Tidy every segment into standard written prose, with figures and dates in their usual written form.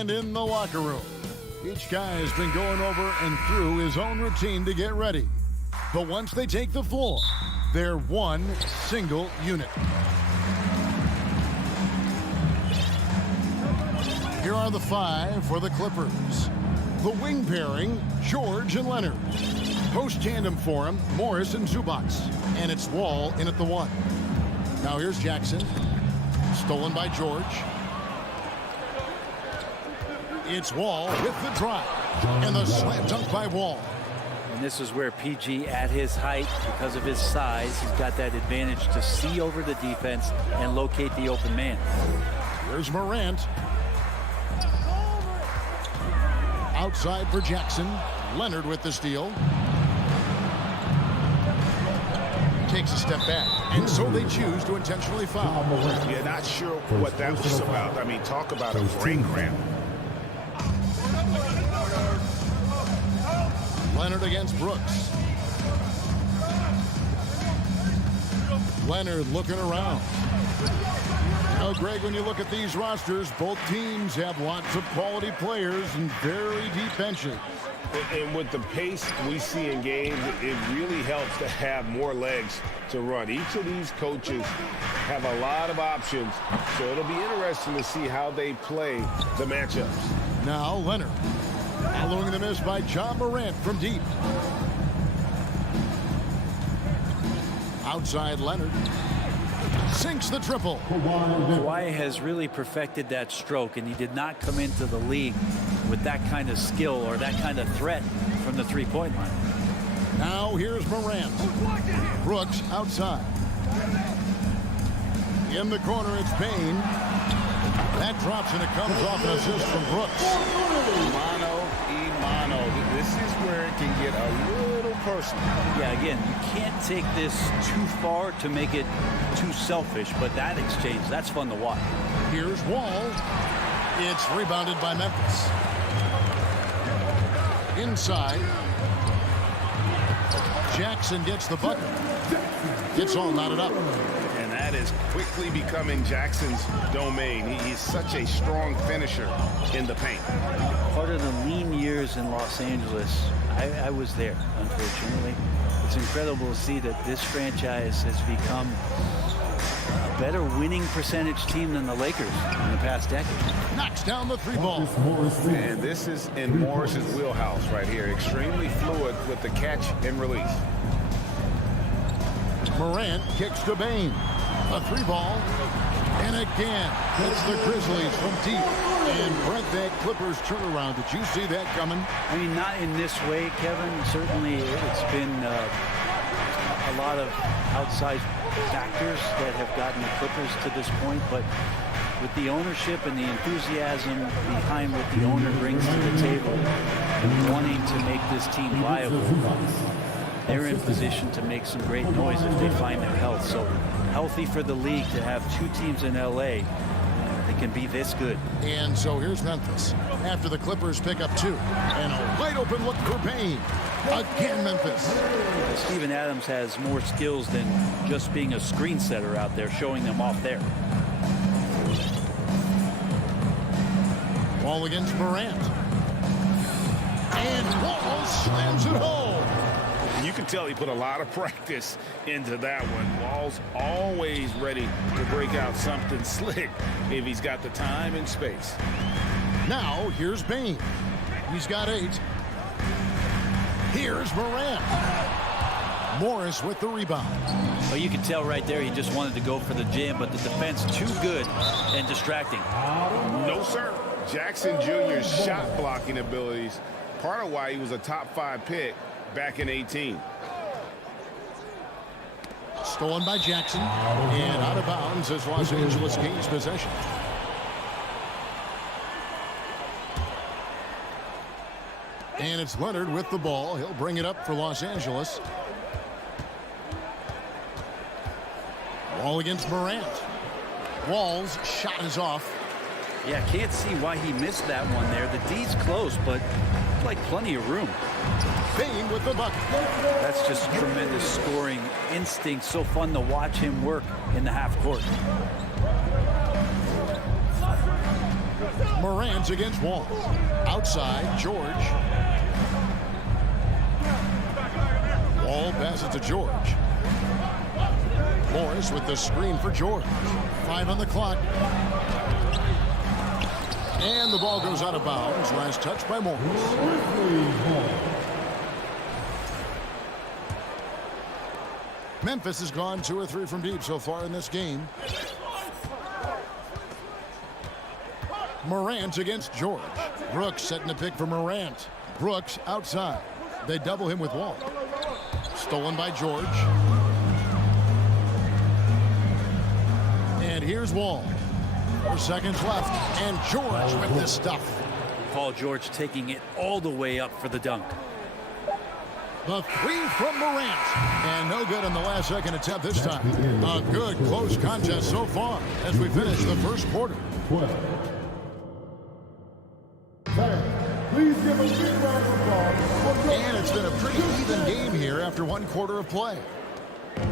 And in the locker room, each guy has been going over and through his own routine to get ready. But once they take the floor, they're one single unit. Here are the five for the Clippers. The wing pairing, George and Leonard. Post tandem for him, Morris and Zubac. And it's Wall in at the one. Now here's Jackson. Stolen by George. It's Wall with the drive. And the slam dunk by Wall. And this is where PG, at his height, because of his size, he's got that advantage to see over the defense and locate the open man. Here's Morant. Outside for Jackson. Leonard with the steal. Takes a step back, and so they choose to intentionally foul. Yeah, not sure what that was about. I mean, talk about a brain cramp. Leonard against Brooks. Leonard looking around. Now, Greg, when you look at these rosters, both teams have lots of quality players and very deep benches. And with the pace we see in games, it really helps to have more legs to run. Each of these coaches have a lot of options, so it'll be interesting to see how they play the matchups. Now Leonard, following the miss by John Morant from deep. Outside Leonard. Sinks the triple. Kawhi has really perfected that stroke, and he did not come into the league with that kind of skill or that kind of threat from the three-point line. Now here's Morant. Brooks outside. In the corner, it's Payne. That drops and it comes off an assist from Brooks. Mano. This is where it can get a little personal. Yeah, again, you can't take this too far to make it too selfish, but that exchange, that's fun to watch. Here's Wall. It's rebounded by Memphis. Inside. Jackson gets the bucket. Gets all knotted up. And that is quickly becoming Jackson's domain. He's such a strong finisher in the paint. Part of the lean years in Los Angeles, I was there, unfortunately. It's incredible to see that this franchise has become a better winning percentage team than the Lakers in the past decade. Knocks down the three ball. And this is in Morris's wheelhouse right here. Extremely fluid with the catch and release. Morant kicks to Bane. A three ball. And again, it's the Grizzlies from deep. And Brent, that Clippers turnaround. Did you see that coming? I mean, not in this way, Kevin. Certainly, it's been a lot of outside factors that have gotten the Clippers to this point. But with the ownership and the enthusiasm behind what the owner brings to the table and wanting to make this team viable, they're in position to make some great noise if they find their health. So healthy for the league to have two teams in L.A. that can be this good. And so here's Memphis after the Clippers pick up two. And a wide open look for Payne. Again, Memphis. Steven Adams has more skills than just being a screen setter out there, showing them off there. Ball against Morant. And Wall slams it home. You can tell he put a lot of practice into that one. Wall's always ready to break out something slick if he's got the time and space. Now, here's Bane. He's got 8. Here's Morant. Morris with the rebound. Well, you can tell right there he just wanted to go for the jam, but the defense too good and distracting. No, sir. Jackson Jr.'s shot blocking abilities, part of why he was a top 5 pick back in 18. Stolen by Jackson. And out of bounds as Los Angeles gains possession. And it's Leonard with the ball. He'll bring it up for Los Angeles. Wall against Morant. Wall's shot is off. Yeah, can't see why he missed that one there. The D's close, but like plenty of room. Bane with the bucket. That's just tremendous scoring instinct. So fun to watch him work in the half court. Morant against Wall. Outside, George. Wall passes to George. Morris with the screen for George. 5 on the clock. And the ball goes out of bounds. Last touch by Morris. Memphis has gone 2 or 3 from deep so far in this game. Morant against George. Brooks setting a pick for Morant. Brooks outside. They double him with Wall. Stolen by George. And here's Wall. 4 seconds left. And George with this stuff. Paul George taking it all the way up for the dunk. The 3 from Morant. And no good on the last second attempt this time. A good close contest so far as we finish the first quarter. Please give a big round of applause. And it's been a pretty even game here after 1 quarter of play.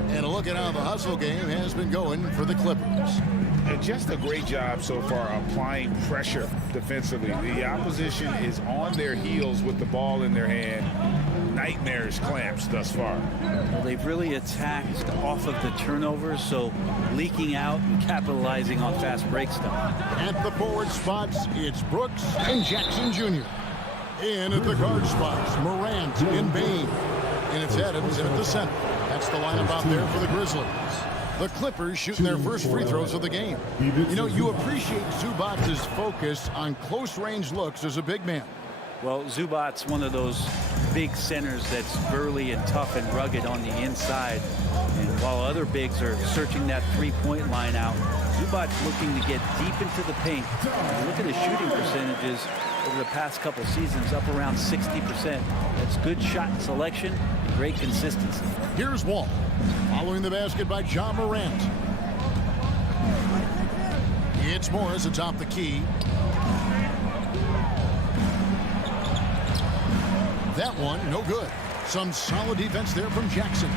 And a look at how the hustle game has been going for the Clippers. And just a great job so far applying pressure defensively. The opposition is on their heels with the ball in their hand. Nightmarish clamps thus far. Well, they've really attacked off of the turnovers, so leaking out and capitalizing on fast break stuff. At the forward spots, it's Brooks and Jackson Jr. In at the guard spots, Morant and Bain. And it's Adams in at the center. That's the lineup out there for the Grizzlies. The Clippers shooting their first free throws of the game. You know, you appreciate Zubac's focus on close-range looks as a big man. Well, Zubac's one of those big centers that's burly and tough and rugged on the inside. And while other bigs are searching that three-point line out, Zubac's looking to get deep into the paint. And look at his shooting percentages over the past couple seasons, up around 60%. That's good shot selection and great consistency. Here's Wall. Following the basket by John Morant. It's Morris atop the key. That one, no good. Some solid defense there from Jackson.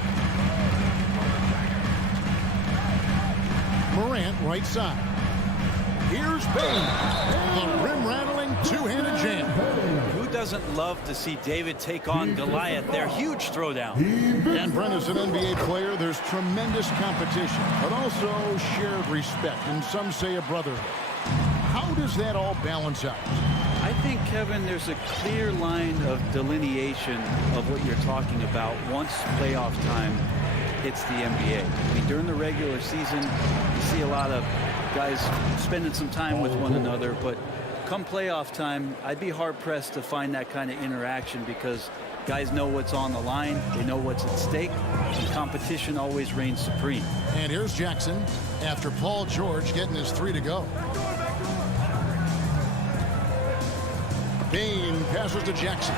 Morant, right side. Here's Bain. The rim-rattling two-handed jam. Who doesn't love to see David take on Goliath? Their huge throwdown. And Brent, as an NBA player, there's tremendous competition, but also shared respect, and some say a brotherhood. How does that all balance out? I think, Kevin, there's a clear line of delineation of what you're talking about once playoff time hits the NBA. I mean, during the regular season, you see a lot of guys spending some time with one another, but come playoff time, I'd be hard-pressed to find that kind of interaction because guys know what's on the line, they know what's at stake, and competition always reigns supreme. And here's Jackson after Paul George getting his 3 to go. Bain passes to Jackson.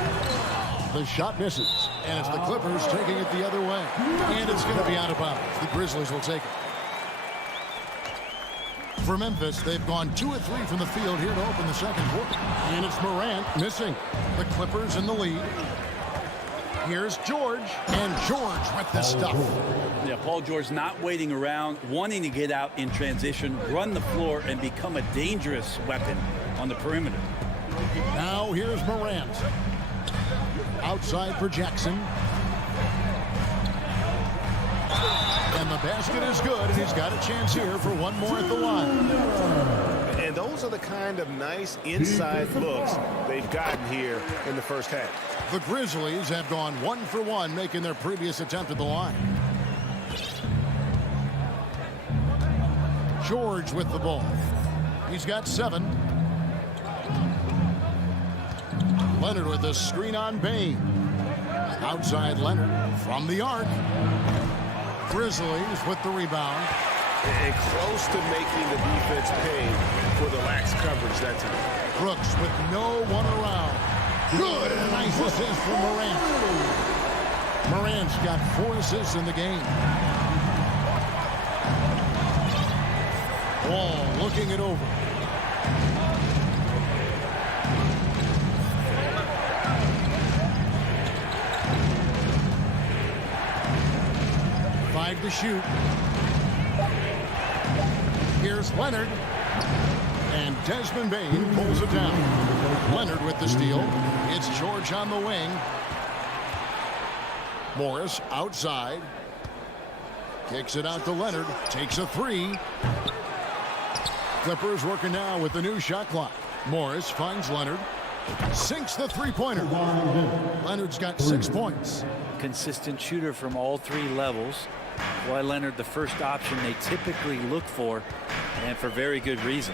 The shot misses, and it's the Clippers taking it the other way. And it's going to be out of bounds. The Grizzlies will take it. For Memphis, they've gone 2 or 3 from the field here to open the second quarter. And it's Morant missing. The Clippers in the lead. Here's George, and George with the stuff. Yeah, Paul George not waiting around, wanting to get out in transition, run the floor, and become a dangerous weapon on the perimeter. Now here's Morant. Outside for Jackson. And the basket is good, and he's got a chance here for one more at the line. And those are the kind of nice inside looks they've gotten here in the first half. The Grizzlies have gone 1 for 1, making their previous attempt at the line. George with the ball. He's got 7. Leonard with the screen on Bain. Outside Leonard from the arc. Grizzlies with the rebound. And close to making the defense pay for the lax coverage that time. Brooks with no one around. Good and a nice assist from Morant. Morant's got 4 assists in the game. Wall looking it over. To shoot. Here's Leonard. And Desmond Bain pulls it down. Leonard with the steal. It's George on the wing. Morris outside. Kicks it out to Leonard. Takes a three. Clippers working now with the new shot clock. Morris finds Leonard. Sinks the three-pointer. Leonard's got 6 points. Consistent shooter from all three levels. Why Leonard the first option they typically look for, and for very good reason.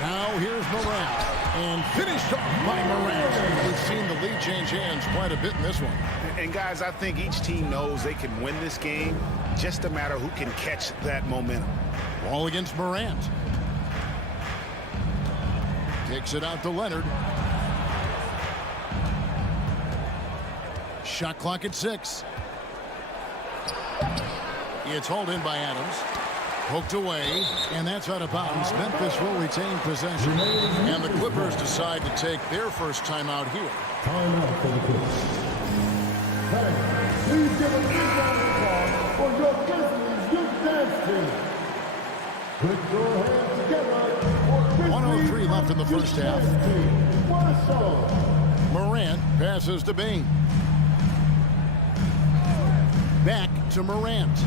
Now here's Morant. And finished off by Morant. We've seen the lead change hands quite a bit in this one. And guys, I think each team knows they can win this game. Just a matter who can catch that momentum. Ball against Morant. Kicks it out to Leonard. Shot clock at 6. It's hauled in by Adams. Poked away, and that's out of bounds. Memphis will retain possession. And the Clippers decide to take their first timeout here. Timeout for the Clippers. Hey, please give a big round of applause for your Grizzlies youth dance team. Put your hands together for Grizzlies 1:03 left in the first half. What a song. Morant passes to Bain. Back to Morant.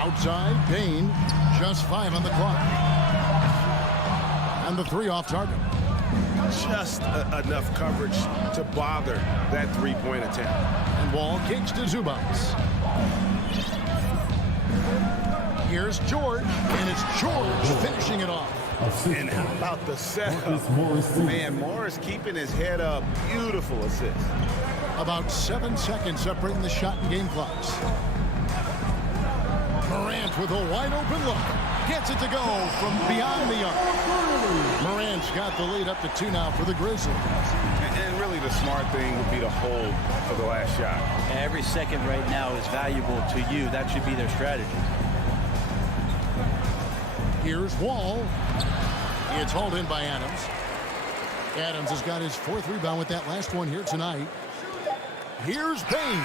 Outside, Bain, just 5 on the clock. And the 3 off target. Just enough coverage to bother that three-point attempt. And Wall kicks to Zubac. Here's George, and it's George finishing it off. And how about the setup? Man, Morris keeping his head up. Beautiful assist. About 7 seconds separating the shot and game clocks. Morant with a wide open look. Gets it to go from beyond the arc. Morant's got the lead up to 2 now for the Grizzlies. And really the smart thing would be to hold for the last shot. Every second right now is valuable to you. That should be their strategy. Here's Wall. It's hauled in by Adams. Adams has got his 4th rebound with that last one here tonight. Here's Bain.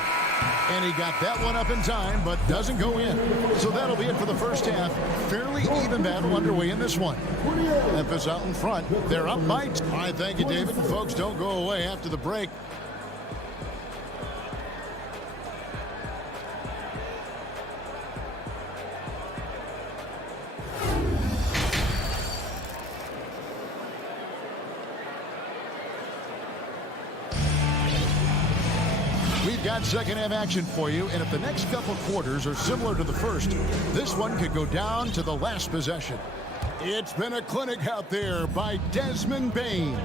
And he got that one up in time, but doesn't go in. So that'll be it for the first half. Fairly even battle underway in this one. Memphis out in front. They're up by. All right, thank you, David. And folks, don't go away after the break. We've got second half action for you, and if the next couple quarters are similar to the first, this one could go down to the last possession. It's been a clinic out there by Desmond Bain.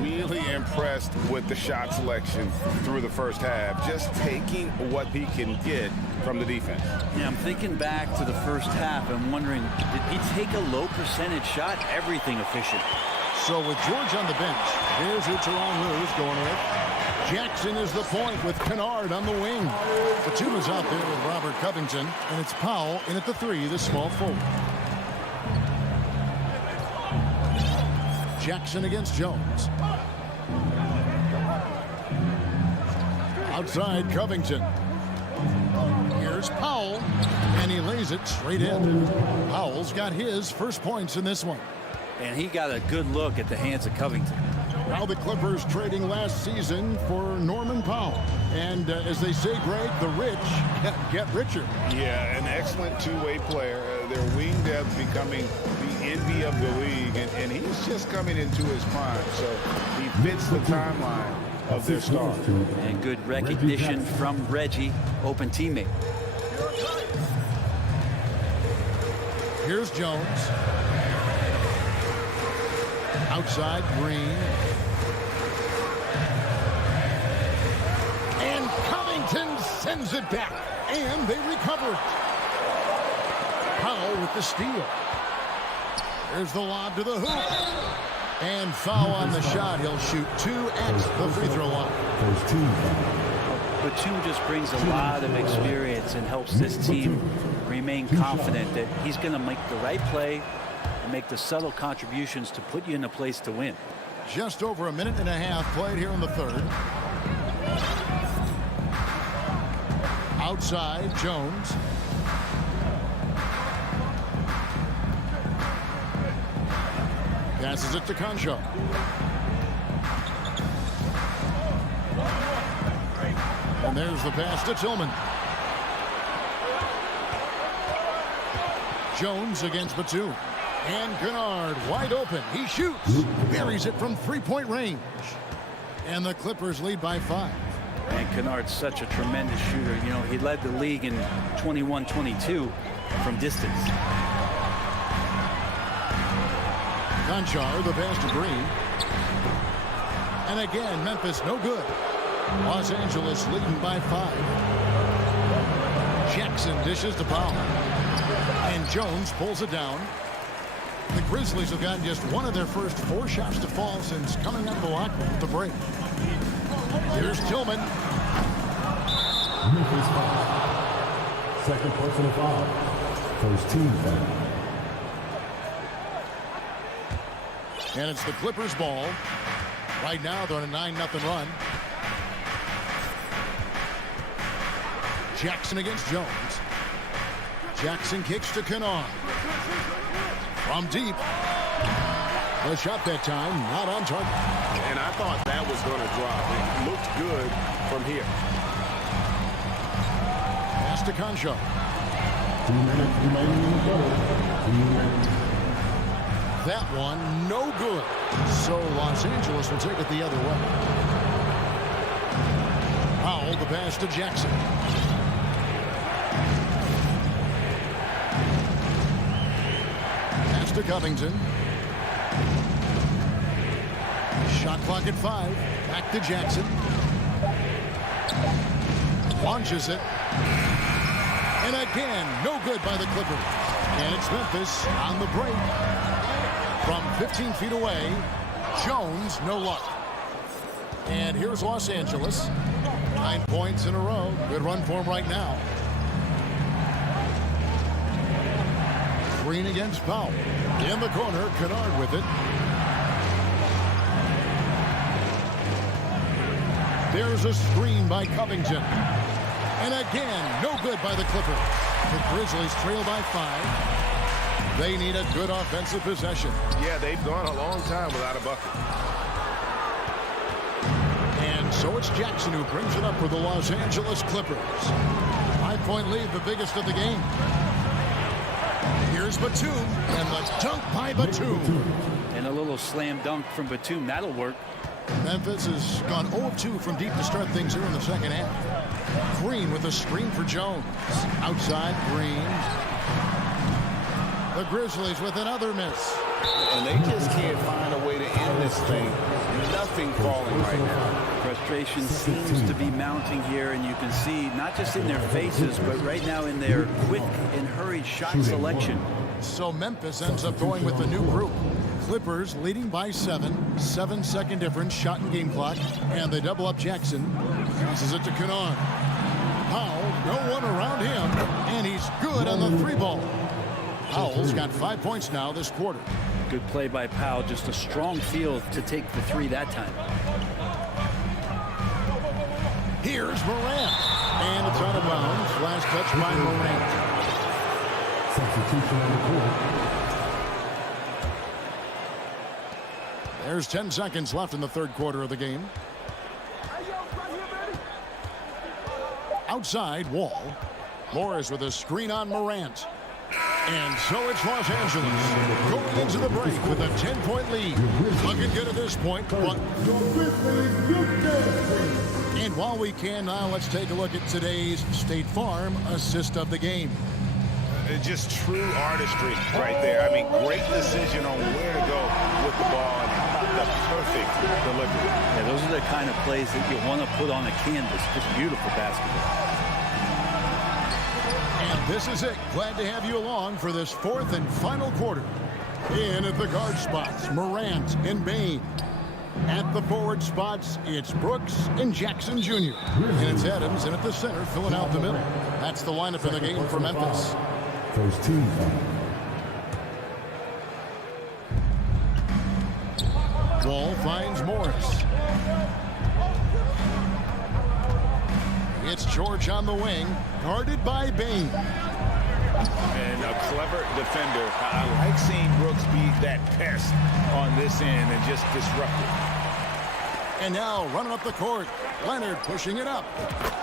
Really impressed with the shot selection through the first half. Just taking what he can get from the defense. Yeah, I'm thinking back to the first half. I'm wondering, did he take a low percentage shot? Everything efficient. So with George on the bench, here's who Teron Lewis going with. Jackson is the point with Kennard on the wing. Batuma's out there with Robert Covington, and it's Powell in at the 3, the small forward. Jackson against Jones. Outside Covington. Here's Powell, and he lays it straight in. Powell's got his first points in this one. And he got a good look at the hands of Covington. Now the Clippers trading last season for Norman Powell. And as they say, Greg, the rich get richer. Yeah, an excellent two-way player. Their wing depth becoming the envy of the league. And he's just coming into his prime. So he fits the timeline of their star. And good recognition from Reggie, open teammate. Here's Jones. Outside, Green. And Covington sends it back. And they recover it. Powell with the steal. There's the lob to the hoop. And foul on the shot. He'll shoot 2 at the free throw line. Batum just brings a lot of experience and helps this team remain confident that he's going to make the right play and make the subtle contributions to put you in a place to win. Just over a minute and a half played here in the third. Outside, Jones. Passes it to Concho. And there's the pass to Tillman. Jones against Batum. And Kennard wide open. He shoots. Buries it from three-point range. And the Clippers lead by 5. And Kennard's such a tremendous shooter. You know, he led the league in 21-22 from distance. Conchar, the pass to Green. And again, Memphis no good. Los Angeles leading by 5. Jackson dishes to Powell. And Jones pulls it down. The Grizzlies have gotten just one of their first 4 shots to fall since coming out of the locker room at the break. Here's Tillman. Memphis foul. Second personal foul. First team foul. And it's the Clippers' ball. Right now they're on a 9-0 run. Jackson against Jones. Jackson kicks to Kennard. From deep. The shot that time not on target. And I thought that was going to drop. It looked good from here. Pass to Concho. 2 minutes remaining in the third. 2 minutes. That one no good. So Los Angeles will take it the other way. Powell the pass to Jackson. Pass to Covington. Shot clock at 5. Back to Jackson. Launches it. And again, no good by the Clippers. And it's Memphis on the break. From 15 feet away, Jones, no luck. And here's Los Angeles. 9 points in a row. Good run for him right now. Green against Powell. In the corner, Kennard with it. There's a screen by Covington. And again, no good by the Clippers. The Grizzlies trail by 5. They need a good offensive possession. Yeah, they've gone a long time without a bucket. And so it's Jackson who brings it up for the Los Angeles Clippers. 5-point lead, the biggest of the game. Here's Batum, and the dunk by Batum. And a little slam dunk from Batum. That'll work. Memphis has gone 0-2 from deep to start things here in the second half. Green with a screen for Jones. Outside, Green. The Grizzlies with another miss. And they just can't find a way to end this thing. Nothing falling right now. Frustration seems to be mounting here, and you can see not just in their faces, but right now in their quick and hurried shot selection. So Memphis ends up going with the new group. Clippers leading by 7. 7-second difference, shot and game clock. And they double up Jackson. Passes it to Kennard. Powell, no one around him. And he's good on the 3-ball. Powell's got 5 points now this quarter. Good play by Powell. Just a strong field to take the 3 that time. Here's Morant. And it's out of bounds. Last touch by Morant. Substitution on the court. There's 10 seconds left in the third quarter of the game. Outside, Wall. Morris with a screen on Morant. And so it's Los Angeles going into the break with a 10-point lead. Looking good at this point, but... And while we can now, let's take a look at today's State Farm assist of the game. Just true artistry right there. I mean, great decision on where to go with the ball and the perfect delivery. Yeah, those are the kind of plays that you want to put on a canvas. Just beautiful basketball. And this is it. Glad to have you along for this fourth and final quarter. In at the guard spots, Morant and Bain. At the forward spots, it's Brooks and Jackson Jr. And it's Adams in at the center, filling out the middle. That's the lineup in the game for Memphis. First team foul. Wall finds Morris. It's George on the wing, guarded by Bain. And a clever defender. I like seeing Brooks be that pest on this end and just disrupt it. And now running up the court, Leonard pushing it up.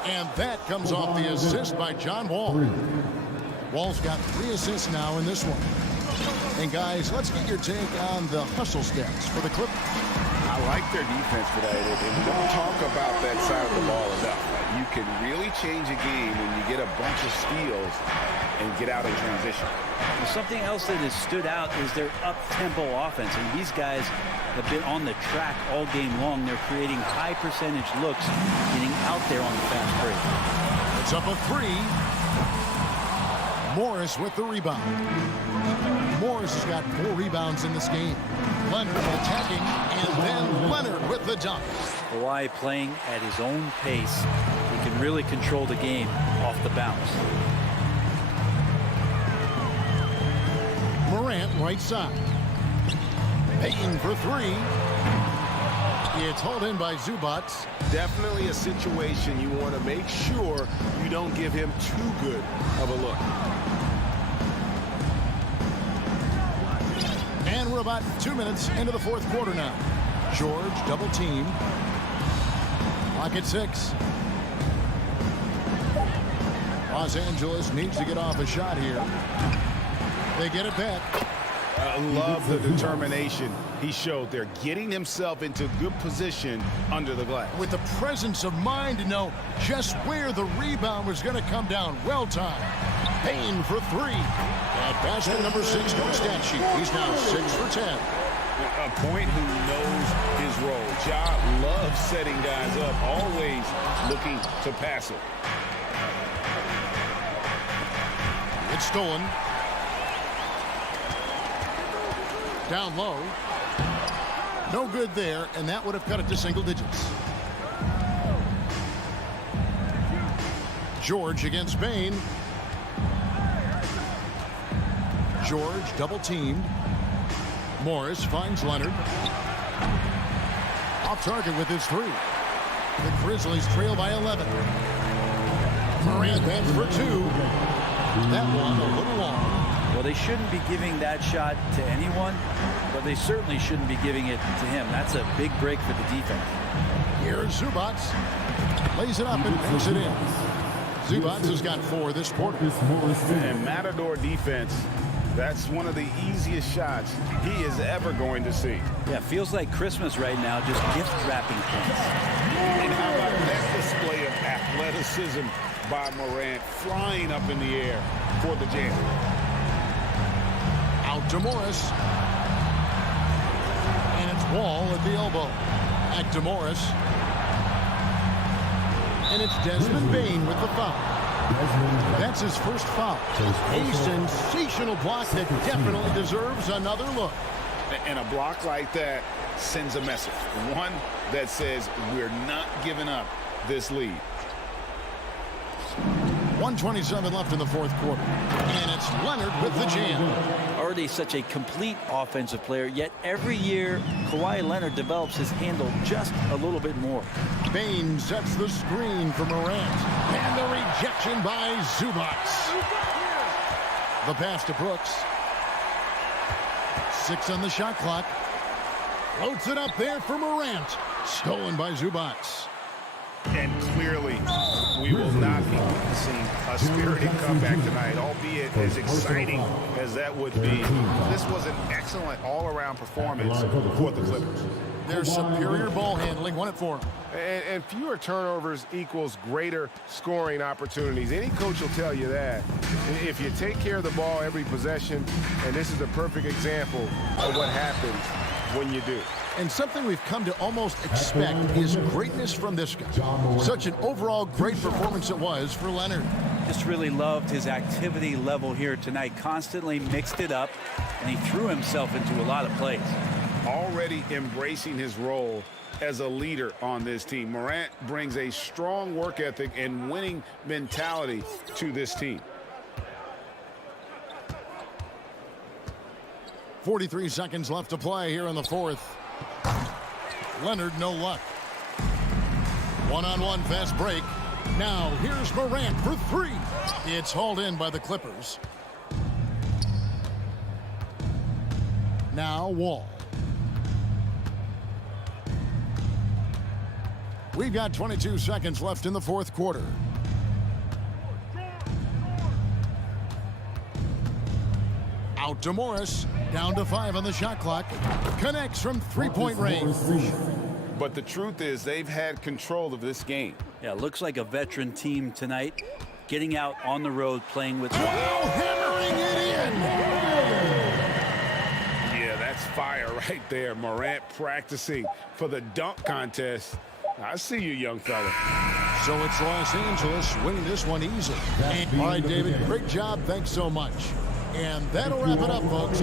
And that comes off the assist by John Wall. Wall's got 3 assists now in this one. And guys, let's get your take on the hustle stats for the Clippers. I like their defense today, and we don't talk about that side of the ball enough. You can really change a game when you get a bunch of steals and get out in transition. And something else that has stood out is their up-tempo offense. And these guys have been on the track all game long. They're creating high percentage looks, getting out there on the fast break. It's up a 3. Morris with the rebound. Morris has got 4 rebounds in this game. Leonard attacking, and then Leonard with the dunk. Kawhi playing at his own pace. He can really control the game off the bounce. Morant right side. Payton for 3. It's hauled in by Zubac. Definitely a situation you want to make sure you don't give him too good of a look. And we're about 2 minutes into the 4th quarter now. George double team. Clock at 6. Los Angeles needs to get off a shot here. They get it back. I love the determination he showed there, getting himself into good position under the glass. With the presence of mind to know just where the rebound was going to come down. Well timed. Payne for 3. At basket number 6 to his stat sheet. He's now 6 for 10. A point who knows his role. Ja loves setting guys up, always looking to pass it. It's stolen. Down low. No good there, and that would have cut it to single digits. George against Bain. George double teamed. Morris finds Leonard. Off target with his 3. The Grizzlies trail by 11. Morant bends for 2. That one a little long. Well, they shouldn't be giving that shot to anyone, but they certainly shouldn't be giving it to him. That's a big break for the defense. Here's Zubac. Lays it up and banks it in. Zubac has got 4 this quarter. And Matador defense, that's one of the easiest shots he is ever going to see. Yeah, feels like Christmas right now, just gift wrapping things. And how about that display of athleticism by Morant, flying up in the air for the jam. Out to Morris. And it's Wall at the elbow. Back to Morris. And it's Desmond Bain with the foul. That's his first foul. A sensational block that definitely deserves another look. And a block like that sends a message. One that says we're not giving up this lead. 1:27 left in the 4th quarter. And it's Leonard with the jam. Already such a complete offensive player, yet every year Kawhi Leonard develops his handle just a little bit more. Bain sets the screen for Morant. And the rejection by Zubac. The pass to Brooks. 6 on the shot clock. Floats it up there for Morant. Stolen by Zubac. And clearly, we will not be seeing a spirited comeback tonight, albeit as exciting as that would be. This was an excellent all-around performance for the Clippers. Their superior ball handling won it for them. And fewer turnovers equals greater scoring opportunities. Any coach will tell you that. If you take care of the ball every possession, and this is a perfect example of what happens when you do. And something we've come to almost expect is greatness from this guy. Such an overall great performance it was for Leonard. Just really loved his activity level here tonight. Constantly mixed it up, and he threw himself into a lot of plays. Already embracing his role as a leader on this team. Morant brings a strong work ethic and winning mentality to this team. 43 seconds left to play here in the 4th. Leonard, no luck. One-on-one fast break. Now, here's Morant for 3. It's hauled in by the Clippers. Now Wall. We've got 22 seconds left in the fourth quarter. Out to Morris. Down to 5 on the shot clock. Connects from three-point range. But the truth is they've had control of this game. Yeah, looks like a veteran team tonight. Getting out on the road, playing with... Hammering it in. Yeah, that's fire right there. Morant practicing for the dunk contest. I see you, young fella. So it's Los Angeles winning this one easily. All right, David, great job. Thanks so much. And that'll wrap it up, folks.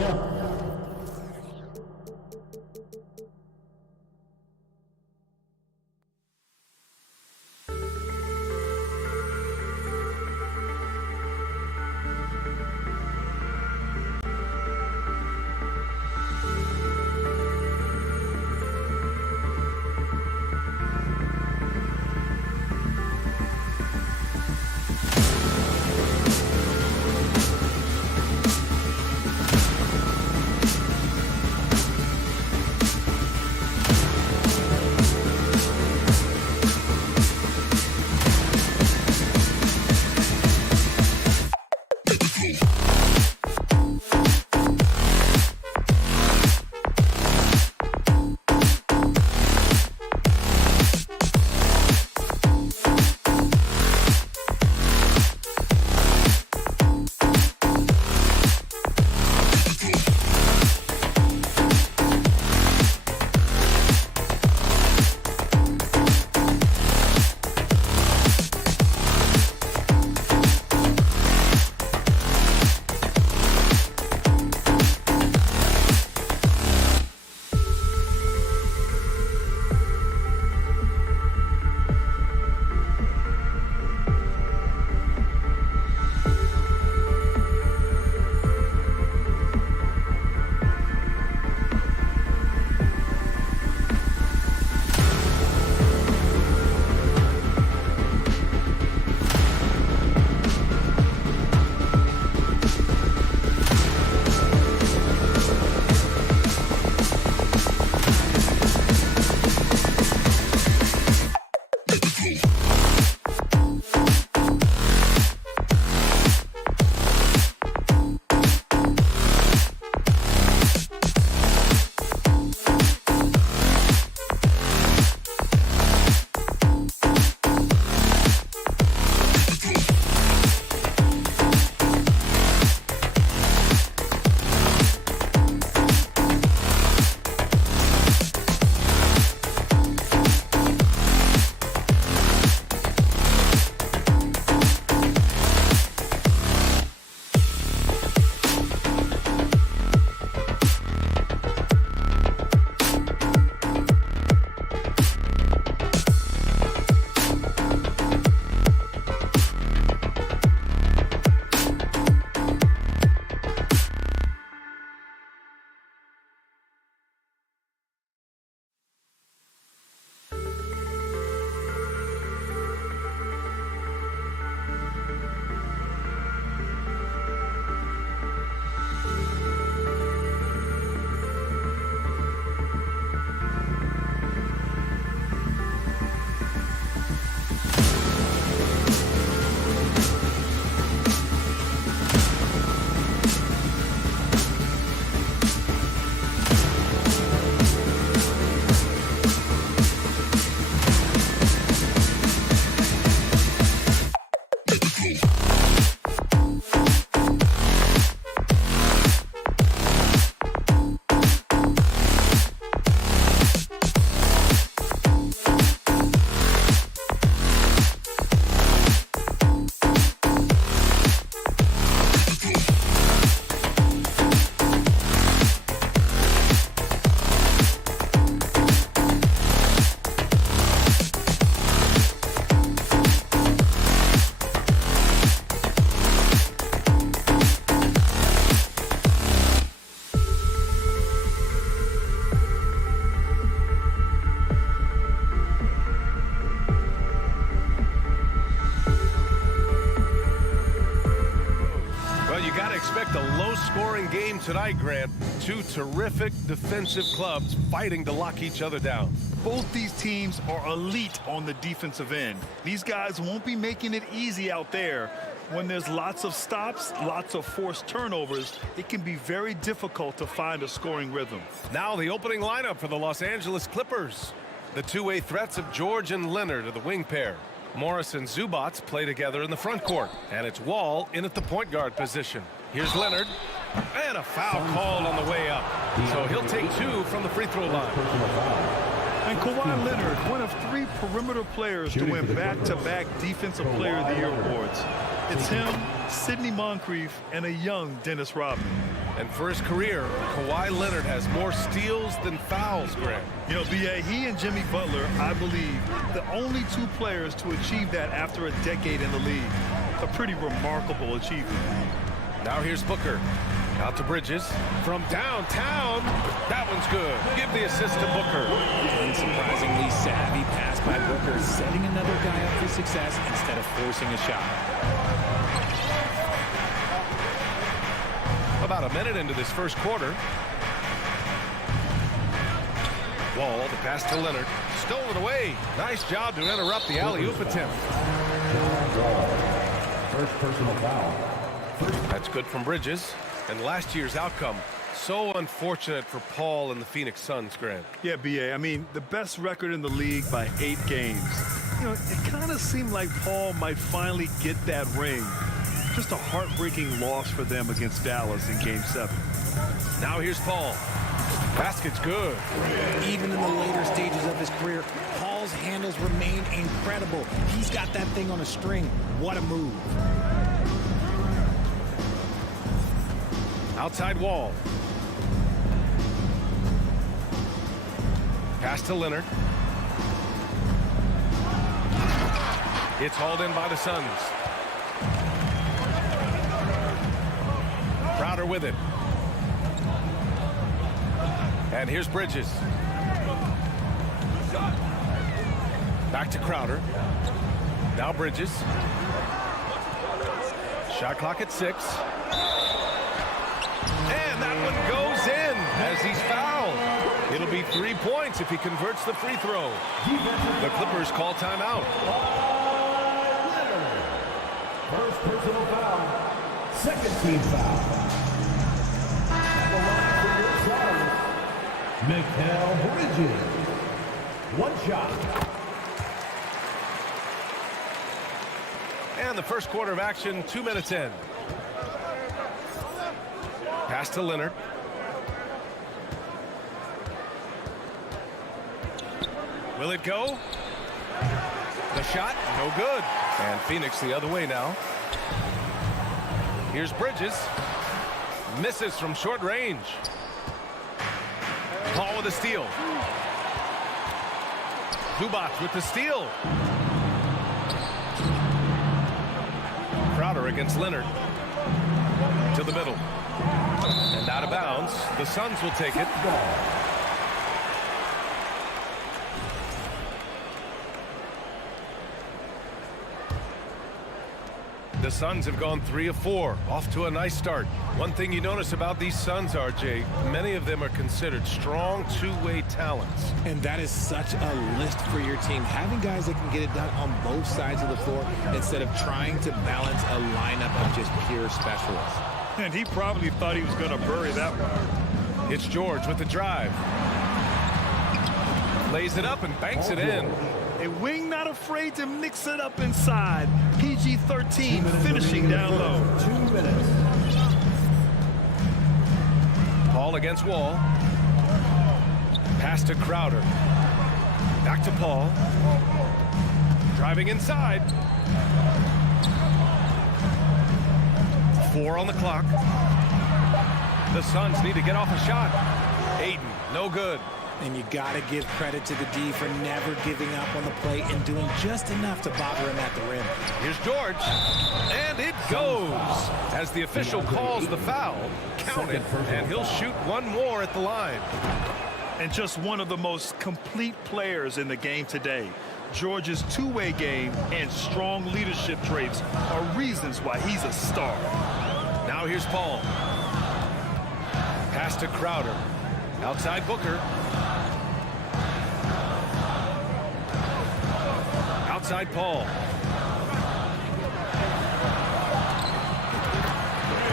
high-scoring game tonight, Grant. Two terrific defensive clubs fighting to lock each other down. Both these teams are elite on the defensive end. These guys won't be making it easy out there. When there's lots of stops, lots of forced turnovers, it can be very difficult to find a scoring rhythm. Now the opening lineup for the Los Angeles Clippers. The two-way threats of George and Leonard are the wing pair. Morris and Zubats play together in the front court. And it's Wall in at the point guard position. Here's Leonard. And a foul called on the way up. So he'll take two from the free throw line. And Kawhi Leonard, one of 3 perimeter players to win back-to-back Defensive Player of the Year awards. It's him, Sidney Moncrief, and a young Dennis Rodman. And for his career, Kawhi Leonard has more steals than fouls, Grant. You know, B.A., he and Jimmy Butler, I believe, the only 2 players to achieve that after a decade in the league. A pretty remarkable achievement. Now here's Booker. Out to Bridges. From downtown. That one's good. Give the assist to Booker. Unsurprisingly savvy pass by Booker, setting another guy up for success instead of forcing a shot. About a minute into this first quarter. Wall, the pass to Leonard. Stolen away. Nice job to interrupt the alley-oop attempt. First personal foul. That's good from Bridges. And last year's outcome, so unfortunate for Paul and the Phoenix Suns, Grant. Yeah, B.A., I mean, the best record in the league by 8 games. You know, it kind of seemed like Paul might finally get that ring. Just a heartbreaking loss for them against Dallas in Game 7. Now here's Paul. Basket's good. Even in the later stages of his career, Paul's handles remain incredible. He's got that thing on a string. What a move. Outside Wall. Pass to Leonard. It's hauled in by the Suns. Crowder with it. And here's Bridges. Back to Crowder. Now Bridges. Shot clock at 6. And that one goes in as he's fouled. It'll be 3 points if he converts the free throw. The Clippers call timeout. First personal foul. Second team foul. At the line for your Suns, Mikal Bridges. One shot. And the first quarter of action, 2 minutes in. Pass to Leonard. Will it go? The shot, no good. And Phoenix the other way now. Here's Bridges. Misses from short range. Paul with a steal. Zubats with the steal. Crowder against Leonard. To the middle. And out of bounds. The Suns will take it. The Suns have gone 3 of 4, off to a nice start. One thing you notice about these Suns, RJ, many of them are considered strong two-way talents. And that is such a list for your team. Having guys that can get it done on both sides of the floor instead of trying to balance a lineup of just pure specialists. And he probably thought he was going to bury that one. It's George with the drive. Lays it up and banks it in. A wing not afraid to mix it up inside. PG-13 finishing down low. 2 minutes. Paul against Wall. Pass to Crowder. Back to Paul. Driving inside. 4 on the clock. The Suns need to get off a shot. Aiden, no good. And you got to give credit to the D for never giving up on the play and doing just enough to bother him at the rim. Here's George. And it goes. As the official calls the foul, count it, and he'll shoot one more at the line. And just one of the most complete players in the game today. George's two-way game and strong leadership traits are reasons why he's a star. Now here's Paul. Pass to Crowder. Outside Booker. Outside Paul.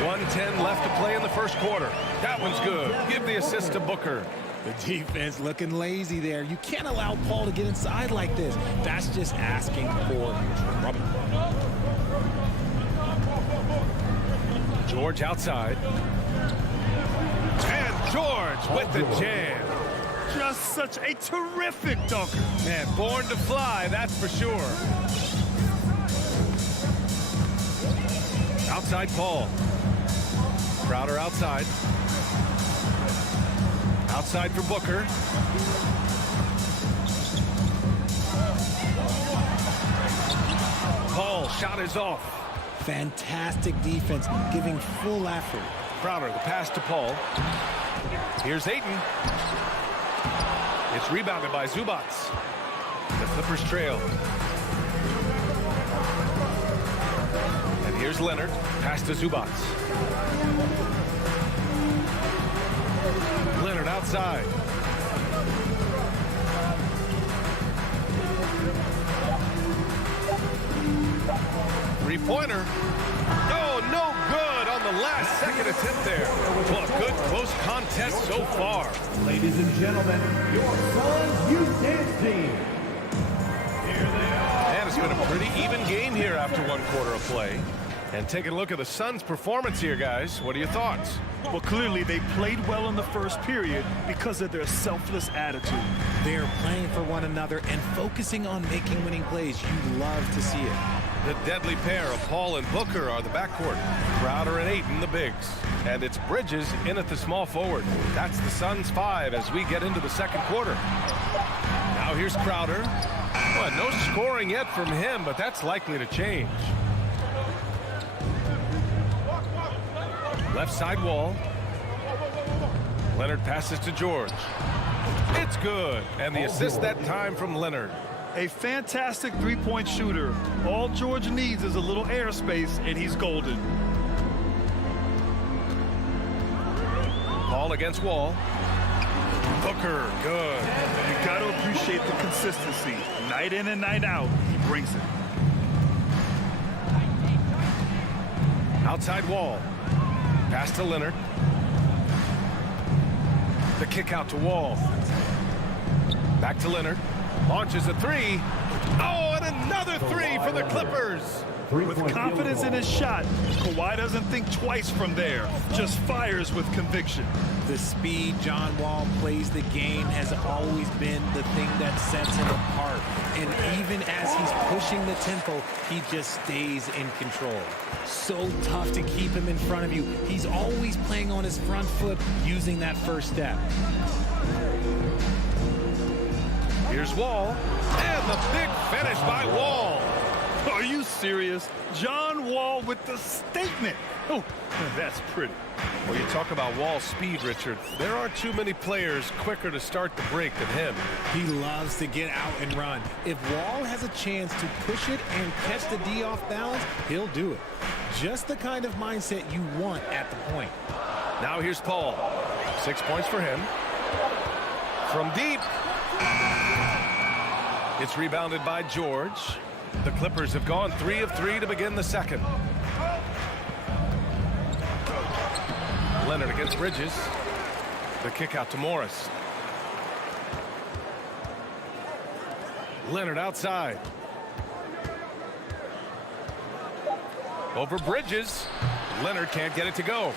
1:10 left to play in the first quarter. That one's good. Give the assist to Booker. The defense looking lazy there. You can't allow Paul to get inside like this. That's just asking for trouble. George outside. And George with the jam. Just such a terrific dunker. Man, born to fly, that's for sure. Outside Paul. Crowder outside. Outside for Booker. Paul, shot is off. Fantastic defense, giving full effort. Crowder, the pass to Paul. Here's Ayton. It's rebounded by Zubats. The Clippers trail. And here's Leonard. Pass to Zubats. Leonard outside. Three-pointer. Oh, no good on the last second attempt there. Well, a good close contest so far. Ladies and gentlemen, your Suns Youth Dance Team. And it's been a pretty even game here after one quarter of play. And taking a look at the Suns' performance here, guys. What are your thoughts? Well, clearly they played well in the first period because of their selfless attitude. They're playing for one another and focusing on making winning plays. You love to see it. The deadly pair of Paul and Booker are the backcourt. Crowder and Ayton, the bigs. And it's Bridges in at the small forward. That's the Suns' 5 as we get into the second quarter. Now here's Crowder. Well, no scoring yet from him, but that's likely to change. Left side wall. Leonard passes to George. It's good. And the assist that time from Leonard. A fantastic three-point shooter. All George needs is a little airspace, and he's golden. Paul against Wall. Booker, good. You got to appreciate the consistency. Night in and night out, he brings it. Outside Wall. Pass to Leonard. The kick out to Wall. Back to Leonard. Launches a three. Oh, and another three for the Clippers. With confidence in his shot, Kawhi doesn't think twice from there. Just fires with conviction. The speed John Wall plays the game has always been the thing that sets him apart. And even as he's pushing the tempo, he just stays in control. So tough to keep him in front of you. He's always playing on his front foot, using that first step. Here's Wall. And the big finish by Wall. Are you serious? John Wall with the statement. Oh, that's pretty. Well, you talk about Wall's speed, Richard. There aren't too many players quicker to start the break than him. He loves to get out and run. If Wall has a chance to push it and catch the D off balance, he'll do it. Just the kind of mindset you want at the point. Now here's Paul. 6 points for him. From deep. It's rebounded by George. The Clippers have gone 3 of 3 to begin the second. Leonard against Bridges. The kick out to Morris. Leonard outside. Over Bridges. Leonard can't get it to go.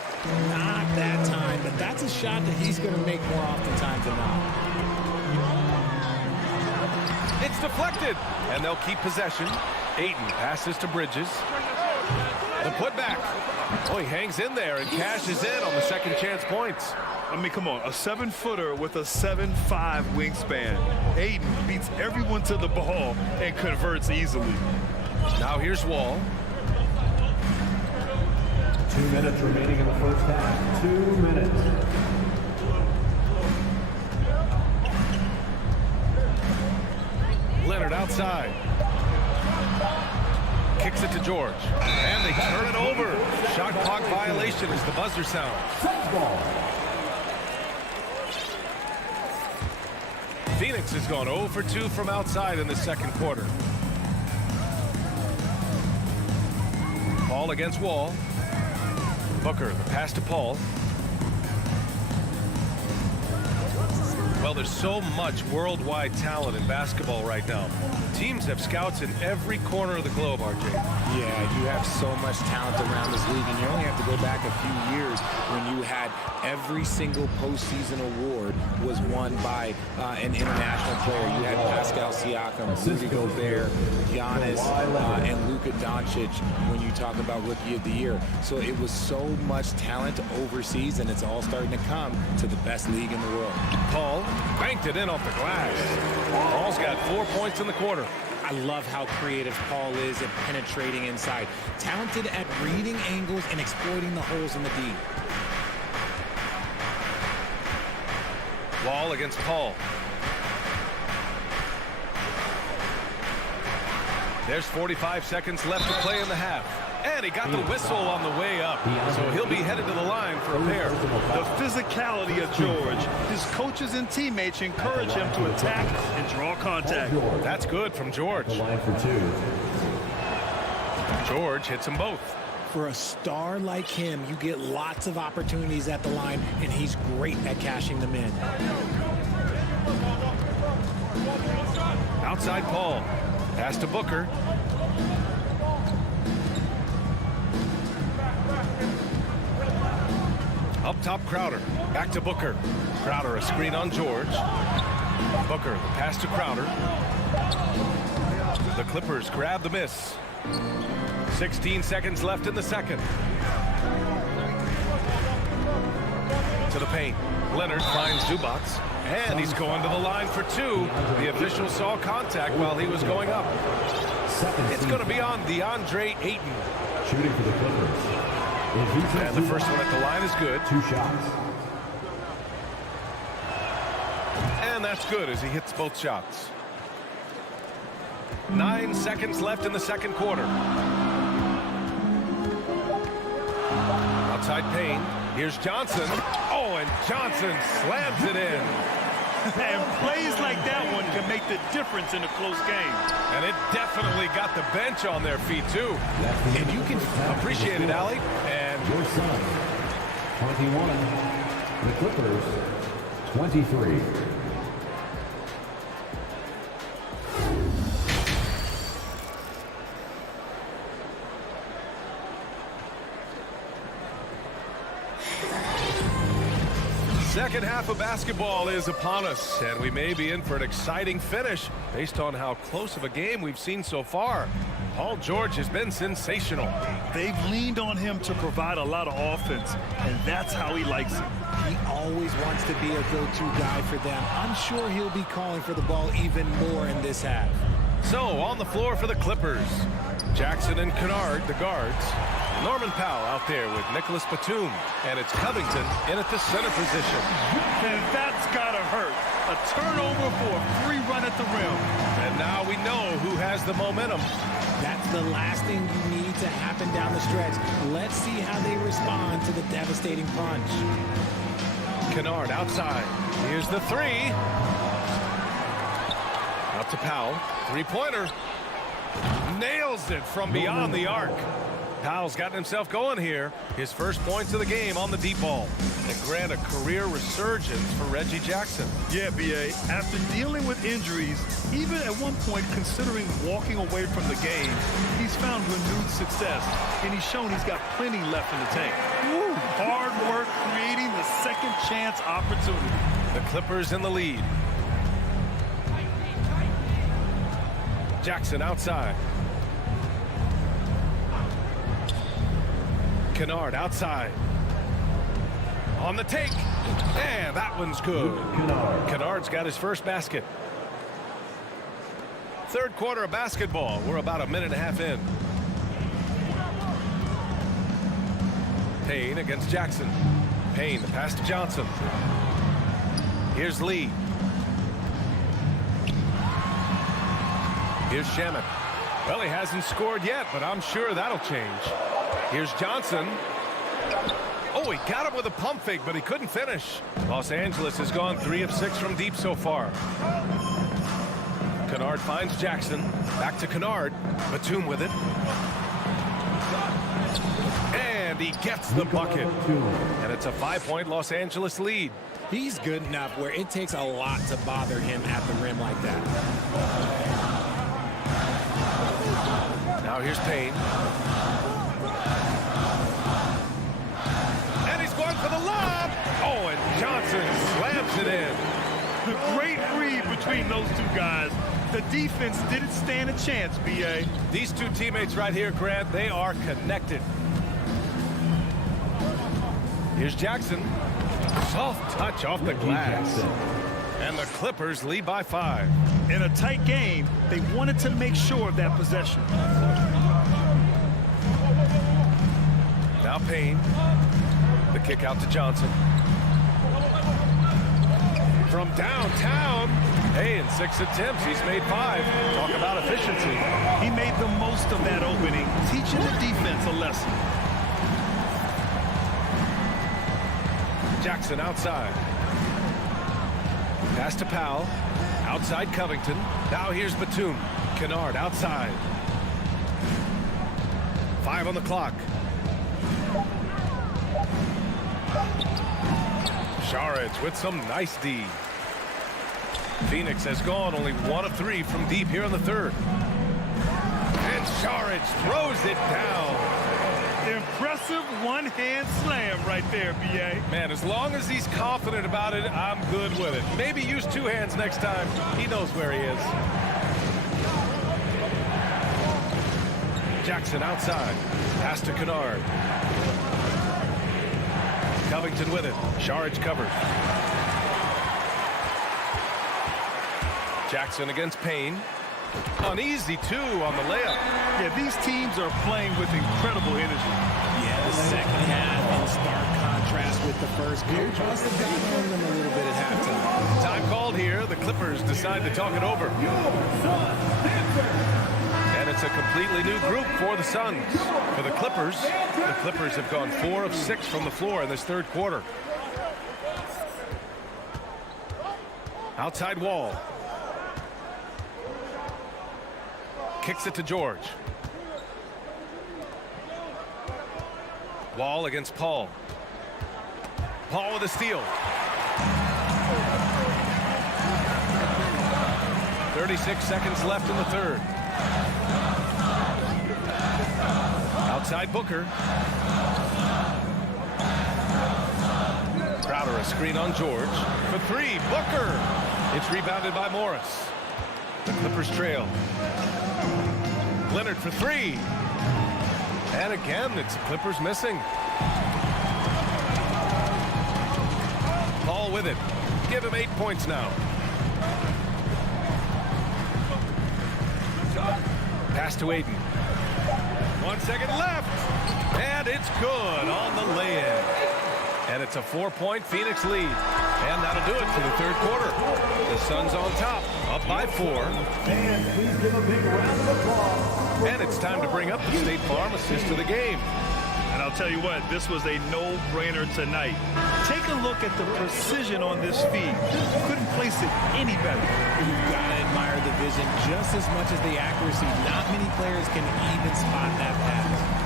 Not that time, but that's a shot that he's going to make more oftentimes than not. It's deflected, and they'll keep possession. Ayton passes to Bridges. The putback. Oh, he hangs in there and cashes in on the second chance points. I mean, come on, a 7-footer with a 7'5" wingspan. Ayton beats everyone to the ball and converts easily. Now here's Wall. 2 minutes remaining in the first half. 2 minutes. Leonard outside. Kicks it to George. And they turn it over. Shot clock violation as the buzzer sounds. Alex has gone 0 for 2 from outside in the second quarter. Paul against Wall. Booker, the pass to Paul. Well, there's so much worldwide talent in basketball right now. Teams have scouts in every corner of the globe, RJ. Yeah, you have so much talent around this league, and you only have to go back a few years when you had every single postseason award was won by an international player. You had Pascal Siakam, Rudy Gobert, Giannis, and Luka Doncic when you talk about Rookie of the Year. So it was so much talent overseas, and it's all starting to come to the best league in the world. Paul banked it in off the glass. Paul's got 4 points in the quarter. I love how creative Paul is at penetrating inside. Talented at reading angles and exploiting the holes in the D. Wall against Paul. There's 45 seconds left to play in the half. And he got the whistle on the way up. So he'll be headed to the line for a pair. The physicality of George. His coaches and teammates encourage him to attack and draw contact. That's good from George. George hits them both. For a star like him, you get lots of opportunities at the line, and he's great at cashing them in. Outside Paul. Pass to Booker. Up top, Crowder. Back to Booker. Crowder, a screen on George. Booker, the pass to Crowder. The Clippers grab the miss. 16 seconds left in the second. To the paint. Leonard finds Zubats. And he's going to the line for two. The official saw contact while he was going up. It's going to be on DeAndre Ayton. Shooting for the Clippers. And the first one at the line is good. 2 shots. And that's good as he hits both shots. 9 seconds left in the second quarter. Outside Payne. Here's Johnson. Oh, and Johnson slams it in. And plays like that one can make the difference in a close game. And it definitely got the bench on their feet, too. And you can appreciate it, Allie. And Your son, 21. The Clippers, 23. second half of basketball is upon us, and we may be in for an exciting finish based on how close of a game we've seen so far. Paul George has been sensational. They've leaned on him to provide a lot of offense, and that's how he likes it. He always wants to be a go-to guy for them. I'm sure he'll be calling for the ball even more in this half. So, on the floor for the Clippers, Jackson and Kennard, the guards. Norman Powell out there with Nicholas Batum, and it's Covington in at the center position. And that's gotta hurt. A turnover for a free run at the rim. And now we know who has the momentum. That's the last thing you need to happen down the stretch. Let's see how they respond to the devastating punch. Kennard outside. Here's the three. Out to Powell. Three-pointer. Nails it from beyond the arc. Powell's gotten himself going here. His first points of the game on the deep ball. And grant a career resurgence for Reggie Jackson. Yeah, B.A. After dealing with injuries, even at one point considering walking away from the game, he's found renewed success. And he's shown he's got plenty left in the tank. Woo. Hard work creating the second chance opportunity. The Clippers in the lead. Jackson outside. Kennard outside. On the take. And that one's good. Kennard's got his first basket. Third quarter of basketball. We're about a minute and a half in. Payne against Jackson. Payne, the pass to Johnson. Here's Lee. Here's Shaman. Well, he hasn't scored yet, but I'm sure that'll change. Here's Johnson. Oh, he got him with a pump fake, but he couldn't finish. Los Angeles has gone 3 of 6 from deep so far. Kennard finds Jackson. Back to Kennard. Batum with it. And he gets the bucket. And it's a 5-point Los Angeles lead. He's good enough where it takes a lot to bother him at the rim like that. Now here's Payne. And he's going for the lob. Oh, and Johnson slams it in. The great read between those two guys. The defense didn't stand a chance, B.A. These two teammates right here, Grant, they are connected. Here's Jackson. Soft touch off the glass. And the Clippers lead by 5. In a tight game, they wanted to make sure of that possession. Now Payne. The kick out to Johnson. From downtown. Hey, in 6 attempts, he's made 5. Talk about efficiency. He made the most of that opening, teaching the defense a lesson. Jackson outside. Pass to Powell. Outside Covington. Now here's Batum. Kennard outside. 5 on the clock. Šarić with some nice D. Phoenix has gone only 1 of 3 from deep here in the 3rd. And Šarić throws it down. Impressive one-hand slam right there, B.A. Man, as long as he's confident about it, I'm good with it. Maybe use 2 hands next time. He knows where he is. Jackson outside. Pass to Kennard. Covington with it. Šarić covers. Jackson against Payne. Uneasy, 2 on the layup. Yeah, these teams are playing with incredible energy. Yeah, the second half in stark contrast with the first. Coach must have gotten on them a little bit at halftime. Time called here. The Clippers decide to talk it over. And it's a completely new group for the Suns. For the Clippers have gone 4 of 6 from the floor in this 3rd quarter. Outside Wall. Kicks it to George. Wall against Paul. Paul with a steal. 36 seconds left in the 3rd. Outside Booker. Crowder a screen on George. For 3, Booker. It's rebounded by Morris. The Clippers trail. Leonard for 3. And again, it's the Clippers missing. Paul with it. Give him 8 points now. Pass to Aiden. 1 second left. And it's good on the lay-in. And it's a 4-point Phoenix lead. And that'll do it for the 3rd quarter. The Suns on top, up by 4. And please give a big round of applause. And it's time to bring up the State Farm assist of the game. And I'll tell you what, this was a no-brainer tonight. Take a look at the precision on this feed. Couldn't place it any better. You've got to admire the vision just as much as the accuracy. Not many players can even spot that pass.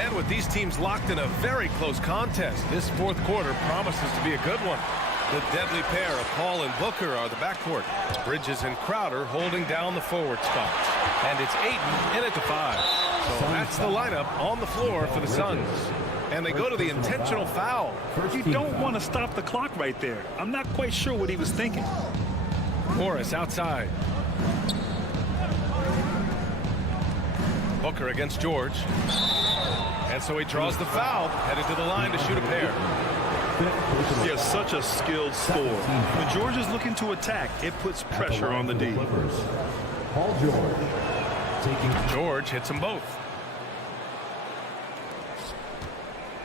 And with these teams locked in a very close contest, this 4th quarter promises to be a good one. The deadly pair of Paul and Booker are the backcourt. Bridges and Crowder holding down the forward spots. And it's Ayton in at the 5. So that's the lineup on the floor for the Suns. And they go to the intentional foul. You don't want to stop the clock right there. I'm not quite sure what he was thinking. Morris outside. Booker against George. And so he draws the foul, headed to the line to shoot a pair. He has such a skilled score. When George is looking to attack, it puts pressure on the D. Paul George. George hits them both.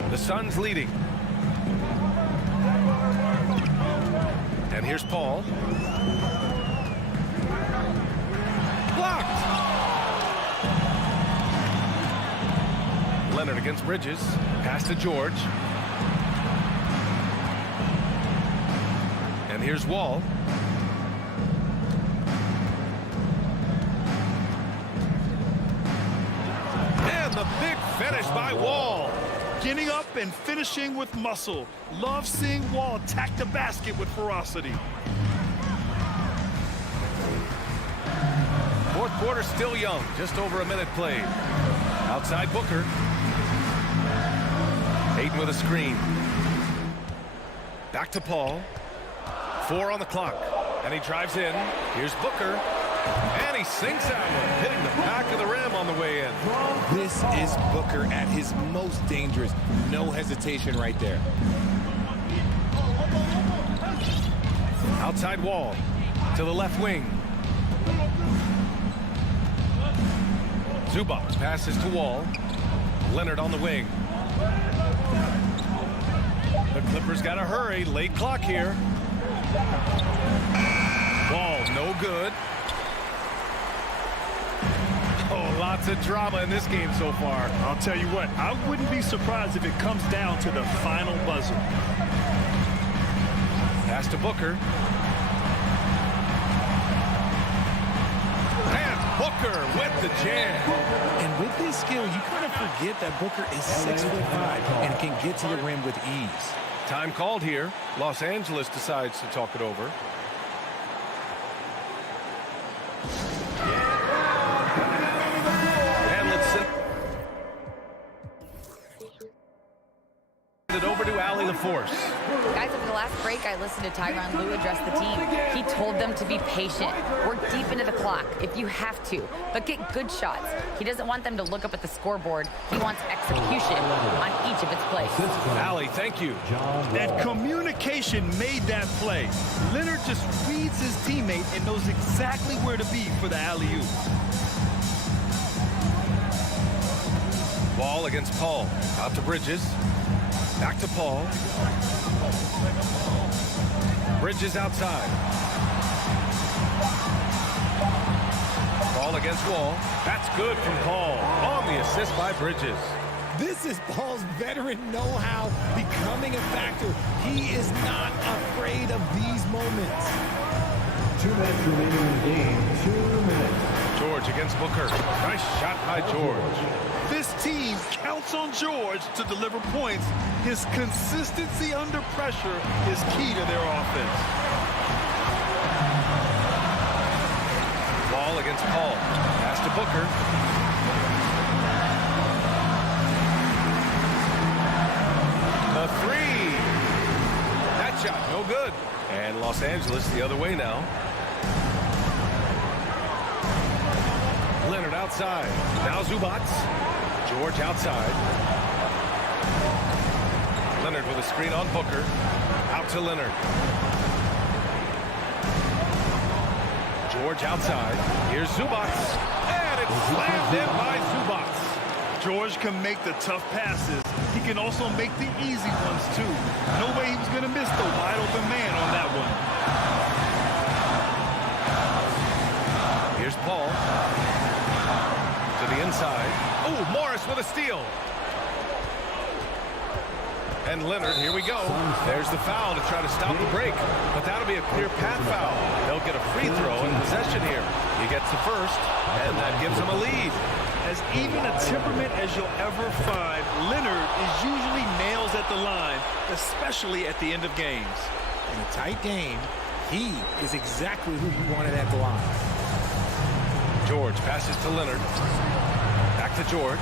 The Suns leading. And here's Paul. Blocked. Leonard against Bridges. Pass to George. And here's Wall. Getting up and finishing with muscle. Love seeing Wall attack the basket with ferocity. Fourth quarter still young, just over a minute played. Outside Booker. Ayton with a screen. Back to Paul. 4 on the clock. And he drives in. Here's Booker. And he sinks that one, hitting the back of the rim on the way in. This is Booker at his most dangerous. No hesitation right there. Outside Wall to the left wing. Zubac passes to Wall. Leonard on the wing. The Clippers got to hurry. Late clock here. Wall no good. Oh, lots of drama in this game so far. I'll tell you what, I wouldn't be surprised if it comes down to the final buzzer. Pass to Booker. And Booker with the jam. And with this skill, you kind of forget that Booker is 6'5" and can get to the rim with ease. Time called here. Los Angeles decides to talk it over. And let's send it over to Allie LaForce. Guys, over the last break, I listened to Tyronn Lue address the team. He told them to be patient, work deep into the clock if you have to, but get good shots. He doesn't want them to look up at the scoreboard. He wants execution on each of its plays. Allie, thank you. And communication made that play. Leonard just reads his teammate and knows exactly where to be for the alley-oop. Ball against Paul. Out to Bridges. Back to Paul. Bridges outside. Paul against Wall. That's good from Paul. On the assist by Bridges. This is Paul's veteran know-how becoming a factor. He is not afraid of these moments. 2 minutes remaining in the game. 2 minutes. George against Booker. Nice shot by George. This team counts on George to deliver points. His consistency under pressure is key to their offense. Ball against Paul. Pass to Booker. The three. That shot, no good. And Los Angeles the other way now. Leonard outside. Now Zubac. George outside. Leonard with a screen on Booker. Out to Leonard. George outside. Here's Zubac. And it's slammed in by Zubac. George can make the tough passes. He can also make the easy ones, too. No way he was going to miss the wide open man on that one. Here's Paul. To the inside. Oh, Morris with a steal. And Leonard, here we go. There's the foul to try to stop the break. But that'll be a clear path foul. They'll get a free throw in possession here. He gets the first, and that gives him a lead. As even a temperament as you'll ever find, Leonard is usually nails at the line, especially at the end of games. In a tight game, he is exactly who you wanted at the line. George passes to Leonard. Back to George.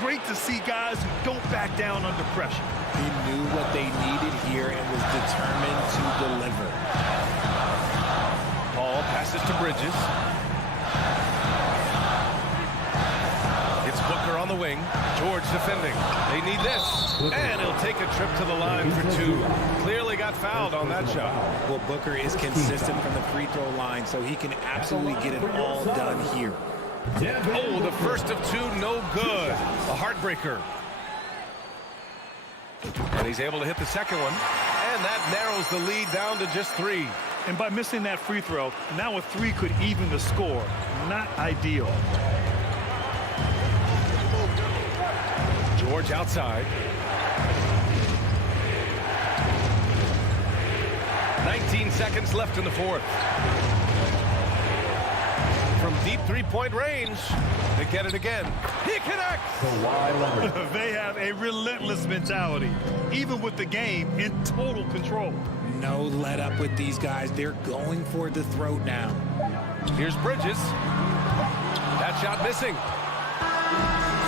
Great to see guys who don't back down under pressure. He knew what they needed here and was determined to deliver. Paul passes to Bridges. It's Booker on the wing. George defending. They need this. And he'll take a trip to the line for two. Clearly got fouled on that shot. Well, Booker is consistent from the free throw line, so he can absolutely get it all done here. Oh, the first of two, no good. A heartbreaker. And he's able to hit the second one. And that narrows the lead down to just 3. And by missing that free throw, now a 3 could even the score. Not ideal. George outside. 19 seconds left in the fourth. deep three-point range. They get it again. He connects. They have a relentless mentality, even with the game in total control. No let up with these guys. They're going for the throat now. Here's Bridges. That shot missing.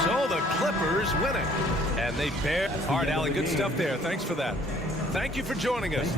So the Clippers win it. And they bear. All right, Allie, good stuff there. Thanks for that. Thank you for joining us.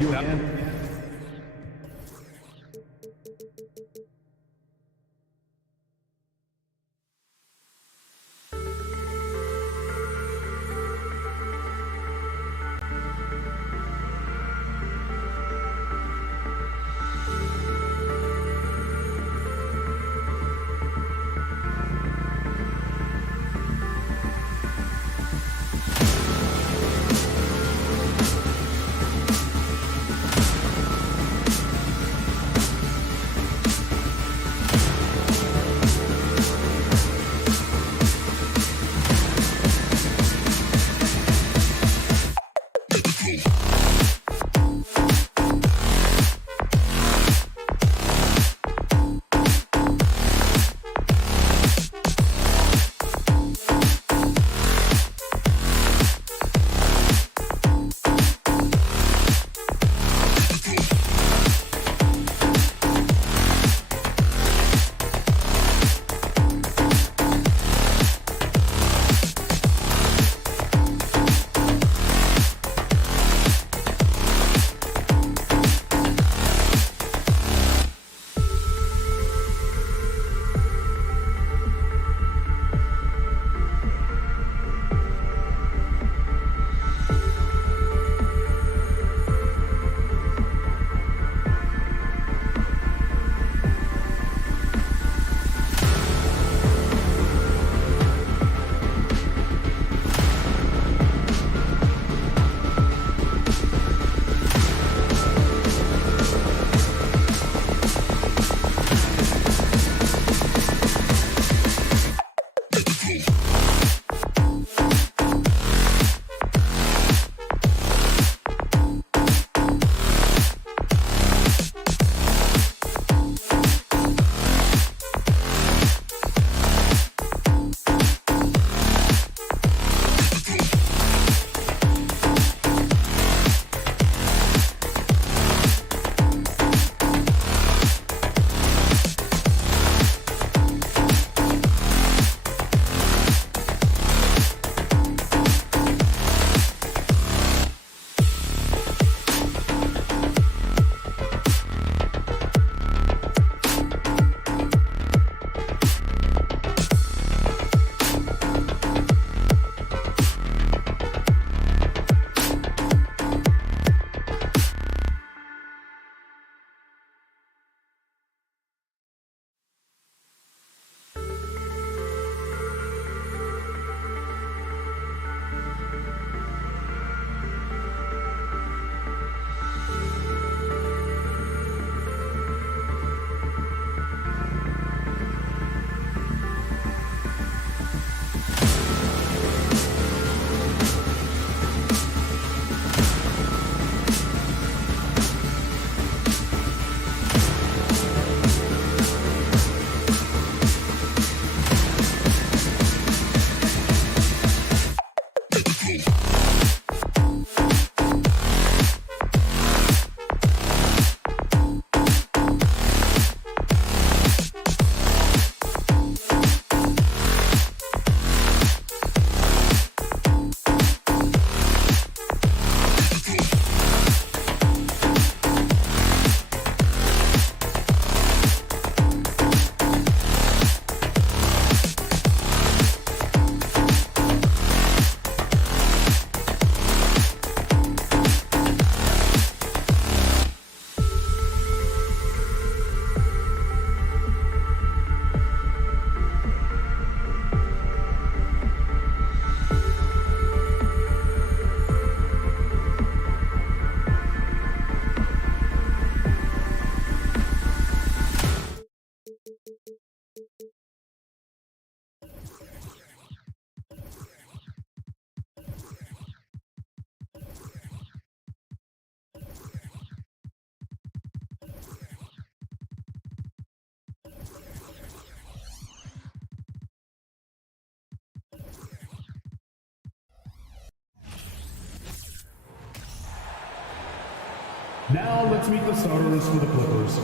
Now let's meet the starters for the Clippers.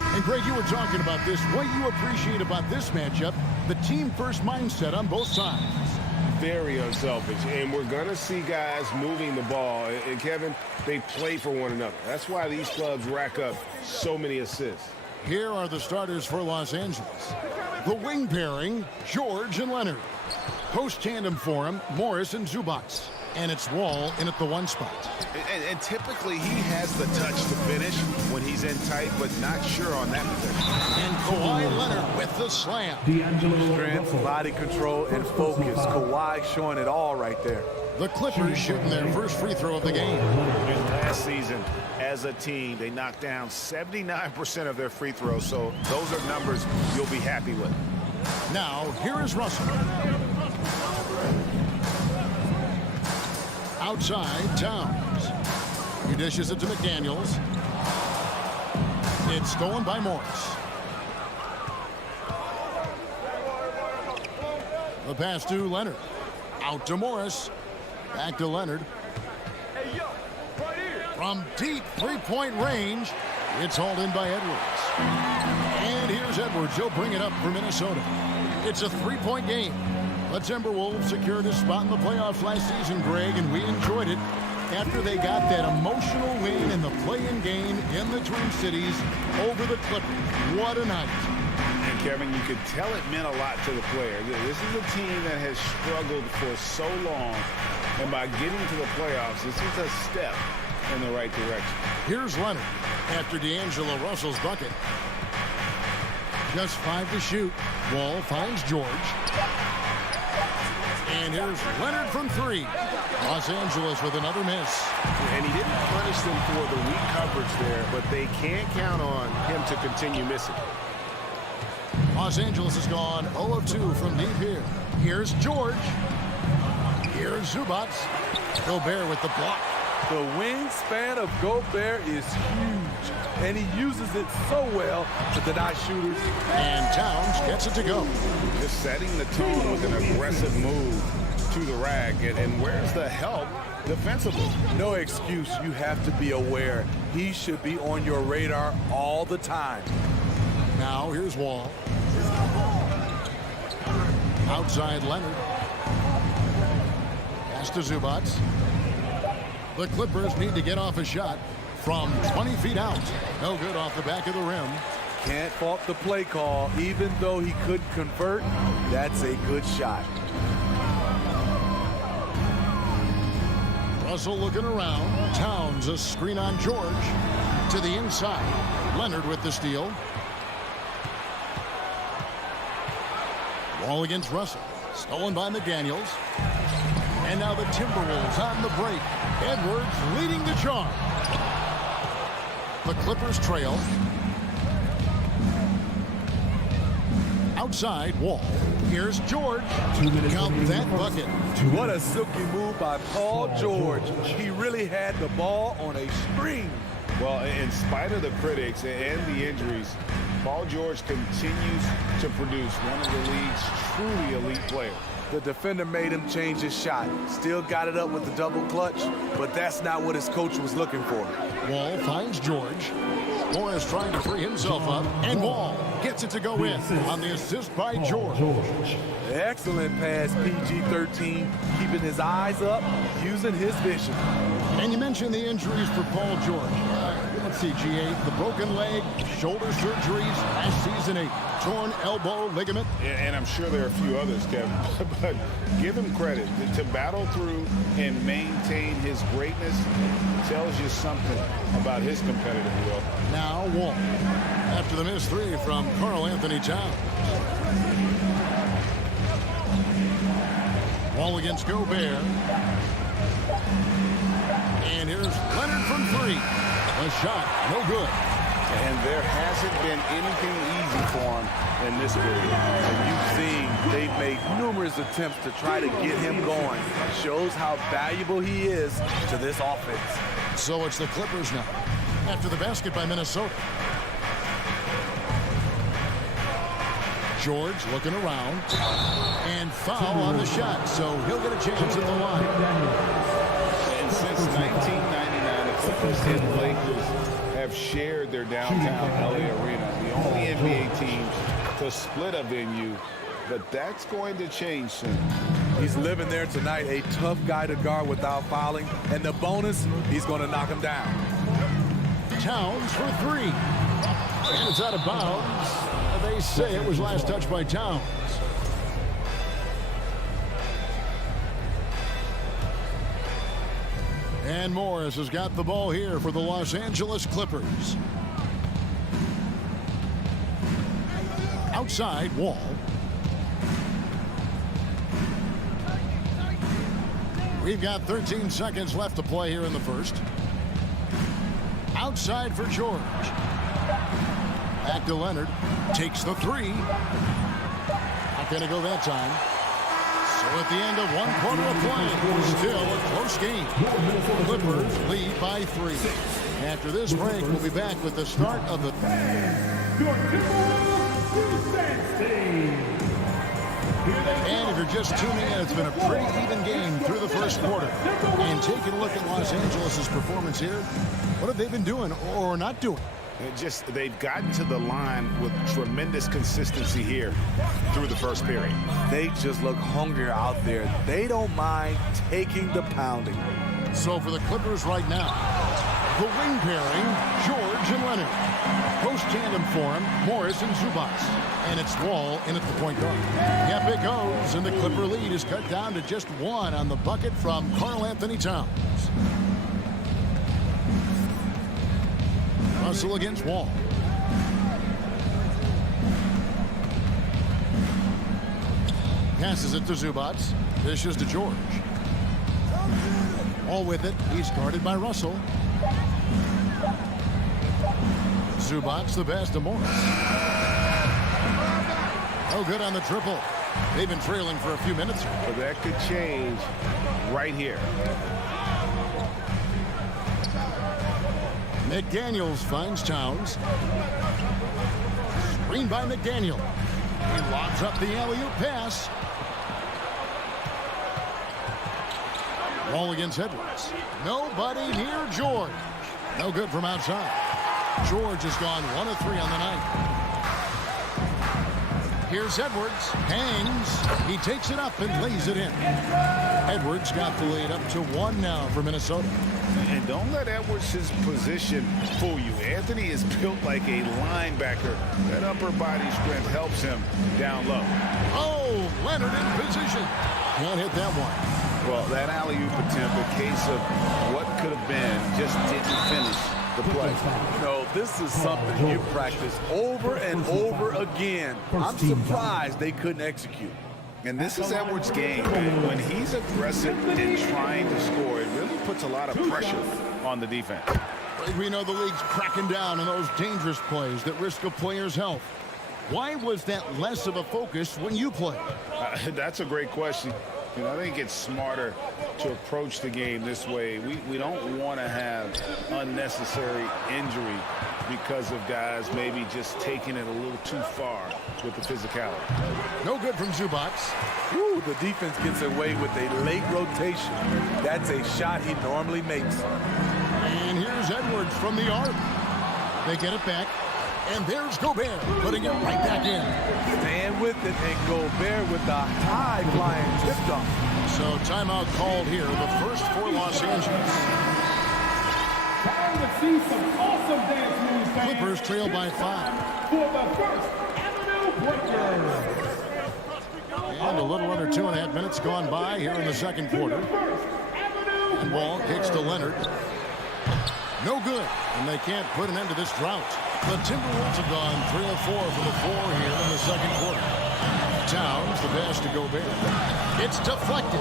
And Greg, you were talking about this. What you appreciate about this matchup, the team-first mindset on both sides. Very unselfish, and we're going to see guys moving the ball. And Kevin, they play for one another. That's why these clubs rack up so many assists. Here are the starters for Los Angeles. The wing pairing, George and Leonard. Post tandem for him, Morris and Zubac. And it's Wall in at the 1 spot. And typically he has the touch to finish when he's in tight, but not sure on that position. And Kawhi Leonard with the slam. Strength, body control, and focus. Kawhi showing it all right there. The Clippers shooting their first free throw of the game. And last season, as a team, they knocked down 79% of their free throws, so those are numbers you'll be happy with. Now, here is Russell. Outside, Towns. He dishes it to McDaniels. It's stolen by Morris. The pass to Leonard. Out to Morris. Back to Leonard. From deep three-point range, it's hauled in by Edwards. And here's Edwards. He'll bring it up for Minnesota. It's a three-point game. The Timberwolves secured a spot in the playoffs last season, Greg, and we enjoyed it after they got that emotional win in the play-in game in the Twin Cities over the Clippers. What a night. And Kevin, you could tell it meant a lot to the player. This is a team that has struggled for so long, and by getting to the playoffs, this is a step in the right direction. Here's Leonard after D'Angelo Russell's bucket. Just 5 to shoot. Wall finds George. And here's Leonard from 3. Los Angeles with another miss. And he didn't punish them for the weak coverage there, but they can't count on him to continue missing. Los Angeles has gone 0 of 2 from deep here. Here's George. Here's Zubac. Gobert with the block. The wingspan of Gobert is huge, and he uses it so well to deny shooters. And Towns gets it to go. Just setting the tone with an aggressive move to the rack. And where's the help defensively? No excuse. You have to be aware. He should be on your radar all the time. Now here's Wall. Outside Leonard. Pass to Zubac. The Clippers need to get off a shot from 20 feet out. No good off the back of the rim. Can't fault the play call. Even though he couldn't convert, that's a good shot. Russell looking around. Towns a screen on George. To the inside. Leonard with the steal. Wall against Russell. Stolen by McDaniels. And now the Timberwolves on the break. Edwards leading the charge. The Clippers trail. Outside, Wall. Here's George. Count that bucket. What a silky move by Paul George. He really had the ball on a string. Well, in spite of the critics and the injuries, Paul George continues to produce one of the league's truly elite players. The defender made him change his shot. Still got it up with the double clutch, but that's not what his coach was looking for. Wall finds George. Morris trying to free himself up, and Wall gets it to go in on the assist by George. Excellent pass, PG-13, keeping his eyes up, using his vision. And you mentioned the injuries for Paul George. Let's see, G8, the broken leg, shoulder surgeries, last season a torn elbow ligament. And I'm sure there are a few others, Kevin, but give him credit. To battle through and maintain his greatness tells you something about his competitive will. Now Wall, after the missed 3 from Karl Anthony Towns. Wall against Gobert. And here's Leonard from 3. A shot, no good. And there hasn't been anything easy for him in this period. And you've seen they've made numerous attempts to try to get him going. Shows how valuable he is to this offense. So it's the Clippers now, after the basket by Minnesota. George looking around, and foul on the shot, so he'll get a chance at the line. And since 1999, the Clippers and the Lakers have shared their downtown LA arena. The only NBA teams to split a venue, but that's going to change soon. He's living there tonight, a tough guy to guard without fouling. And the bonus, he's going to knock him down. Towns for three. And it's out of bounds. They say it was last touched by Towns. And Morris has got the ball here for the Los Angeles Clippers. Outside, Wall. We've got 13 seconds left to play here in the first. Outside for George. Back to Leonard. Takes the three. Not going to go that time. So at the end of one quarter of play, still a close game. Clippers lead by 3. After this break, we'll be back with the start of the... And if you're just tuning in, it's been a pretty even game through the first quarter. And taking a look at Los Angeles' performance here, what have they been doing or not doing? They've gotten to the line with tremendous consistency here through the first period. They just look hungrier out there. They don't mind taking the pounding. So for the Clippers right now, the wing pairing, George and Leonard. Post tandem for him, Morris and Zubac. And it's Wall in at the point guard. Yep, it goes, and the Clipper lead is cut down to just 1 on the bucket from Karl-Anthony Towns. Russell against Wall. Passes it to Zubac. Dishes to George. All with it. He's guarded by Russell. Zubac the pass to Morris. No good on the triple. They've been trailing for a few minutes. But that could change right here. McDaniels finds Towns. Screen by McDaniel. He lobs up the alley-oop pass. Ball against Edwards. Nobody near George. No good from outside. George has gone 1 of 3 on the night. Here's Edwards. Hangs. He takes it up and lays it in. Edwards got the lead up to 1 now for Minnesota. And don't let Edwards' position fool you. Anthony is built like a linebacker. That upper body strength helps him down low. Oh, Leonard in position. Can't hit that one. Well, that alley-oop attempt, a case of what could have been, just didn't finish the play. No, this is something you practice over and over again. I'm surprised they couldn't execute. And this is Edwards' game, man. When he's aggressive and trying to score, it really puts a lot of pressure on the defense. We know the league's cracking down on those dangerous plays that risk a player's health. Why was that less of a focus when you played? That's a great question. You know, I think it's smarter to approach the game this way. We don't want to have unnecessary injury because of guys maybe just taking it a little too far with the physicality. No good from Zubac. Ooh, the defense gets away with a late rotation. That's a shot he normally makes. And here's Edwards from the arc. They get it back. And there's Gobert putting it right back in. Stand with it, and Gobert with the high-flying tip dunk. So timeout called here, the first for Los Angeles. Time to see some awesome dance moves, fans. Clippers trail by 5. For the first Avenue Breaker. And a little under 2.5 minutes gone by here in the second quarter. And Wall kicks to Leonard. No good, and they can't put an end to this drought. The Timberwolves have gone 3 of 4 for the 4 here in the second quarter. Towns, the pass to Gobert. It's deflected.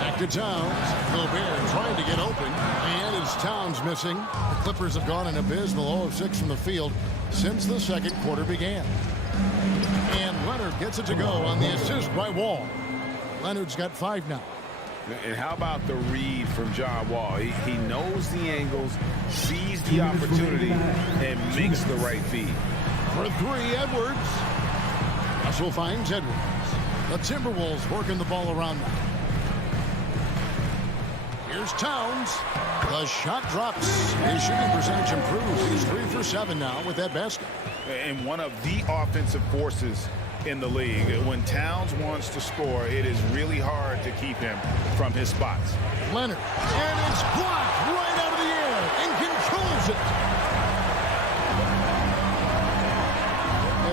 Back to Towns. Gobert trying to get open, and it's Towns missing. The Clippers have gone an abysmal 0 of 6 from the field since the second quarter began. And Leonard gets it to go on the assist by Wall. Leonard's got 5 now. And how about the read from John Wall? He knows the angles, sees the opportunity, and makes the right feed. For 3, Edwards. Russell finds Edwards. The Timberwolves working the ball around now. Here's Towns. The shot drops. His shooting percentage improves. He's 3 for 7 now with that basket. And one of the offensive forces in the league. When Towns wants to score, it is really hard to keep him from his spots. Leonard. And it's blocked right out of the air and controls it.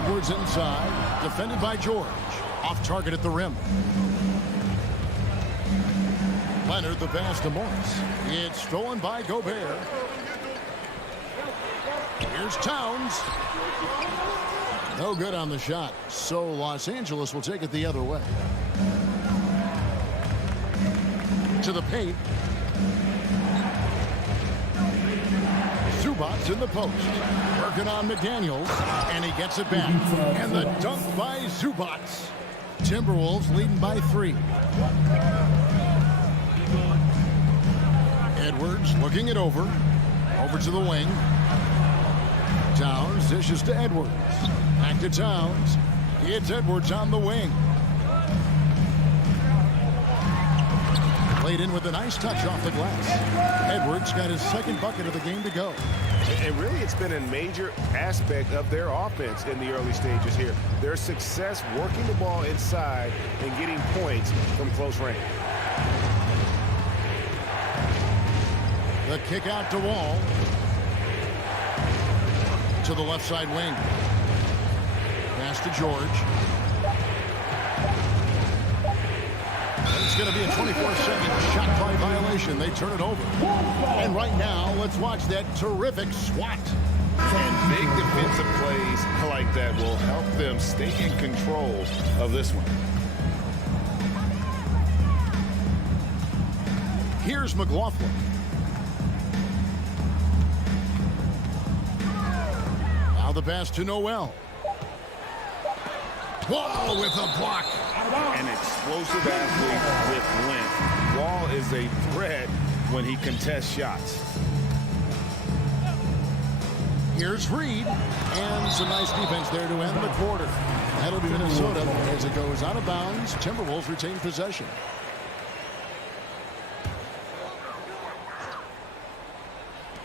Edwards inside. Defended by George. Off target at the rim. Leonard the pass to Morris. It's stolen by Gobert. Here's Towns. No good on the shot. So Los Angeles will take it the other way. To the paint. Zubac's in the post. Working on McDaniels. And he gets it back. And the dunk by Zubac. Timberwolves leading by 3. Edwards looking it over. Over to the wing. Towns dishes to Edwards. Back to Towns. It's Edwards on the wing. Played in with a nice touch off the glass. Edwards got his second bucket of the game to go. And really, it's been a major aspect of their offense in the early stages here. Their success working the ball inside and getting points from close range. The kick out to Wall. To the left side wing. Pass to George. It's going to be a 24-second shot clock violation. They turn it over. And right now, let's watch that terrific swat. And big defensive plays like that will help them stay in control of this one. Here's McLaughlin. Now the pass to Noel. Wall with a block. An explosive athlete with length. Wall is a threat when he contests shots. Here's Reed. And some nice defense there to end the quarter. That'll be Minnesota as it goes out of bounds. Timberwolves retain possession.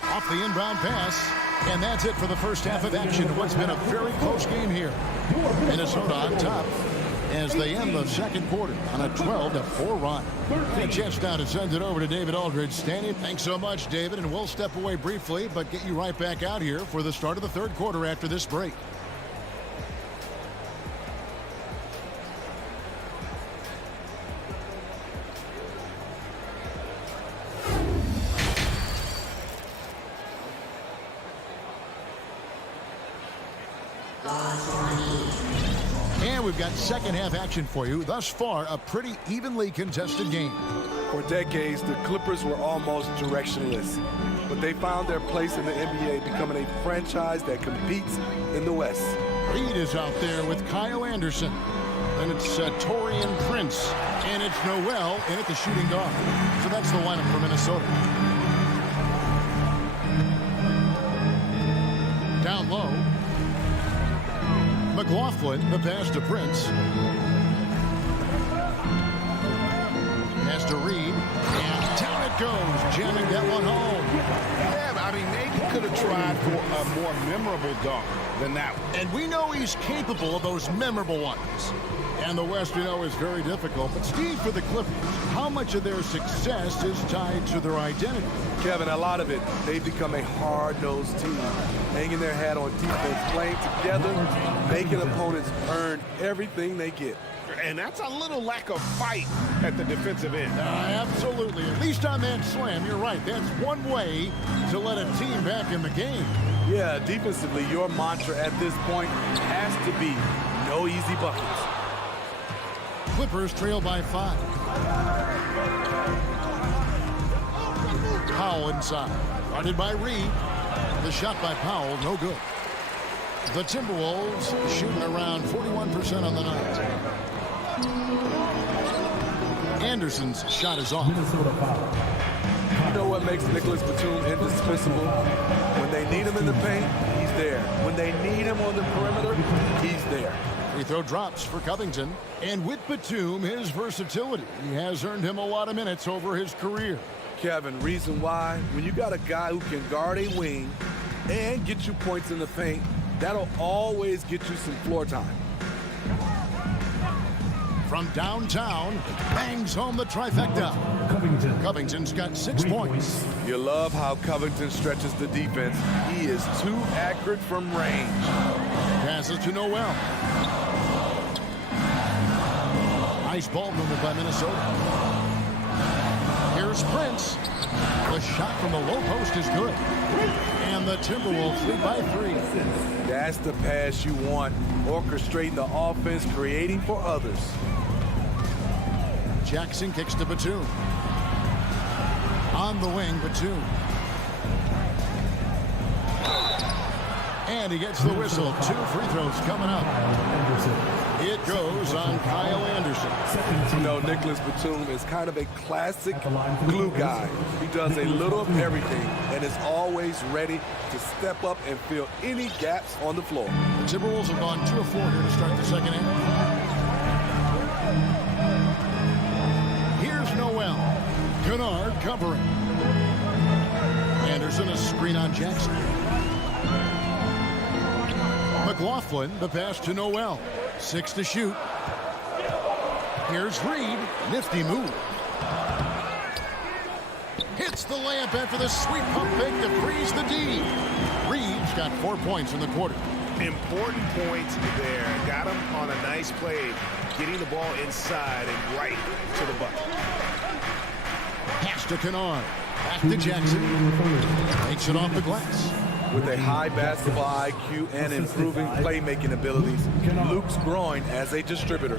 Off the inbound pass. And that's it for the first half of action. What's been a very close game here. Minnesota on top as they end the second quarter on a 12-4 run. A chance now to send it over to David Aldridge. Standing. Thanks so much, David. And we'll step away briefly, but get you right back out here for the start of the third quarter after this break. And we've got second half action for you. Thus far, a pretty evenly contested game. For decades, the Clippers were almost directionless, but they found their place in the NBA, becoming a franchise that competes in the West. Reed is out there with Kyle Anderson. Then it's Torian Prince. And it's Noel in at the shooting guard. So that's the lineup for Minnesota. Down low. McLaughlin, the pass to Prince. Pass to Reed. And down it goes, jamming that one home. Yeah, I mean, maybe could have tried for a more memorable dunk than that one. And we know he's capable of those memorable ones. And the West, we know, is very difficult. But Steve, for the Clippers, how much of their success is tied to their identity? Kevin, a lot of it. They've become a hard-nosed team, hanging their hat on defense, playing together, making opponents earn everything they get. And that's a little lack of fight at the defensive end. Absolutely. At least on that slam, you're right. That's one way to let a team back in the game. Yeah, defensively, your mantra at this point has to be no easy buckets. Clippers trail by 5. Powell inside. Guarded by Reed. The shot by Powell, no good. The Timberwolves shooting around 41% on the night. Anderson's shot is off. You know what makes Nicholas Batum indispensable? When they need him in the paint, he's there. When they need him on the perimeter, he's there. Free throw drops for Covington. And with Batum, his versatility, he has earned him a lot of minutes over his career. Kevin, reason why, when you got a guy who can guard a wing and get you points in the paint, that'll always get you some floor time. From downtown, bangs home the trifecta. Covington's got 6 points. You love how Covington stretches the defense. He is too accurate from range. Passes to Noel. Nice ball movement by Minnesota. Here's Prince. The shot from the low post is good. And the Timberwolves lead by 3. That's the pass you want. Orchestrating the offense, creating for others. Jackson kicks to Batum. On the wing, Batum. And he gets the whistle. 2 free throws coming up. It goes on Kyle Anderson. You know, Nicholas Batum is kind of a classic glue guy. He does a little of everything and is always ready to step up and fill any gaps on the floor. The Timberwolves have gone 2 of 4 here to start the second half. Here's Noel. Kennard covering. Anderson a screen on Jackson. McLaughlin, the pass to Noel. 6 to shoot. Here's Reed. Nifty move. Hits the layup after the sweet pump fake to freeze the D. Reed's got 4 points in the quarter. Important points there. Got him on a nice play, getting the ball inside and right to the bucket. Pass to Kennard. Back to Jackson. Takes it off the glass. With a high basketball IQ and improving playmaking abilities, Luke's growing as a distributor.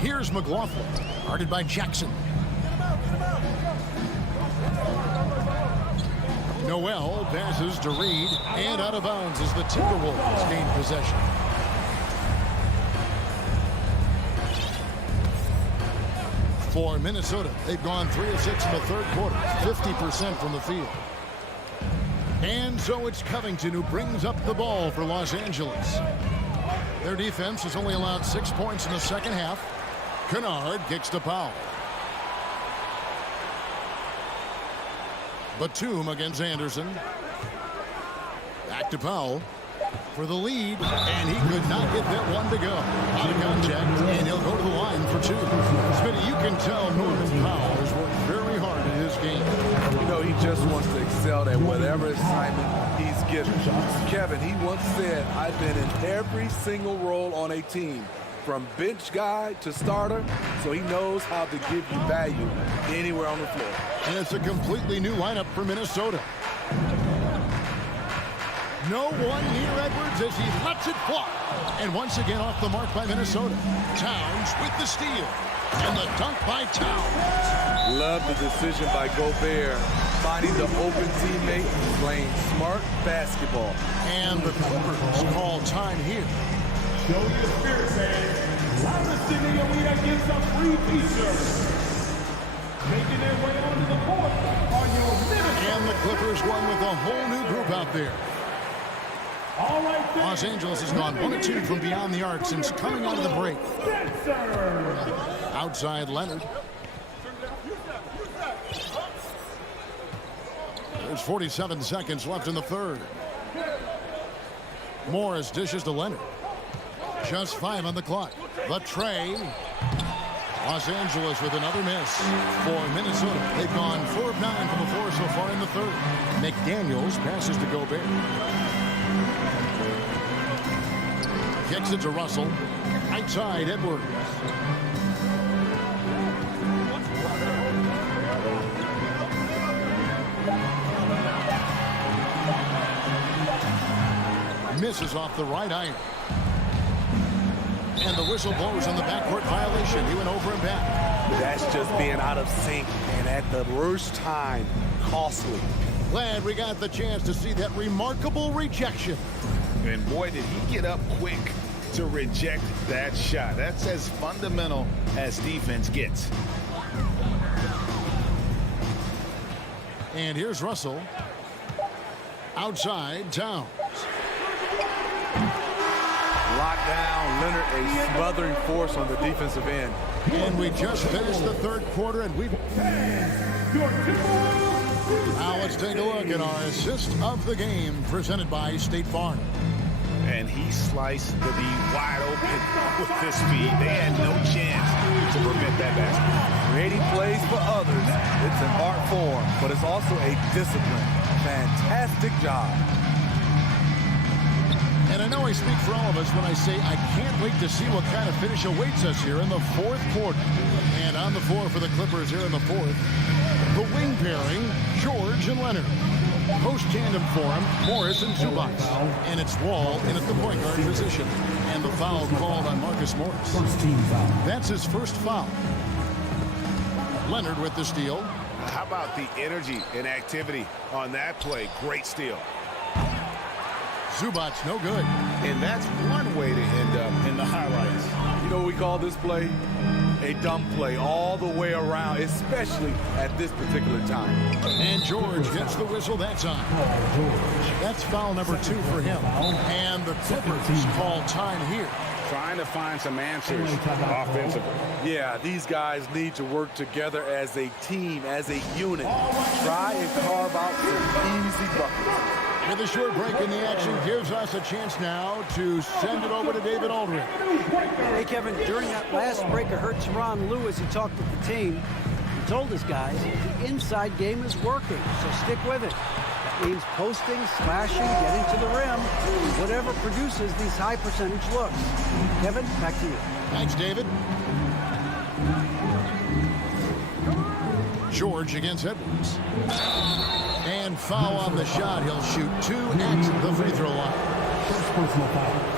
Here's McLaughlin, guarded by Jackson. Noel passes to Reed, and out of bounds as the Timberwolves gain possession. For Minnesota, they've gone 3 of 6 in the third quarter, 50% from the field. And so it's Covington who brings up the ball for Los Angeles. Their defense has only allowed 6 points in the second half. Kennard kicks to Powell. Batum against Anderson. Back to Powell for the lead, and he could not get that one to go. Out of contact, and he'll go to the line for 2. Smitty, you can tell Norman Powell has worked very hard in his game. You know, he just wants to excel at whatever assignment he's given. Kevin, he once said, I've been in every single role on a team, from bench guy to starter, so he knows how to give you value anywhere on the floor. And it's a completely new lineup for Minnesota. No one near Edwards as he lets it fly. And once again off the mark by Minnesota. Towns with the steal. And the dunk by Towns. Love the decision by Gobert, finding the open teammate, playing smart basketball. And the Clippers call time here. Show your spirit, fans. Live receiving a lead against a free feature. Making their way onto the court are your Minnesota. And the Clippers won with a whole new group out there. All right, Los Angeles has gone 1 of 2 from beyond the arc since coming out of the break. Outside Leonard. There's 47 seconds left in the third. Morris dishes to Leonard. Just 5 on the clock. The tray. Los Angeles with another miss for Minnesota. They've gone 4 of 9 from the floor so far in the third. McDaniels passes to Gobert. Kicks it to Russell. Outside Edwards. Misses off the right iron. And the whistle blows on the backcourt violation. He went over and back. That's just being out of sync and at the worst time, costly. Glad we got the chance to see that remarkable rejection. And boy, did he get up quick to reject that shot. That's as fundamental as defense gets. And here's Russell. Outside Towns. Locked down. Leonard, a smothering force on the defensive end. And we just finished the third quarter, and we've... Now let's take a look at our assist of the game presented by State Farm. And he sliced the D wide open with this speed. They had no chance to prevent that basket. Creating plays for others. It's an art form, but it's also a discipline. Fantastic job. And I know I speak for all of us when I say I can't wait to see what kind of finish awaits us here in the fourth quarter. And on the floor for the Clippers here in the fourth, the wing pairing, George and Leonard. Post tandem for him, Morris and Zubac. And it's Wall in at the point guard position. And the foul called on Marcus Morris. That's his first foul. Leonard with the steal. How about the energy and activity on that play? Great steal. Zubac no good. And that's one way to end up in the highlights. You know what we call this play? A dumb play all the way around, especially at this particular time. And George gets the whistle that time. That's foul number 2 for him. And the Clippers call time here. Trying to find some answers offensively. Yeah, these guys need to work together as a team, as a unit. Try and carve out some easy buckets. With a short break in the action gives us a chance now to send it over to David Aldridge. Hey, Kevin, during that last break, I heard Tyronn Lue as he talked with the team. He told his guys the inside game is working, so stick with it. That means posting, slashing, getting to the rim, whatever produces these high percentage looks. Kevin, back to you. Thanks, David. George against Edwards. And foul on the shot. He'll shoot 2 at the free throw line.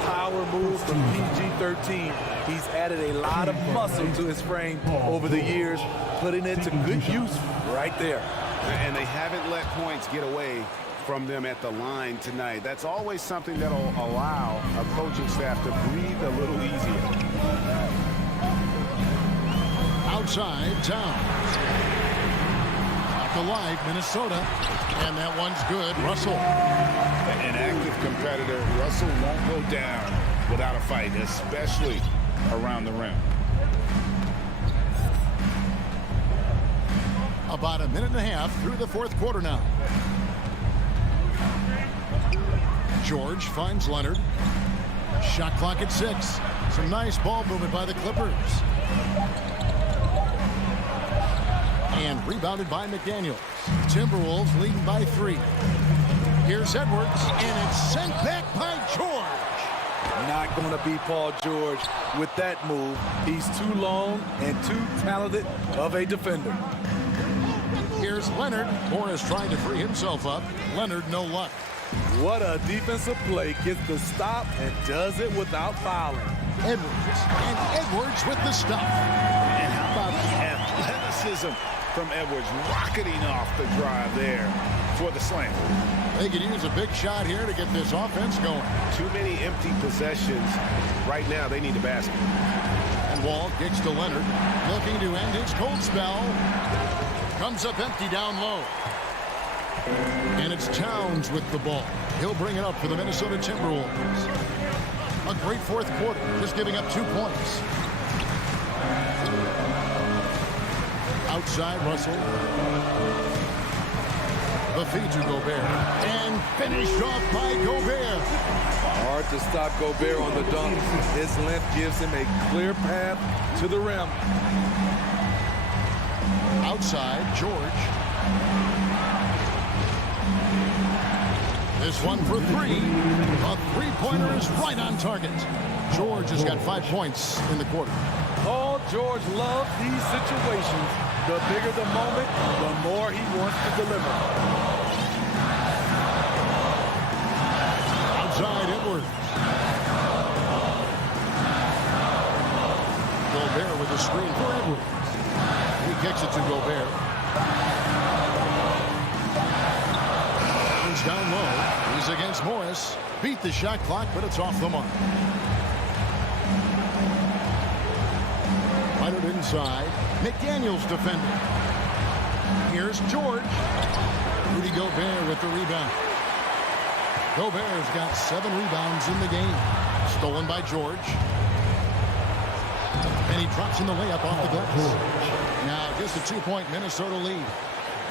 Power move from PG-13. He's added a lot of muscle to his frame over the years, putting it to good use right there. And they haven't let points get away from them at the line tonight. That's always something that'll allow a coaching staff to breathe a little easier. Outside, Towns. Alive, Minnesota, and that one's good. Russell. An active competitor. Russell won't go down without a fight, especially around the rim. About a minute and a half through the fourth quarter now. George finds Leonard. Shot clock at 6. Some nice ball movement by the Clippers. And rebounded by McDaniels. Timberwolves leading by 3. Here's Edwards, and it's sent back by George. Not going to be Paul George with that move. He's too long and too talented of a defender. Here's Leonard. Morris trying to free himself up. Leonard, no luck. What a defensive play. Gets the stop and does it without fouling. Edwards, and Edwards with the stop. And how about the athleticism from Edwards rocketing off the drive there for the slam. They could use a big shot here to get this offense going. Too many empty possessions. Right now, they need a basket. And Wall kicks to Leonard, looking to end his cold spell. Comes up empty down low. And it's Towns with the ball. He'll bring it up for the Minnesota Timberwolves. A great fourth quarter, just giving up 2 points. Outside, Russell. The feed to Gobert. And finished off by Gobert. Hard to stop Gobert on the dunk. His length gives him a clear path to the rim. Outside, George. This one for 3. A three-pointer is right on target. George has got 5 points in the quarter. Paul George loves these situations. The bigger the moment, the more he wants to deliver. Outside, Edwards. Gobert with a screen for Edwards. He kicks it to Gobert. He's down low. He's against Morris. Beat the shot clock, but it's off the mark. Leonard inside. McDaniels defending. Here's George. Rudy Gobert with the rebound. Gobert's got 7 rebounds in the game. Stolen by George. And he drops in the layup off the glass. Now just a 2-point Minnesota lead.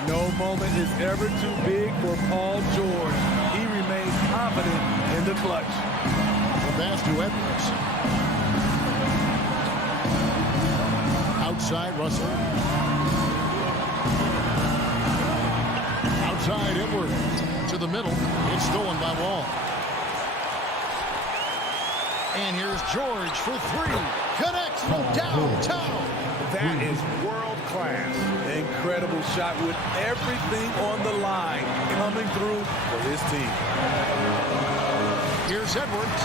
No moment is ever too big for Paul George. He remains confident in the clutch. The pass to Edwards. Outside Russell. Outside Edwards. To the middle. It's stolen by Wall. And here's George for three. Connects from downtown. That is world class. Incredible shot with everything on the line coming through for his team. Here's Edwards.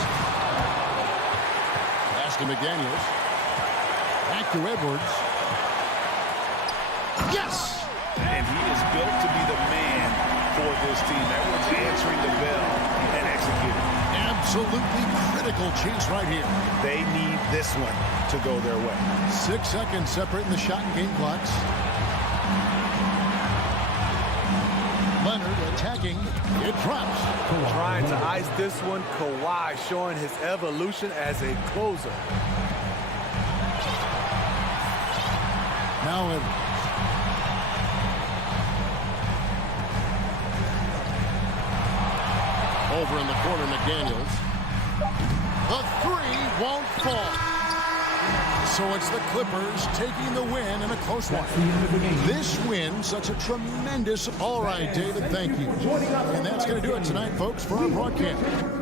Pass to McDaniels. Back to Edwards. Yes! And he is built to be the man for this team. Edwards answering the bell and executing. Absolutely critical chase right here. They need this one to go their way. 6 seconds separating the shot and game clocks. Leonard attacking. It drops. Trying to ice this one. Kawhi showing his evolution as a closer. Now Edwards. Over in the corner, McDaniels. The three won't fall. So it's the Clippers taking the win in a close one. This win, such a tremendous... All right, David, thank you. And that's going to do it tonight, folks, for our broadcast.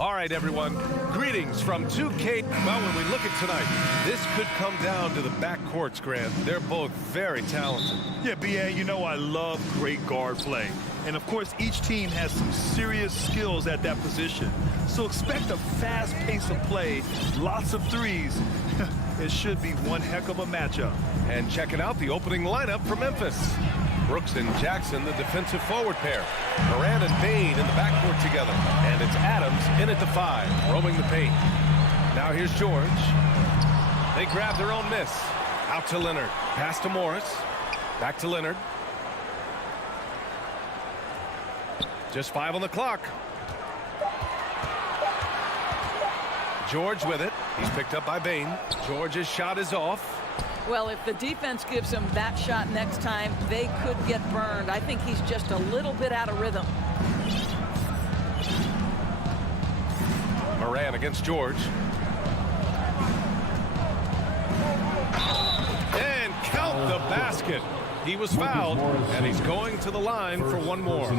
All right, everyone. Greetings from 2K. Well, when we look at tonight, this could come down to the backcourts, Grant. They're both very talented. Yeah, B.A., you know I love great guard play. And, of course, each team has some serious skills at that position. So expect a fast pace of play, lots of threes. It should be one heck of a matchup. And checking out the opening lineup for Memphis. Brooks and Jackson, the defensive forward pair. Moran and Bain in the backcourt together. And it's Adams in at the 5, roaming the paint. Now here's George. They grab their own miss. Out to Leonard. Pass to Morris. Back to Leonard. Just 5 on the clock. George with it. He's picked up by Bain. George's shot is off. Well, if the defense gives him that shot next time, they could get burned. I think he's just a little bit out of rhythm. Moran against George. And count the basket. He was fouled, and he's going to the line for one more.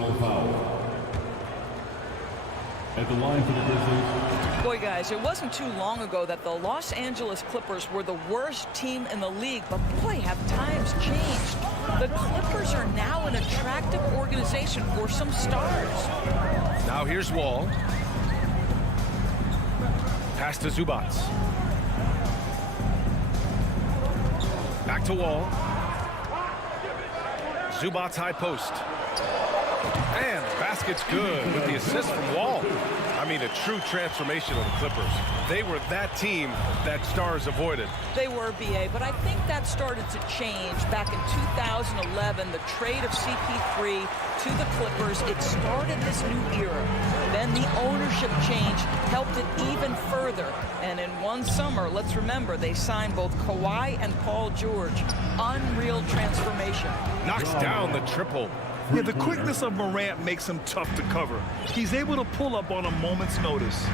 At the line for the Grizzlies. Boy, guys, it wasn't too long ago that the Los Angeles Clippers were the worst team in the league, but boy, have times changed. The Clippers are now an attractive organization for some stars. Now here's Wall. Pass to Zubats. Back to Wall. Zubats high post. And the basket's good with the assist from Wall. I mean, a true transformation of the Clippers. They were that team that stars avoided. They were, B.A., but I think that started to change back in 2011, the trade of CP3 to the Clippers. It started this new era. Then the ownership change helped it even further. And in one summer, let's remember, they signed both Kawhi and Paul George. Unreal transformation. Knocks down the triple. Yeah, the quickness of Morant makes him tough to cover. He's able to pull up on a moment's notice.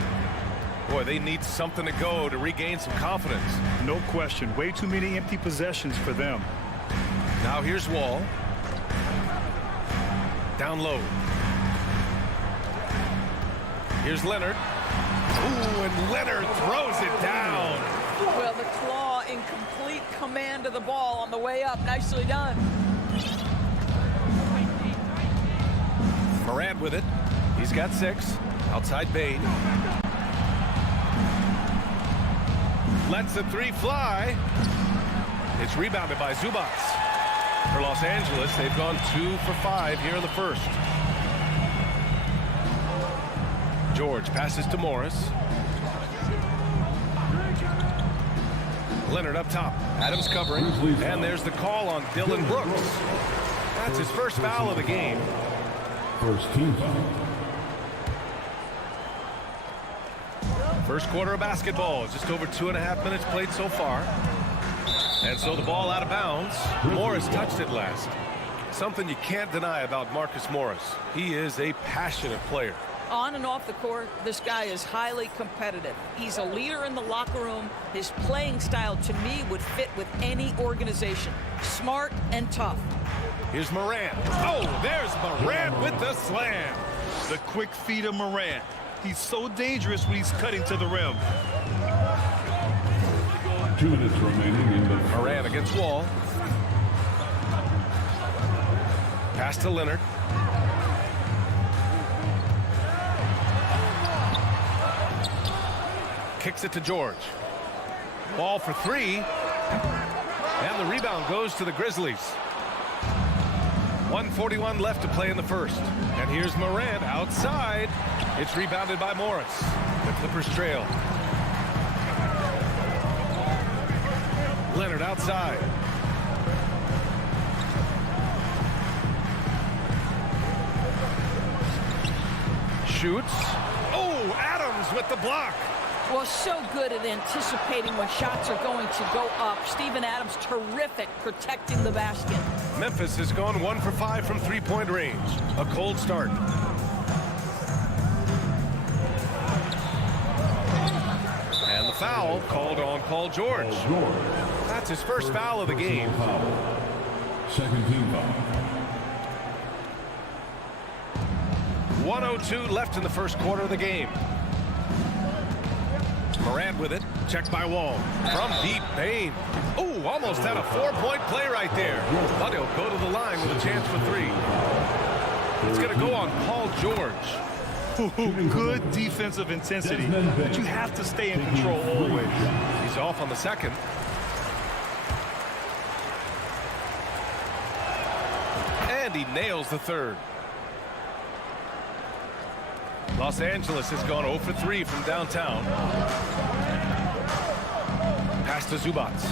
Boy, they need something to go to regain some confidence. No question. Way too many empty possessions for them. Now here's Wall. Down low. Here's Leonard. Ooh, and Leonard throws it down. Well, the claw in complete command of the ball on the way up. Nicely done. Morant with it. He's got 6. Outside Bain. Lets the 3 fly. It's rebounded by Zubats. For Los Angeles, they've gone 2 for 5 here in the first. George passes to Morris. Leonard up top. Adams covering. And there's the call on Dylan Brooks. That's his first foul of the game. First team foul. First quarter of basketball. Just over 2.5 minutes played so far. And so the ball out of bounds. Morris touched it last. Something you can't deny about Marcus Morris. He is a passionate player. On and off the court, this guy is highly competitive. He's a leader in the locker room. His playing style, to me, would fit with any organization. Smart and tough. Here's Morant. Oh, there's Morant with the slam. The quick feet of Morant. He's so dangerous when he's cutting to the rim. 2 minutes remaining in the Morant against Wall. Pass to Leonard. Kicks it to George. Ball for 3. And the rebound goes to the Grizzlies. 1:41 left to play in the first. And here's Morant outside. It's rebounded by Morris. The Clippers trail. Leonard outside. Shoots. Oh, Adams with the block. Well, so good at anticipating when shots are going to go up. Steven Adams, terrific protecting the basket. Memphis has gone 1 for 5 from three-point range. A cold start. And the foul called on Paul George. That's his first foul of the game. Second team foul. 1:02 left in the first quarter of the game. Morant with it. Checked by Wall. From deep, Bane. Oh, almost had a 4-point play right there. But he'll go to the line with a chance for 3. It's going to go on Paul George. Good defensive intensity, but you have to stay in control always. He's off on the second. And he nails the third. Los Angeles has gone 0 for 3 from downtown. Pass to Zubats.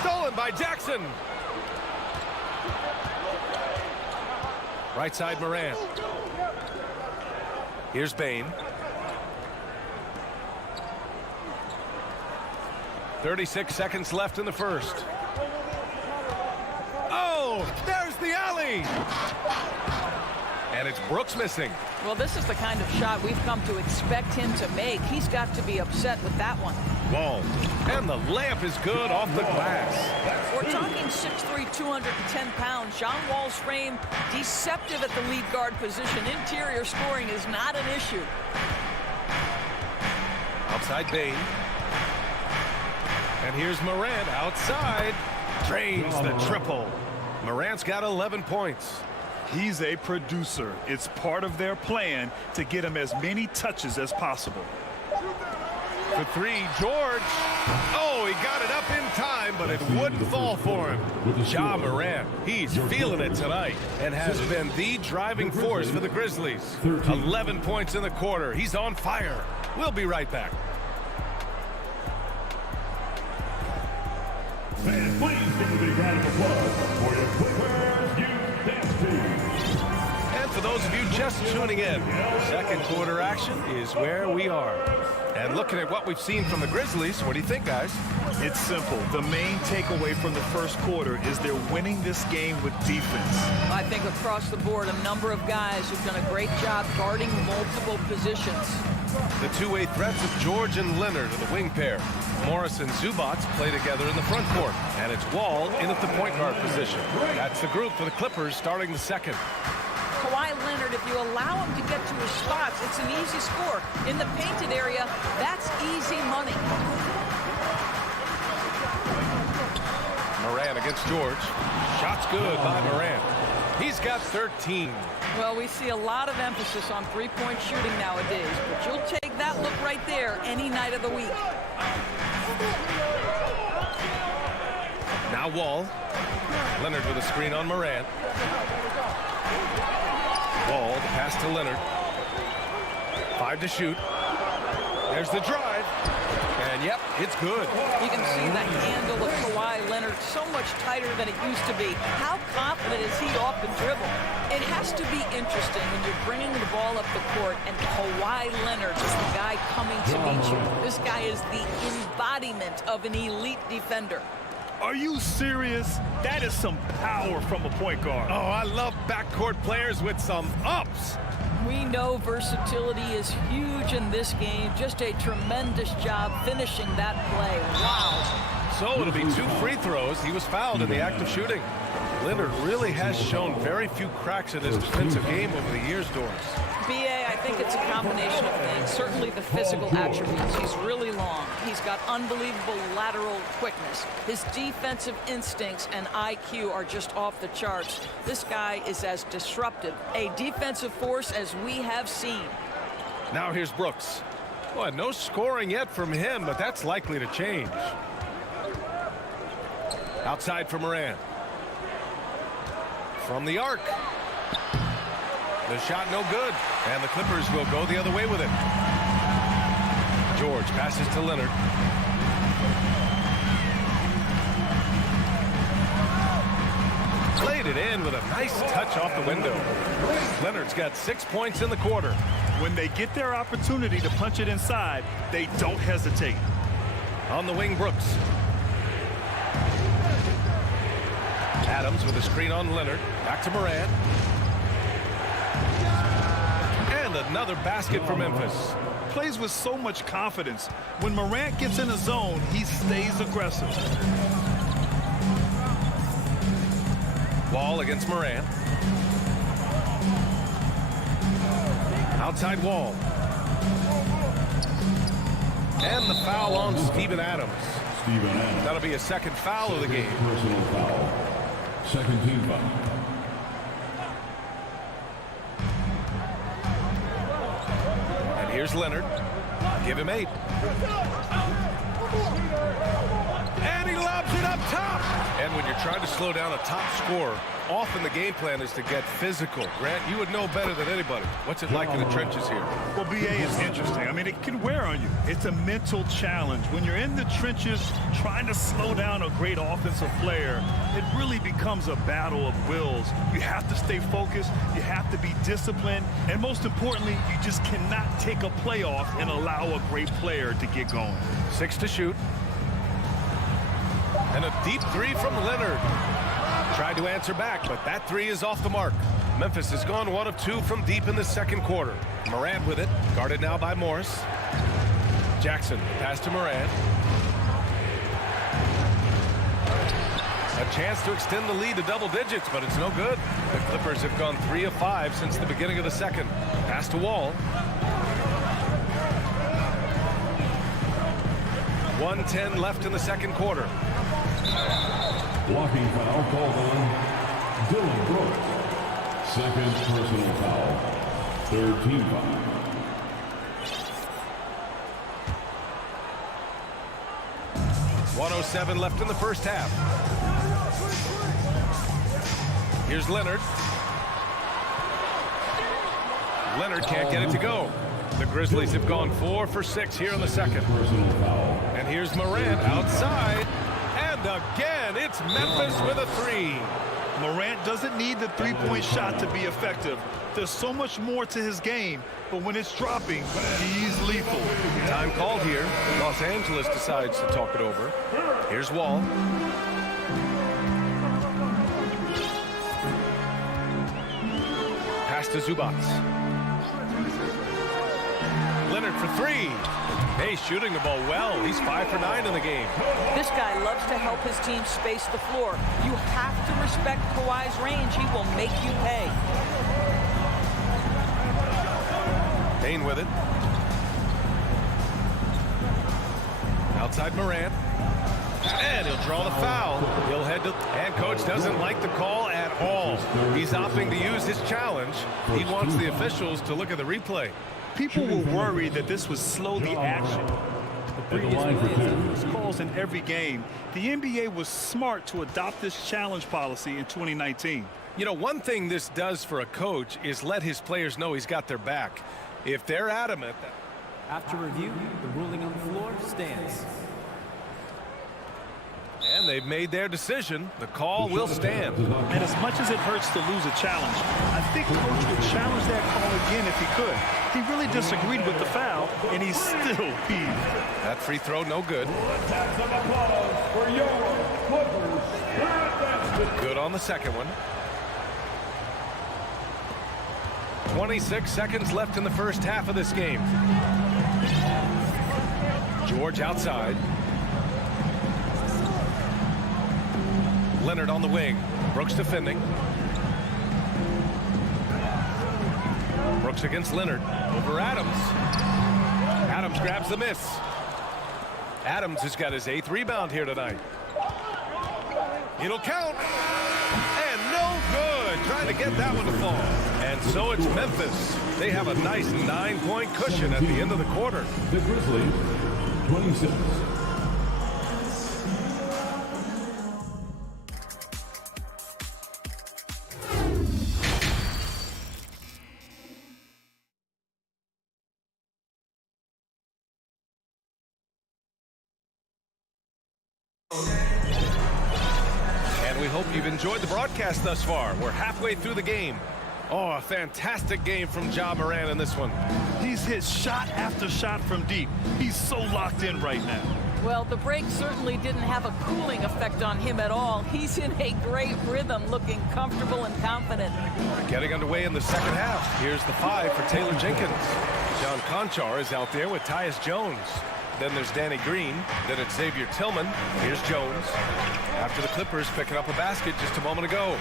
Stolen by Jackson. Right side Morant. Here's Bane. 36 seconds left in the first. Oh, there's the alley. And it's Brooks missing. Well, this is the kind of shot we've come to expect him to make. He's got to be upset with that one. Wall. And the layup is good off the glass. We're talking 6'3", 210 pounds. John Wall's frame deceptive at the lead guard position. Interior scoring is not an issue. Outside Bane. And here's Morant outside. Drains the triple. Morant's got 11 points. He's a producer. It's part of their plan to get him as many touches as possible. For 3, George. Oh, he got it up in time, but it wouldn't fall for him. Ja Morant, he's feeling it tonight and has been the driving force for the Grizzlies. 11 points in the quarter. He's on fire. We'll be right back. And please give a big round of applause for your Clippers Youth Dance Team. And for those of you just tuning in, second quarter action is where we are. And looking at what we've seen from the Grizzlies, what do you think, guys? It's simple. The main takeaway from the first quarter is they're winning this game with defense. I think across the board, a number of guys who've done a great job guarding multiple positions. The two-way threats of George and Leonard are the wing pair. Morris and Zubats play together in the front court. And it's Wall in at the point guard position. That's the group for the Clippers starting the second. Kawhi Leonard, if you allow him to get to his spots, it's an easy score. In the painted area, that's easy money. Morant against George. Shot's good by Morant. He's got 13. Well, we see a lot of emphasis on three-point shooting nowadays, but you'll take that look right there any night of the week. Now Wall. Leonard with a screen on Morant. Wall, the pass to Leonard. 5 to shoot. There's the drive. And yep, it's good. You can see the handle of Kawhi Leonard so much tighter than it used to be. How confident is he off the dribble? It has to be interesting when you're bringing the ball up the court and Kawhi Leonard is the guy coming to meet you. This guy is the embodiment of an elite defender. Are you serious? That is some power from a point guard. Oh, I love backcourt players with some ups. We know versatility is huge in this game. Just a tremendous job finishing that play. Wow. So it'll be 2 free throws. He was fouled in the act of shooting. Leonard really has shown very few cracks in his defensive game over the years, Doris. B.A., I think it's a combination of things. Certainly the physical attributes. He's really long. He's got unbelievable lateral quickness. His defensive instincts and IQ are just off the charts. This guy is as disruptive a defensive force as we have seen. Now here's Brooks. Boy, no scoring yet from him, but that's likely to change. Outside for Morant. From the arc. The shot no good, and the Clippers will go the other way with it. George passes to Leonard. Played it in with a nice touch off the window. Leonard's got 6 points in the quarter. When they get their opportunity to punch it inside, they don't hesitate. On the wing, Brooks. Adams with a screen on Leonard. Back to Morant. And another basket for Memphis. Plays with so much confidence. When Morant gets in the zone, he stays aggressive. Wall against Morant. Outside Wall. And the foul on Steven Adams. That'll be a second foul of the game. Personal foul. Second team foul. And here's Leonard. Give him 8. And he lobs it up top. And when you're trying to slow down a top scorer, often the game plan is to get physical. Grant, you would know better than anybody. What's it like in the trenches here? Well, BA is interesting. I mean, it can wear on you. It's a mental challenge. When you're in the trenches trying to slow down a great offensive player, it really becomes a battle of wills. You have to stay focused. You have to be disciplined. And most importantly, you just cannot take a play off and allow a great player to get going. 6 to shoot. And a deep 3 from Leonard. Tried to answer back, but that 3 is off the mark. Memphis has gone 1 of 2 from deep in the second quarter. Morant with it, guarded now by Morris. Jackson, pass to Morant. A chance to extend the lead to double digits, but it's no good. The Clippers have gone 3 of 5 since the beginning of the second. Pass to Wall. 1:10 left in the second quarter. Blocking foul called on Dylan Brooks. Second personal foul. Third team foul. .107 left in the first half. Here's Leonard. Leonard can't get it to go. The Grizzlies have gone 4 for 6 here in the second. And here's Morant outside. And again, it's Memphis with a 3. Morant doesn't need the three-point shot to be effective. There's so much more to his game, but when it's dropping, he's lethal. Time called here. Los Angeles decides to talk it over. Here's Wall. Pass to Zubats. Leonard for 3. Hey, shooting the ball well. He's 5 for 9 in the game. This guy loves to help his team space the floor. You have to respect Kawhi's range. He will make you pay. Payne with it. Outside Morant. And he'll draw the foul. He'll head to... And coach doesn't like the call at all. He's opting to use his challenge. He wants the officials to look at the replay. People were worried that this would slow the action. The previous calls in every game. The NBA was smart to adopt this challenge policy in 2019. You know, one thing this does for a coach is let his players know he's got their back. If they're adamant... After review, the ruling on the floor stands. And they've made their decision. The call will stand. And as much as it hurts to lose a challenge, I think coach would challenge that call again if he could. He really disagreed with the foul, and he's still peeved. That free throw, no good. Good on the second one. 26 seconds left in the first half of this game. George outside. Leonard on the wing. Brooks defending. Brooks against Leonard. Over Adams. Adams grabs the miss. Adams has got his 8th rebound here tonight. It'll count. And no good. Trying to get that one to fall. And so it's Memphis. They have a nice 9-point cushion at the end of the quarter. The Grizzlies, 26. And we hope you've enjoyed the broadcast thus far. We're halfway through the game. Oh, a fantastic game from Ja Morant in this one. He's hit shot after shot from deep. He's so locked in right now. Well, the break certainly didn't have a cooling effect on him at all. He's in a great rhythm, looking comfortable and confident. Getting underway in the second half. Here's the 5 for Taylor Jenkins. John Conchar is out there with Tyus Jones. Then there's Danny Green. Then it's Xavier Tillman. Here's Jones. After the Clippers picking up a basket just a moment ago.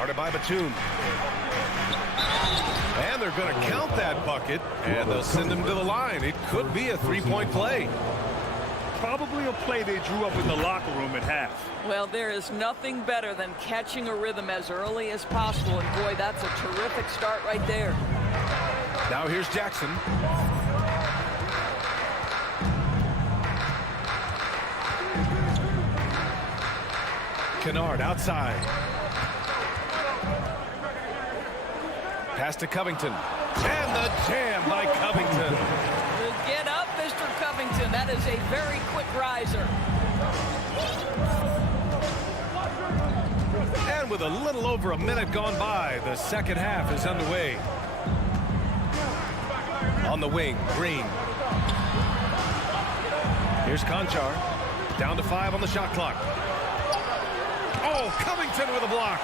Guarded by Batum. And they're going to count that bucket, and they'll send him to the line. It could be a three-point play. Probably a play they drew up in the locker room at half. Well, there is nothing better than catching a rhythm as early as possible. And boy, that's a terrific start right there. Now here's Jackson. Kennard outside. Pass to Covington. And the jam by Covington. Get up, Mr. Covington. That is a very quick riser. And with a little over a minute gone by, the second half is underway. On the wing, Green. Here's Conchar. Down to 5 on the shot clock. Oh, Covington with a block.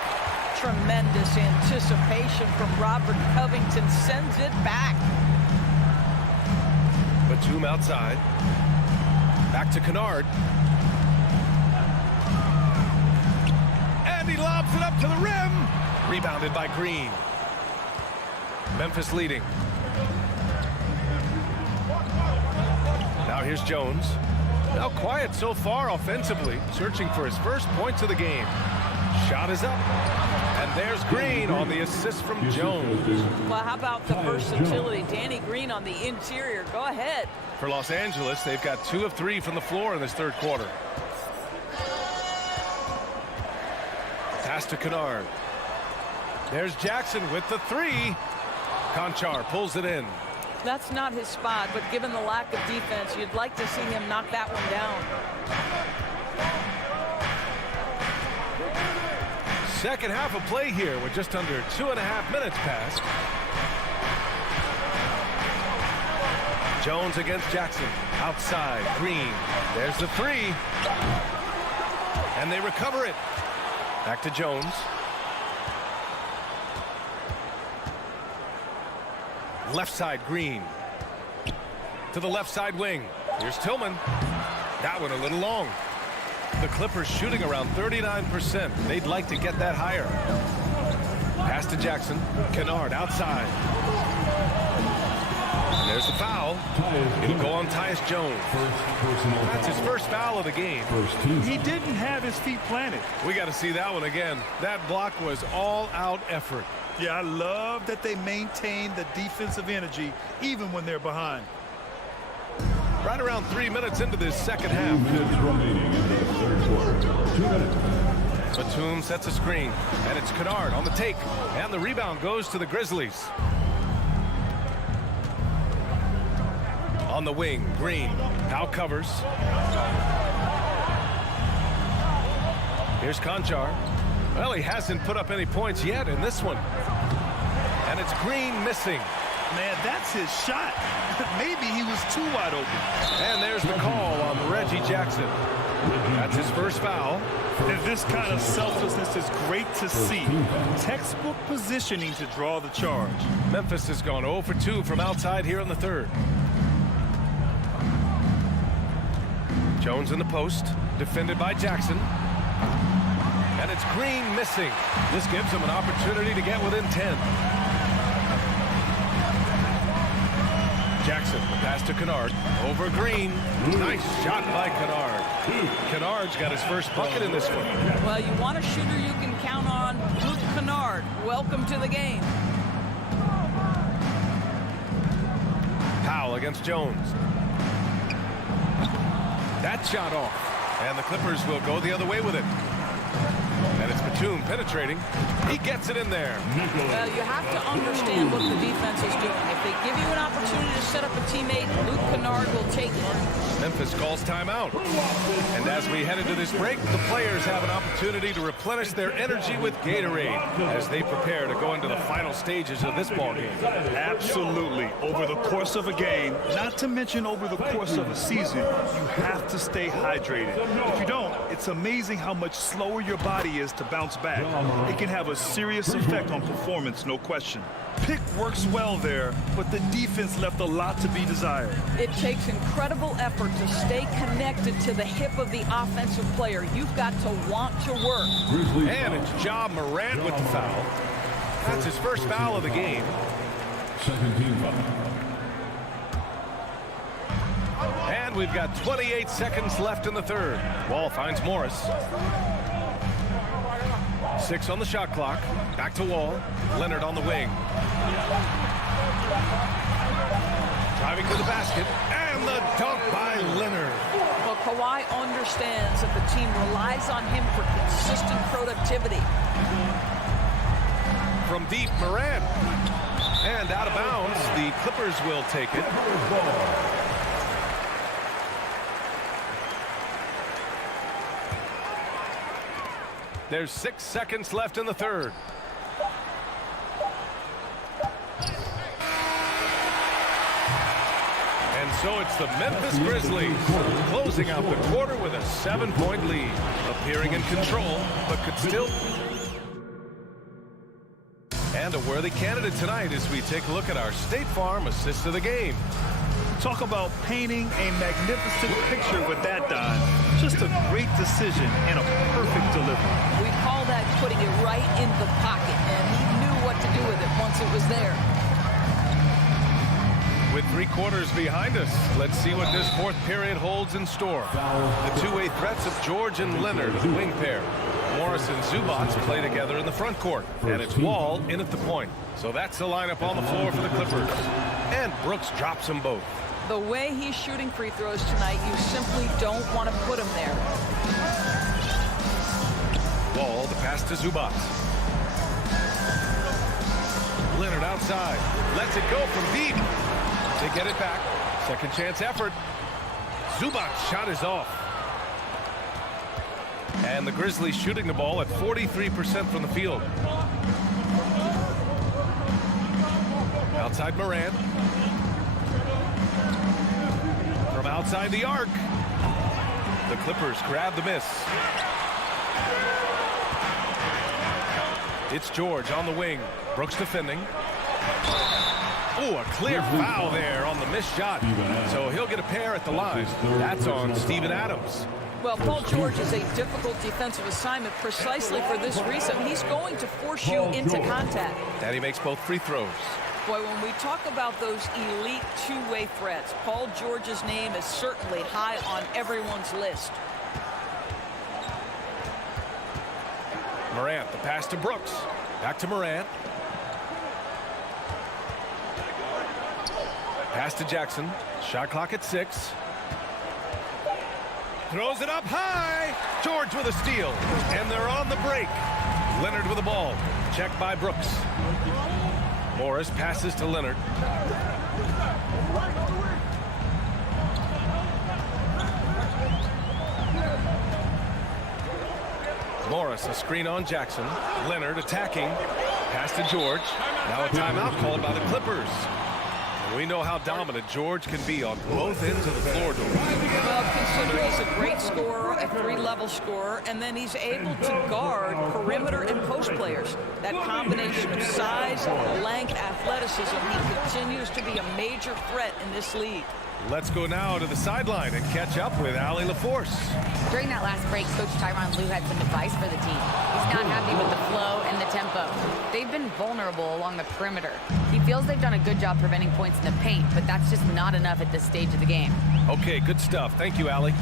Tremendous anticipation from Robert Covington. Sends it back. Batum outside. Back to Kennard. And he lobs it up to the rim. Rebounded by Green. Memphis leading. Now here's Jones. Now quiet so far offensively. Searching for his first points of the game. Shot is up. And there's Green on the assist from Jones. Well, how about the versatility? Danny Green on the interior. Go ahead. For Los Angeles, they've got 2 of 3 from the floor in this third quarter. Pass to Kennard. There's Jackson with the 3. Conchar pulls it in. That's not his spot, but given the lack of defense, you'd like to see him knock that one down. Second half of play here with just under 2.5 minutes passed. Jones against Jackson. Outside, Green. There's the 3. And they recover it. Back to Jones. Left side, Green. To the left side wing. Here's Tillman. That one a little long. The Clippers shooting around 39%. They'd like to get that higher. Pass to Jackson. Kennard outside. There's the foul. It'll go on Tyus Jones. That's his first foul of the game. He didn't have his feet planted. We got to see that one again. That block was all-out effort. Yeah, I love that they maintain the defensive energy even when they're behind. Right around 3 minutes into this second half. 2 minutes remaining in the third quarter. 2 minutes. Batum sets a screen, and it's Kennard on the take, and the rebound goes to the Grizzlies. On the wing, Green. Now covers. Here's Conchar. Well, he hasn't put up any points yet in this one. And it's Green missing. Man, that's his shot. Maybe he was too wide open. And there's the call on Reggie Jackson. That's his first foul. And this kind of selflessness is great to see. Textbook positioning to draw the charge. Memphis has gone 0 for 2 from outside here in the third. Jones in the post, defended by Jackson. And it's Green missing. This gives him an opportunity to get within 10. Jackson, pass to Kennard. Over Green. Nice shot by Kennard. Kennard's got his first bucket in this one. Well, you want a shooter you can count on. Luke Kennard, welcome to the game. Powell against Jones. That shot off. And the Clippers will go the other way with it. And it's Batum penetrating. He gets it in there. Well, you have to understand what the defense is doing. If they give you an opportunity to set up a teammate, Luke Kennard will take it. Memphis calls timeout. And as we head into this break, the players have an opportunity to replenish their energy with Gatorade as they prepare to go into the final stages of this ballgame. Absolutely. Over the course of a game, not to mention over the course of a season, you have to stay hydrated. If you don't, it's amazing how much slower your body is to bounce back. It can have a serious effect on performance, no question. pick works well there, but the defense left a lot to be desired. It takes incredible effort to stay connected to the hip of the offensive player. You've got to want to work. And it's Ja Morant with the foul. That's his first foul of the game. Second team foul. And we've got 28 seconds left in the third. Wall finds Morris. 6 on the shot clock. Back to Wall. Leonard on the wing. Driving to the basket. And the dunk by Leonard. Well, Kawhi understands that the team relies on him for consistent productivity. From deep, Morant. And out of bounds, the Clippers will take it. There's 6 seconds left in the third. And so it's the Memphis Grizzlies closing out the quarter with a 7-point lead. Appearing in control, but could still... And a worthy candidate tonight as we take a look at our State Farm assist of the game. Talk about painting a magnificent picture with that dive. Just a great decision and a perfect delivery. We call that putting it right in the pocket, and he knew what to do with it once it was there. With 3 quarters behind us, let's see what this fourth period holds in store. The two-way threats of George and Leonard, the wing pair. Morris and Zubac play together in the front court, and it's Wall in at the point. So that's the lineup on the floor for the Clippers. And Brooks drops them both. The way he's shooting free throws tonight, you simply don't want to put him there. Wall, the pass to Zubac. Leonard outside. Lets it go from deep. They get it back. Second chance effort. Zubac's shot is off. And the Grizzlies shooting the ball at 43% from the field. Outside Morant. From outside the arc. The Clippers grab the miss. It's George on the wing. Brooks defending. Oh, a clear foul there on the missed shot. So he'll get a pair at the line. That's on Steven Adams. Well, Paul George is a difficult defensive assignment precisely for this reason. He's going to force you into contact. And he makes both free throws. Boy, when we talk about those elite two-way threats, Paul George's name is certainly high on everyone's list. Morant, the pass to Brooks. Back to Morant. Pass to Jackson. Shot clock at 6. Throws it up high. George with a steal. And they're on the break. Leonard with the ball. Checked by Brooks. Morris passes to Leonard. Morris, a screen on Jackson. Leonard attacking. Pass to George. Now a timeout called by the Clippers. And we know how dominant George can be on both ends of the floor. Well, consider he's a great scorer, a 3-level scorer, and then he's able to guard perimeter and post players. That combination of size, length, athleticism, he continues to be a major threat in this league. Let's go now to the sideline and catch up with Allie LaForce. During that last break, Coach Tyronn Lue had some advice for the team. He's not happy with the flow and the tempo. They've been vulnerable along the perimeter. He feels they've done a good job preventing points in the paint, but that's just not enough at this stage of the game. Okay, good stuff. Thank you, Allie.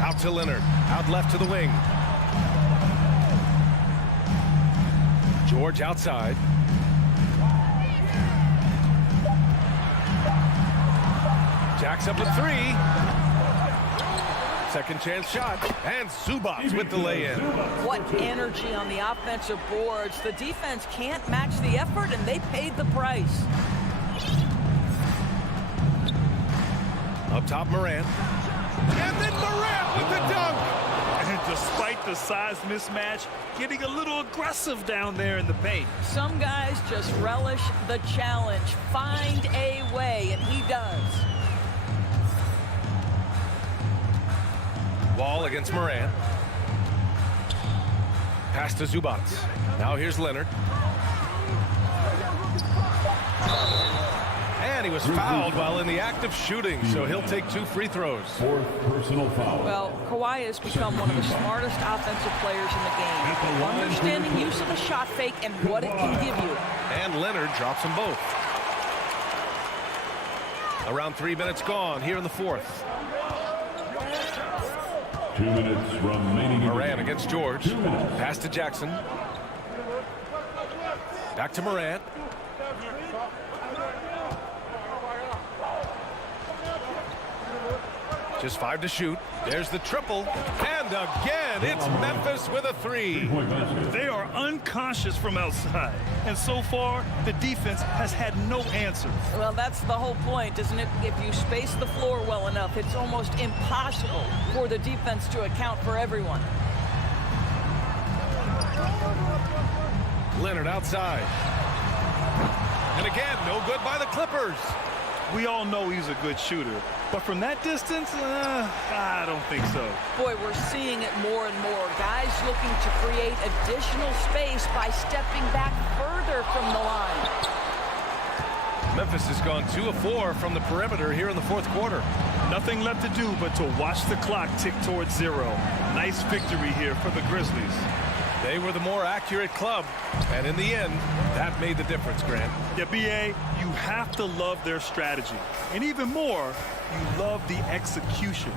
Out to Leonard. Out left to the wing. George outside. Jacks up a 3. Second chance shot. And Zubac with the lay-in. What energy on the offensive boards. The defense can't match the effort, and they paid the price. Up top, Morant. And then Morant with the dunk. And despite the size mismatch, getting a little aggressive down there in the paint. Some guys just relish the challenge. Find a way, and he does. Wall against Morant. Pass to Zubac. Now here's Leonard. And he was fouled while in the act of shooting, so he'll take 2 free throws. 4th personal foul. Well, Kawhi has become one of the smartest offensive players in the game. Understanding use of the shot fake and what it can give you. And Leonard drops them both. Around 3 minutes gone here in the 4th. 2 minutes remaining. Morant against George. Pass to Jackson. Back to Morant. Just 5 to shoot. There's the triple. And again, it's Memphis with a 3. They are unconscious from outside. And so far, the defense has had no answer. Well, that's the whole point, isn't it? If you space the floor well enough, it's almost impossible for the defense to account for everyone. Leonard outside. And again, no good by the Clippers. We all know he's a good shooter, but from that distance, I don't think so. Boy, we're seeing it more and more. Guys looking to create additional space by stepping back further from the line. Memphis has gone 2 of 4 from the perimeter here in the 4th quarter. Nothing left to do but to watch the clock tick towards 0. Nice victory here for the Grizzlies. They were the more accurate club, and in the end, that made the difference, Grant. Yeah, B.A., you have to love their strategy. And even more, you love the execution.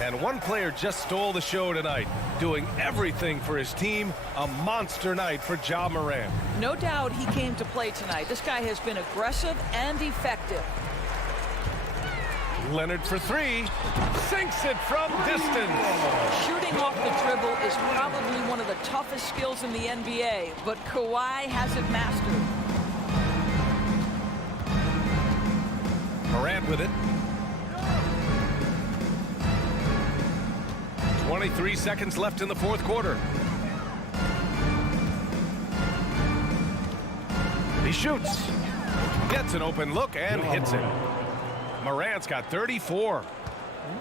And one player just stole the show tonight, doing everything for his team. A monster night for Ja Morant. No doubt he came to play tonight. This guy has been aggressive and effective. Leonard for 3. Sinks it from distance. Shooting off the dribble is probably one of the toughest skills in the NBA, but Kawhi has it mastered. Morant with it. 23 seconds left in the 4th quarter. He shoots. Gets an open look and hits it. Morant's got 34.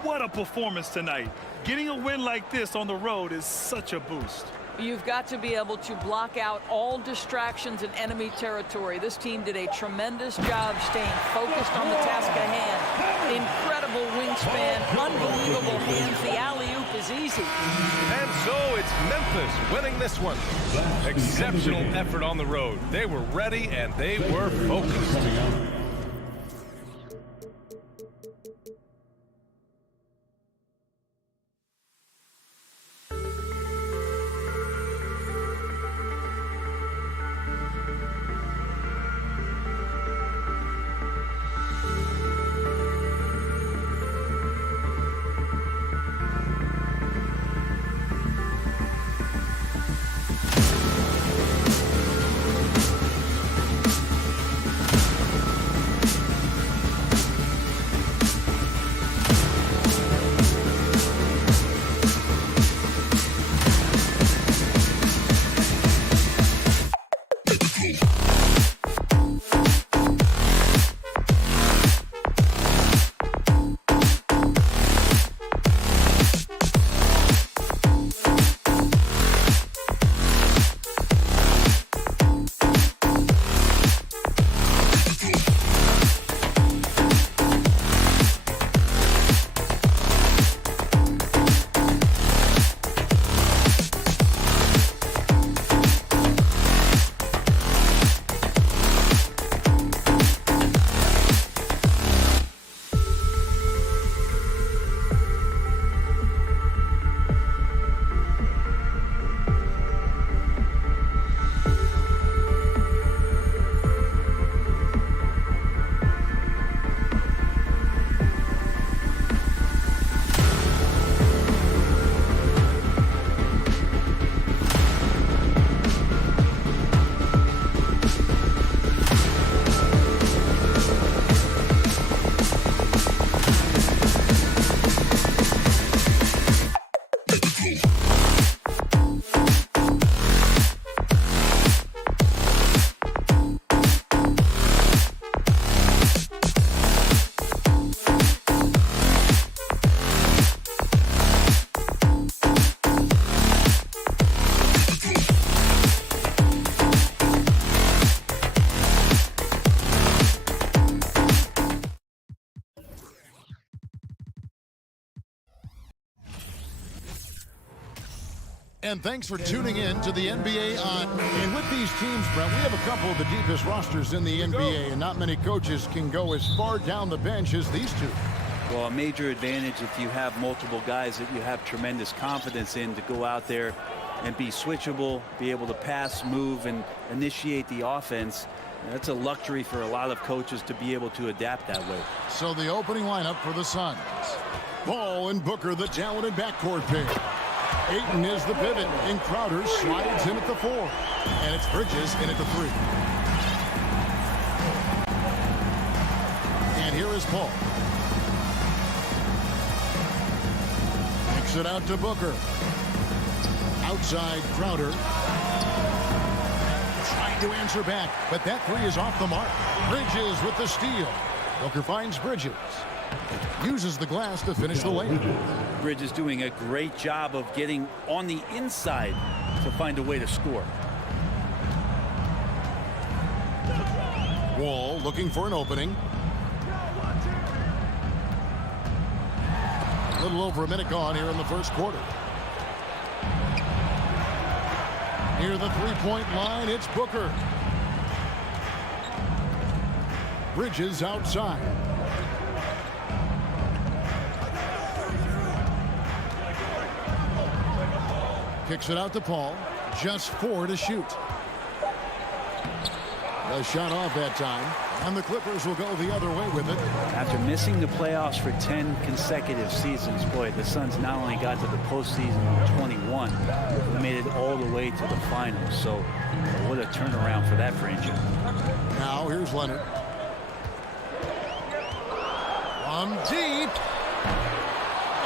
What a performance tonight. Getting a win like this on the road is such a boost. You've got to be able to block out all distractions in enemy territory. This team did a tremendous job staying focused on the task at hand. Incredible wingspan, unbelievable hands. The alley-oop is easy. And so it's Memphis winning this one. Exceptional effort on the road. They were ready and they were focused. And thanks for tuning in to the NBA on. And with these teams, Brent, we have a couple of the deepest rosters in the NBA, and not many coaches can go as far down the bench as these two. Well, a major advantage if you have multiple guys that you have tremendous confidence in to go out there and be switchable, be able to pass, move, and initiate the offense. That's a luxury for a lot of coaches to be able to adapt that way. So the opening lineup for the Suns. Ball and Booker, the talented backcourt pair. Ayton is the pivot, and Crowder slides in at the 4. And it's Bridges in at the 3. And here is Paul. Kicks it out to Booker. Outside Crowder. Trying to answer back, but that 3 is off the mark. Bridges with the steal. Booker finds Bridges. Uses the glass to finish the layup. Bridges doing a great job of getting on the inside to find a way to score. Wall looking for an opening. A little over a minute gone here in the first quarter. Near the three-point line, it's Booker. Bridges outside. Kicks it out to Paul. Just 4 to shoot. A shot off that time. And the Clippers will go the other way with it. After missing the playoffs for 10 consecutive seasons, boy, the Suns not only got to the postseason in 21, they made it all the way to the finals. So what a turnaround for that franchise. Now here's Leonard. From deep.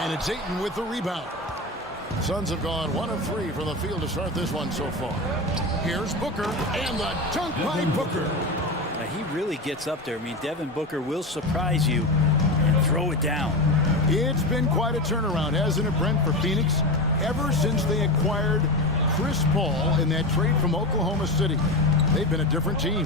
And it's Ayton with the rebound. Suns have gone 1 of 3 from the field to start this one so far. Here's Booker, and the dunk by Booker. Now, he really gets up there. I mean, Devin Booker will surprise you and throw it down. It's been quite a turnaround, hasn't it, Brent, for Phoenix? Ever since they acquired Chris Paul in that trade from Oklahoma City, they've been a different team.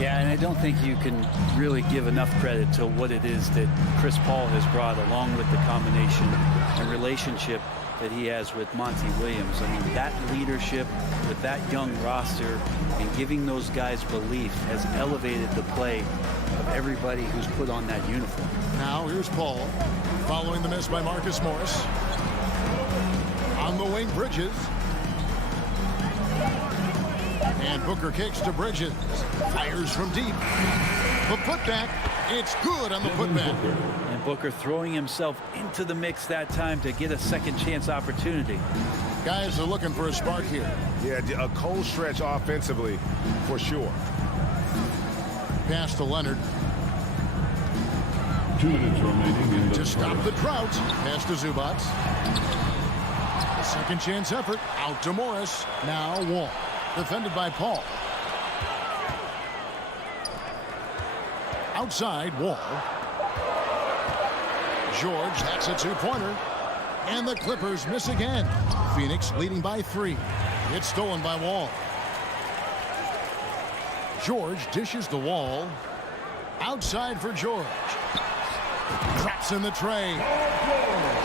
Yeah, and I don't think you can really give enough credit to what it is that Chris Paul has brought, along with the combination and relationship that he has with Monty Williams. I mean, that leadership with that young roster and giving those guys belief has elevated the play of everybody who's put on that uniform. Now here's Paul, following the miss by Marcus Morris. On the wing, Bridges. And Booker kicks to Bridges. Fires from deep. The putback. It's good on the putback. And Booker throwing himself into the mix that time to get a second chance opportunity. Guys are looking for a spark here. Yeah, a cold stretch offensively, for sure. Pass to Leonard. 2 minutes remaining in the To stop the drought. Pass to Zubac. Second chance effort. Out to Morris. Now Wall. Defended by Paul. Outside, Wall. George, that's a 2-pointer. And the Clippers miss again. Phoenix leading by 3. It's stolen by Wall. George dishes the Wall. Outside for George. Drops in the tray.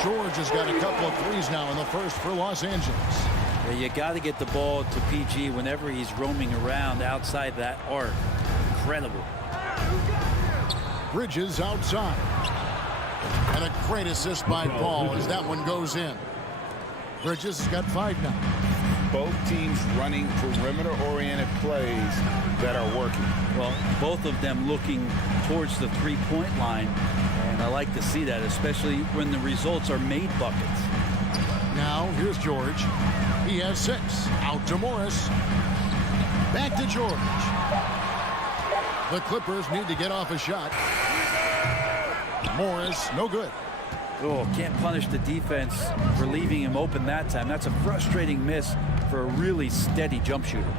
George has got a couple of threes now in the first for Los Angeles. Yeah, you got to get the ball to PG whenever he's roaming around outside that arc. Incredible. Bridges outside. And a great assist by Paul as that one goes in. Bridges has got 5 now. Both teams running perimeter-oriented plays that are working. Well, both of them looking towards the three-point line. And I like to see that, especially when the results are made buckets. Now, here's George. He has 6. Out to Morris. Back to George. The Clippers need to get off a shot. Morris, no good. Oh, can't punish the defense for leaving him open that time. That's a frustrating miss for a really steady jump shooter.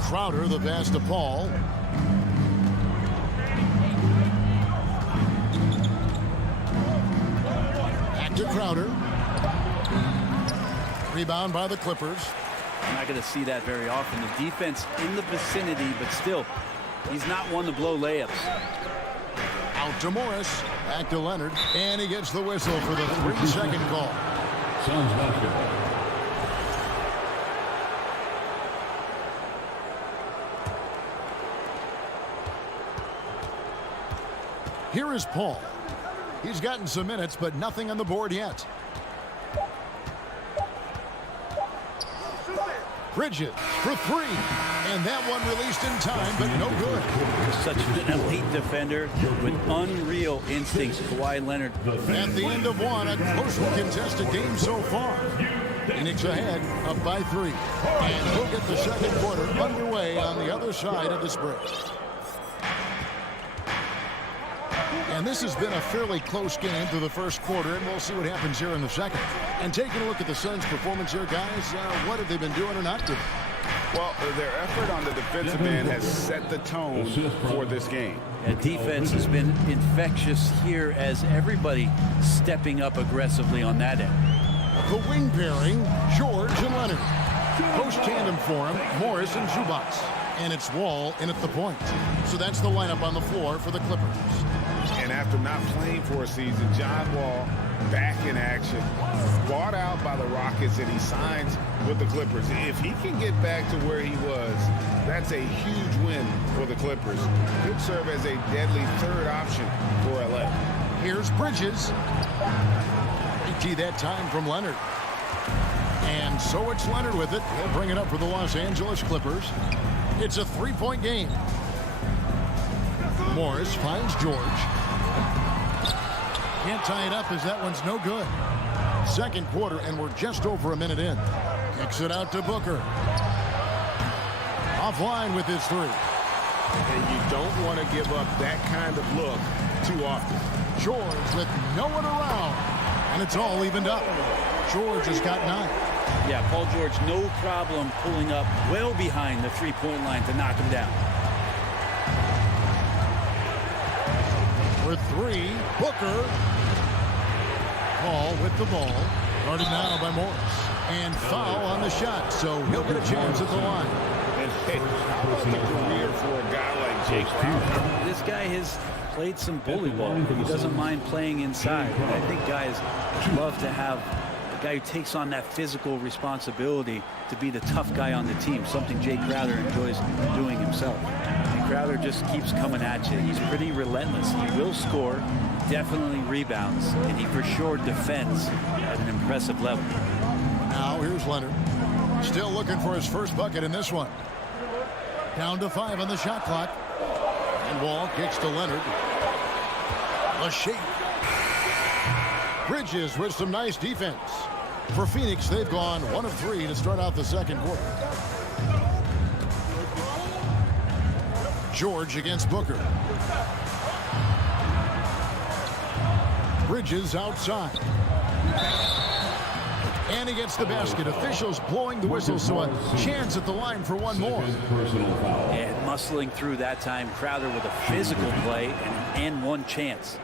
Crowder, the pass to Paul. Back to Crowder. Rebound by the Clippers. I'm not going to see that very often. The defense in the vicinity, but still, he's not one to blow layups. Out to Morris. Back to Leonard. And he gets the whistle for the 3-second call. Suns basketball. Here is Paul. He's gotten some minutes, but nothing on the board yet. Bridges for three. And that one released in time, but no good. Such an elite defender with unreal instincts, Kawhi Leonard. At the end of one, a closely contested game so far. Phoenix ahead, up by 3. And we'll get the second quarter underway on the other side of this break. And this has been a fairly close game through the first quarter, and we'll see what happens here in the second. And taking a look at the Suns' performance here, guys, what have they been doing or not doing? Well, their effort on the defensive end has set the tone for this game. Yeah, defense has been infectious here as everybody stepping up aggressively on that end. The wing pairing, George and Leonard. Post tandem for him, Morris and Zubac. And it's Wall in at the point. So that's the lineup on the floor for the Clippers. And after not playing for a season, John Wall back in action, bought out by the Rockets, and he signs with the Clippers. If he can get back to where he was, that's a huge win for the Clippers. Could serve as a deadly third option for LA. Here's Bridges. AT that time from Leonard. And so it's Leonard with it. He'll bring it up for the Los Angeles Clippers. It's a three-point game. Morris finds George. Can't tie it up as that one's no good. Second quarter, and we're just over a minute in. Kicks it out to Booker. Offline with his 3. And you don't want to give up that kind of look too often. George with no one around. And it's all evened up. George has got 9. Yeah, Paul George, no problem pulling up well behind the three-point line to knock him down. For 3, Booker. Paul with the ball. Guarded now by Morris. And foul on the shot, so he'll get a chance at the line. And hey, how about the career for a guy like Jake Crowder? This guy has played some bully ball. He doesn't mind playing inside. And I think guys love to have a guy who takes on that physical responsibility to be the tough guy on the team, something Jay Crowder enjoys doing himself. And Crowder just keeps coming at you. He's pretty relentless. He will score, definitely rebounds, and he for sure defends at an impressive level. Now here's Leonard. Still looking for his first bucket in this one. Down to 5 on the shot clock. And Wall kicks to Leonard. A shake. Bridges with some nice defense. For Phoenix, they've gone 1 of 3 to start out the second quarter. George against Booker. Bridges outside. And he gets the basket. Officials blowing the whistle, so a chance at the line for one more. And muscling through that time, Crowder with a physical play and one chance.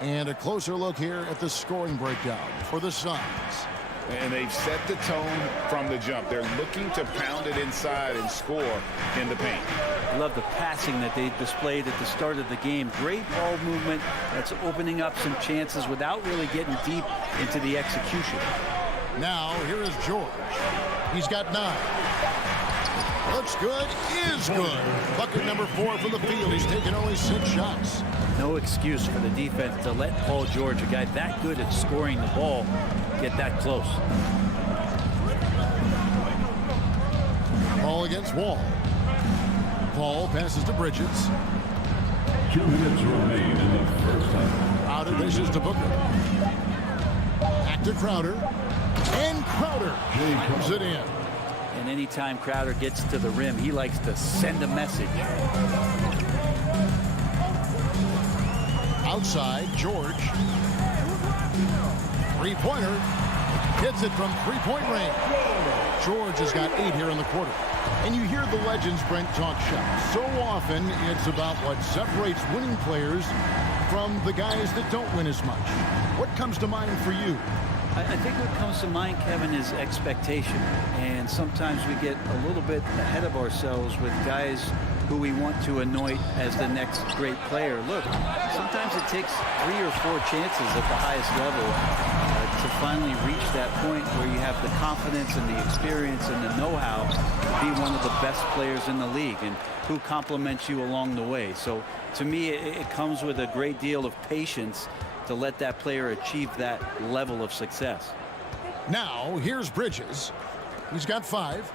And a closer look here at the scoring breakdown for the Suns. And they've set the tone from the jump. They're looking to pound it inside and score in the paint. I love the passing that they displayed at the start of the game. Great ball movement that's opening up some chances without really getting deep into the execution. Now, here is George. He's got 9. Looks good, is good. Bucket number 4 for the field. He's taken only 6 shots. No excuse for the defense to let Paul George, a guy that good at scoring the ball, get that close. Ball against Wall. Paul passes to Bridges. 2 minutes remain in the first half. Crowder dishes to Booker. Back to Crowder. And Crowder comes it in. And anytime Crowder gets to the rim, he likes to send a message. Outside, George. Three-pointer. Hits it from three-point range. George has got 8 here in the quarter. And you hear the legends, Brent, talk shop. So often, it's about what separates winning players from the guys that don't win as much. What comes to mind for you? I think what comes to mind, Kevin, is expectation. And sometimes we get a little bit ahead of ourselves with guys who we want to anoint as the next great player. Look, sometimes it takes 3 or 4 chances at the highest level to finally reach that point where you have the confidence and the experience and the know-how to be one of the best players in the league, and who compliments you along the way. So to me, it comes with a great deal of patience to let that player achieve that level of success. Now, here's Bridges. He's got 5.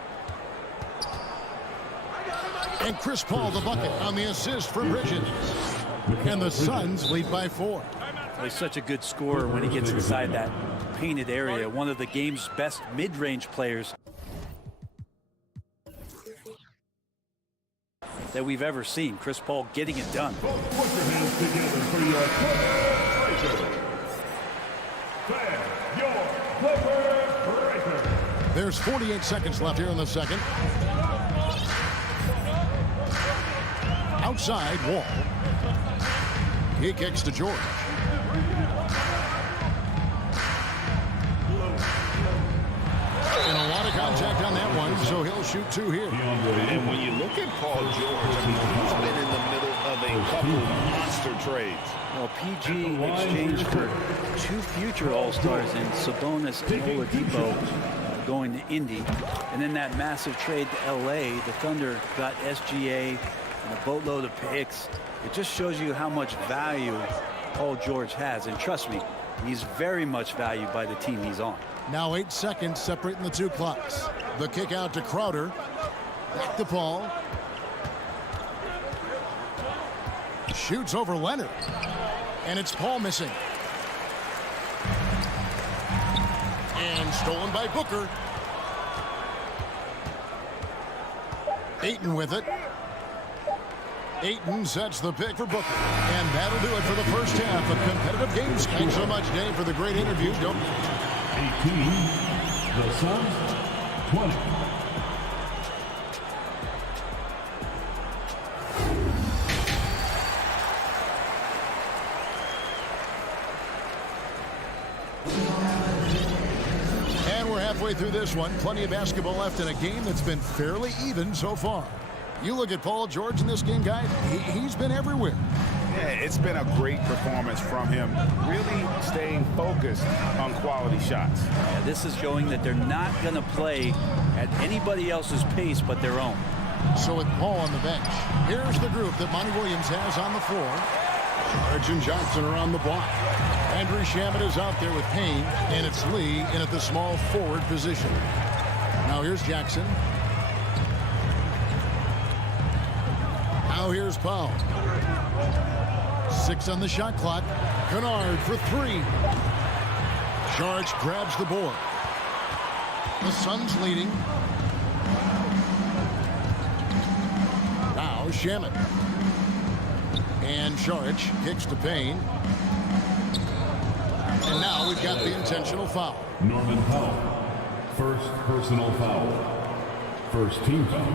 And Chris Paul the bucket on the assist for Bridges. And the Suns lead by 4. Well, he's such a good scorer when he gets inside that painted area. One of the game's best mid-range players that we've ever seen. Chris Paul getting it done. Put your hands together for your Clipper breaker. There's 48 seconds left here in the second. Outside, Wall. He kicks to George. And a lot of contact on that one, so he'll shoot 2 here. And when you look at Paul George, I mean, he's been in the middle of a couple monster trades. Well, PG in exchange for 2 future All-Stars in Sabonis and Oladipo going to Indy. And then that massive trade to LA, the Thunder got SGA and a boatload of picks. It just shows you how much value Paul George has. And trust me, he's very much valued by the team he's on. Now 8 seconds separating the 2 clocks. The kick out to Crowder. Back to Paul. Shoots over Leonard. And it's Paul missing. And stolen by Booker. Ayton with it. Ayton sets the pick for Booker. And that'll do it for the first half of competitive games. Thanks so much, Dave, for the great interview. 18, the Suns, 20. And we're halfway through this one. Plenty of basketball left in a game that's been fairly even so far. You look at Paul George in this game, guys, he's been everywhere. Yeah, it's been a great performance from him, really staying focused on quality shots. Yeah, this is showing that they're not going to play at anybody else's pace but their own. So with Paul on the bench, here's the group that Monty Williams has on the floor. George and Johnson are on the block. Andrew Shamet is out there with Payne, and it's Lee in at the small forward position. Now here's Jackson. Now here's Powell. 6 on the shot clock. Kennard for 3. George grabs the board. The Suns leading. Now Shamet. And George kicks to Payne. And now we've got the intentional foul. Norman Powell, first personal foul. First team foul.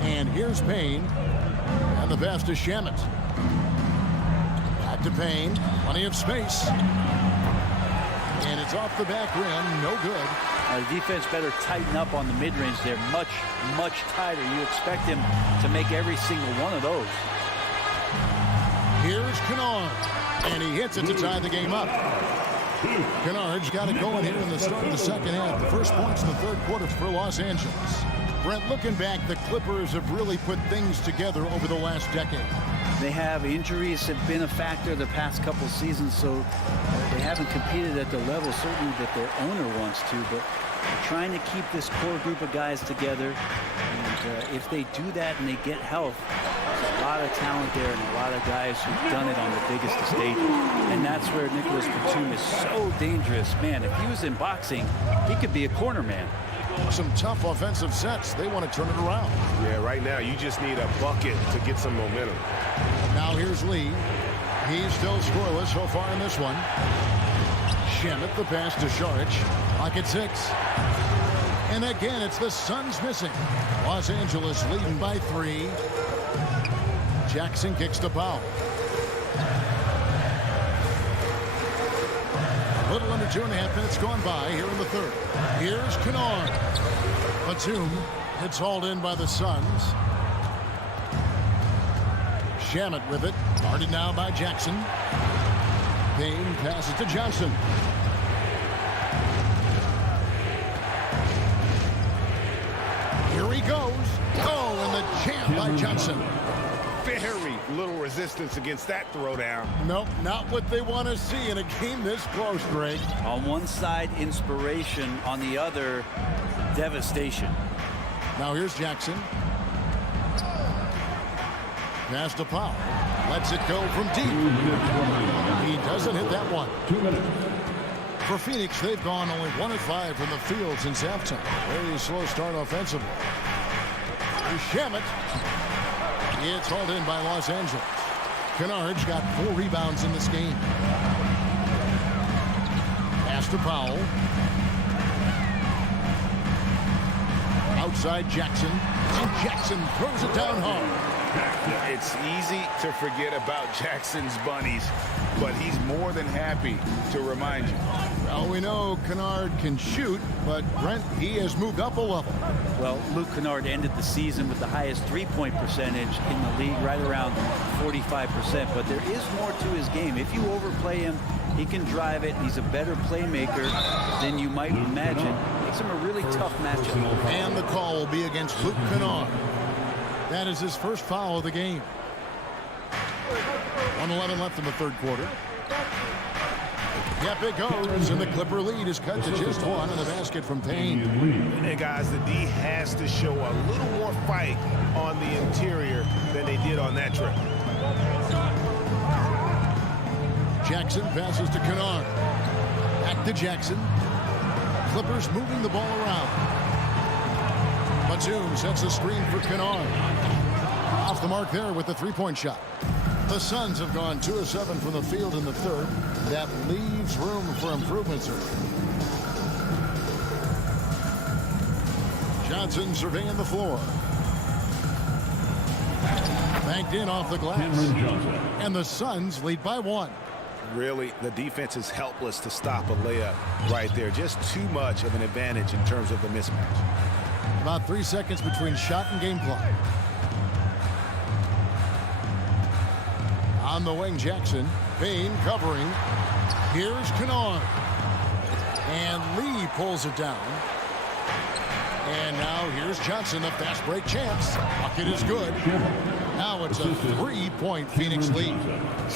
And here's Payne. And the pass to Shamet. Back to Payne. Plenty of space. And it's off the back rim. No good. The defense better tighten up on the mid-range. They're much, much tighter. You expect him to make every single one of those. Here's Kennard. And he hits it to tie the game up. Kennard's got it going here in the start of the second half. The first points in the third quarter for Los Angeles. Brent, looking back, the Clippers have really put things together over the last decade. They have injuries have been a factor the past couple seasons, so they haven't competed at the level certainly that their owner wants to, but they're trying to keep this core group of guys together. And if they do that and they get health, there's a lot of talent there and a lot of guys who've done it on the biggest of stages. And that's where Nicholas Batum is so dangerous. Man, if he was in boxing, he could be a corner man. Some tough offensive sets. They want to turn it around. Yeah, right now you just need a bucket to get some momentum. Now here's Lee. He's still scoreless so far in this one. Shamet, the pass to Saric. Clock at 6. And again, it's the Suns missing. Los Angeles leading by 3. Jackson kicks to Powell. little under 2.5 minutes gone by here in the third. Here's Kennard. Batum. It's hauled in by the Suns. Shamet with it. Guarded now by Jackson. Payne passes to Johnson. Here he goes. Oh, and the jam by Johnson. Very little resistance against that throwdown. Nope, not what they want to see in a game this close, Greg. On one side, inspiration. On the other, devastation. Now here's Jackson. Pass to Powell. Lets it go from deep. He doesn't hit that one. 2 minutes. For Phoenix, they've gone only 1 of 5 from the field since halftime. Very slow start offensively. Here's Shamet. It's hauled in by Los Angeles. Kennard's got 4 rebounds in this game. Pass to Powell. Outside Jackson. And Jackson throws it down hard. It's easy to forget about Jackson's bunnies, but he's more than happy to remind you. Well, we know Kennard can shoot, but Brent, he has moved up a level. Well, Luke Kennard ended the season with the highest three-point percentage in the league, right around 45%. But there is more to his game. If you overplay him, he can drive it. He's a better playmaker than you might imagine. Makes him a really tough matchup. And the call will be against Luke Kennard. That is his first foul of the game. 1:11 left in the third quarter. Yep, it goes, and the Clipper lead is cut to just 1 in the basket from Payne. And guys, the D has to show a little more fight on the interior than they did on that trip. Jackson passes to Kennard. Back to Jackson. Clippers moving the ball around. Batum sets a screen for Kennard. Off the mark there with the three-point shot. The Suns have gone 2 of 7 from the field in the third. That leaves room for improvement, sir. Johnson surveying the floor. Banked in off the glass. And the Suns lead by 1. Really, the defense is helpless to stop a layup right there. Just too much of an advantage in terms of the mismatch. About 3 seconds between shot and game clock. On the wing, Jackson. Payne covering. Here's Kennard. And Lee pulls it down. And now here's Johnson, the fast break chance. Bucket is good. Now it's a 3-point Phoenix lead.